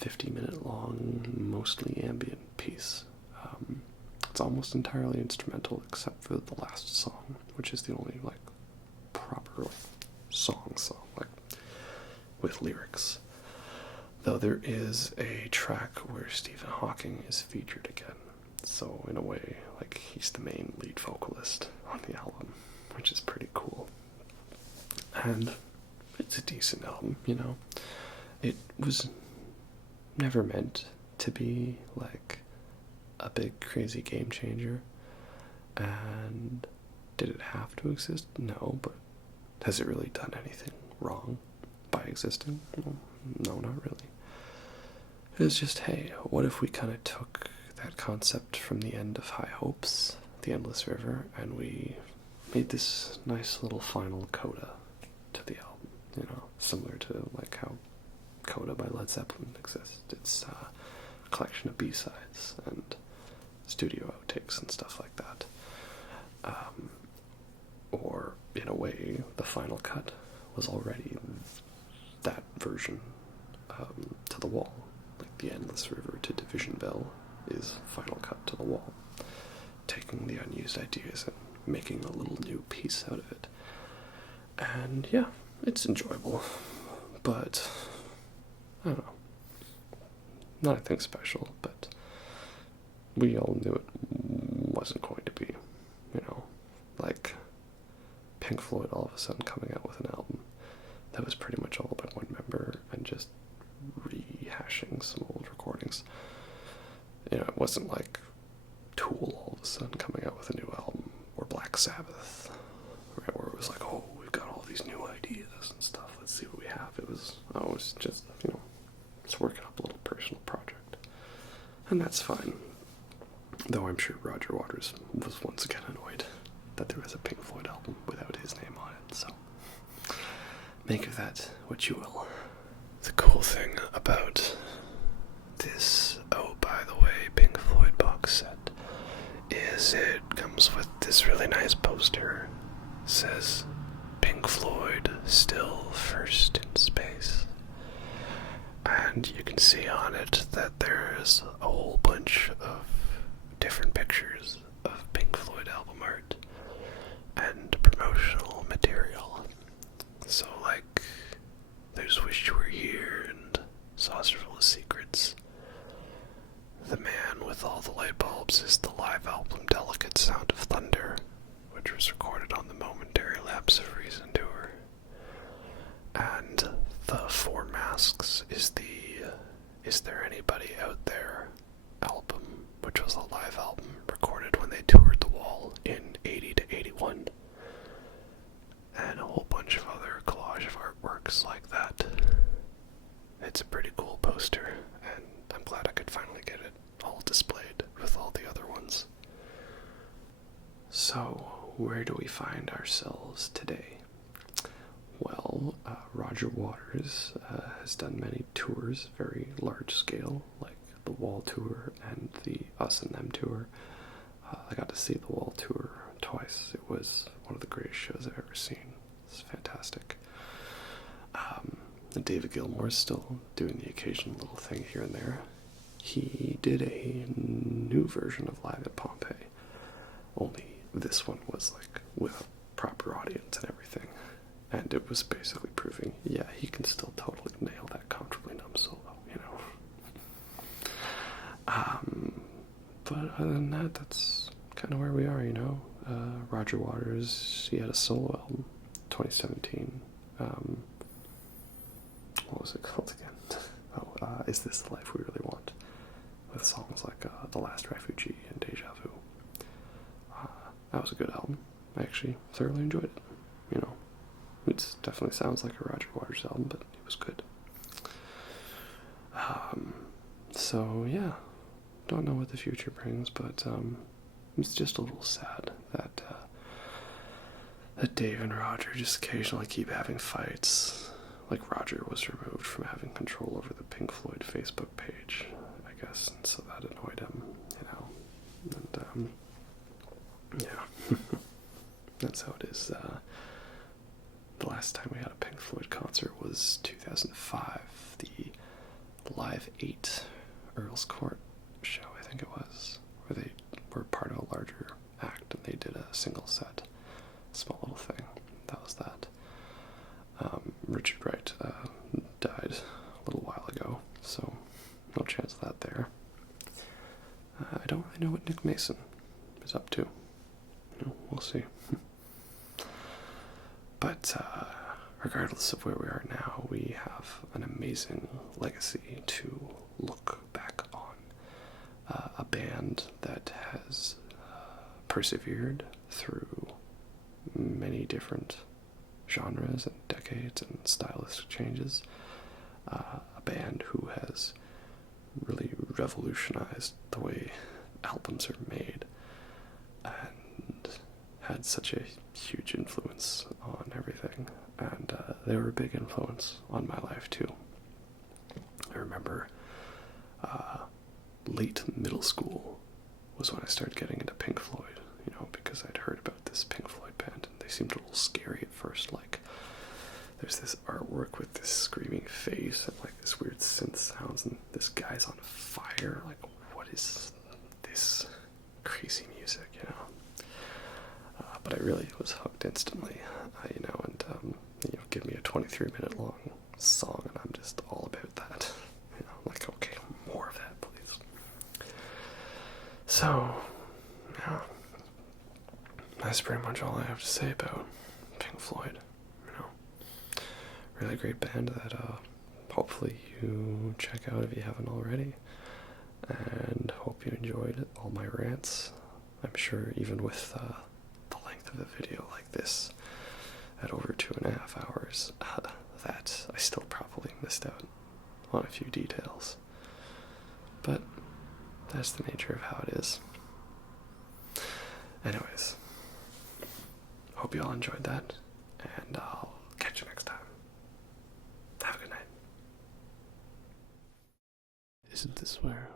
50-minute long, mostly ambient piece. It's almost entirely instrumental except for the last song, which is the only, proper, song, with lyrics. Though there is a track where Stephen Hawking is featured again. So, in a way, he's the main lead vocalist on the album, which is pretty cool. And it's a decent album, It was never meant to be, a big, crazy game changer. And did it have to exist? No, but has it really done anything wrong by existing? Well, no, not really. It was just, hey, what if we kind of took that concept from the end of High Hopes, The Endless River, and we made this nice little final coda to the album, similar to, how Coda by Led Zeppelin exists. It's a collection of B-sides and studio outtakes and stuff like that. Or, in a way, the final cut was already that version to the wall. The Endless River to Division Bell is final cut to the wall, taking the unused ideas and making a little new piece out of it. And yeah, it's enjoyable, but I don't know, not anything special, but we all knew it wasn't going to be, Pink Floyd all of a sudden coming out with an album that was pretty much all by one member and just rehashing some old recordings. It wasn't like Tool all of a sudden coming out with a new album, or Black Sabbath, right, where it was like, oh, we've got all these new ideas and stuff, let's see what we have. It was just, it's working up a little personal project. And that's fine. Though I'm sure Roger Waters was once again annoyed that there was a Pink Floyd album without his name on it, so make of that what you will. The cool thing about this, oh, by the way, Pink Floyd box set, is it comes with this really nice poster. It says, Pink Floyd still first in space. And you can see on it that there's a whole bunch of different pictures of Pink Floyd album art and promotional material. So, there's Wish You Were Here and Saucerful of Secrets. The Man with All the Light Bulbs is the live album Delicate Sound of Thunder, which was recorded on the Momentary Lapse of Reason tour. And the Four Masks is the Is There Anybody Out There album, which was a live album recorded when they toured the wall in 80 to 81. And a whole bunch of other collage of artworks like that. It's a pretty cool poster, and I'm glad I could finally get it all displayed with all the other ones. So, where do we find ourselves today? Well, Roger Waters has done many tours, very large scale, like the Wall tour and the Us and Them tour. I got to see the Wall tour twice. It was one of the greatest shows I've ever seen. It's fantastic. And David Gilmour is still doing the occasional little thing here and there. He did a new version of Live at Pompeii, only this one was with a proper audience and everything. And it was basically proving, yeah, he can still totally nail that Comfortably Numb solo, But other than that, that's kind of where we are, Roger Waters, he had a solo album, 2017. What was it called again? Is This the Life We Really Want? With songs like The Last Refugee and Deja Vu. That was a good album. I actually thoroughly enjoyed it, It definitely sounds like a Roger Waters album, but it was good. So, yeah. Don't know what the future brings, but it's just a little sad that that Dave and Roger just occasionally keep having fights. Like, Roger was removed from having control over the Pink Floyd Facebook page, I guess, and so that annoyed him, you know. And yeah, that's how it is. The last time we had a Pink Floyd concert was 2005, the Live 8 Earl's Court show, I think it was, where they were part of a larger act and they did a single set, small little thing. That was that. Richard Wright died a little while ago, so no chance of that there. I don't really know what Nick Mason is up to. We'll see. But regardless of where we are now, we have an amazing legacy to look back on. A band that has persevered through many different genres and decades and stylistic changes. A band who has really revolutionized the way albums are made and had such a huge influence on everything. And they were a big influence on my life too. I remember late middle school was when I started getting into Pink Floyd, because I'd heard about this Pink Floyd band, and they seemed a little scary at first. Like, there's this artwork with this screaming face and like this weird synth sounds, and this guy's on fire. Like, what is this crazy music, But I really was hooked instantly, and give me a 23-minute long song, and I'm just all about that. Like, okay, more of that, please. So, yeah, that's pretty much all I have to say about Pink Floyd. Really great band that hopefully you check out if you haven't already, and hope you enjoyed all my rants. I'm sure even with the length of a video like this at over 2.5 hours, that I still probably missed out on a few details, but that's the nature of how it is. Anyways, hope you all enjoyed that, and I'll catch you next time. Have a good night. Isn't this where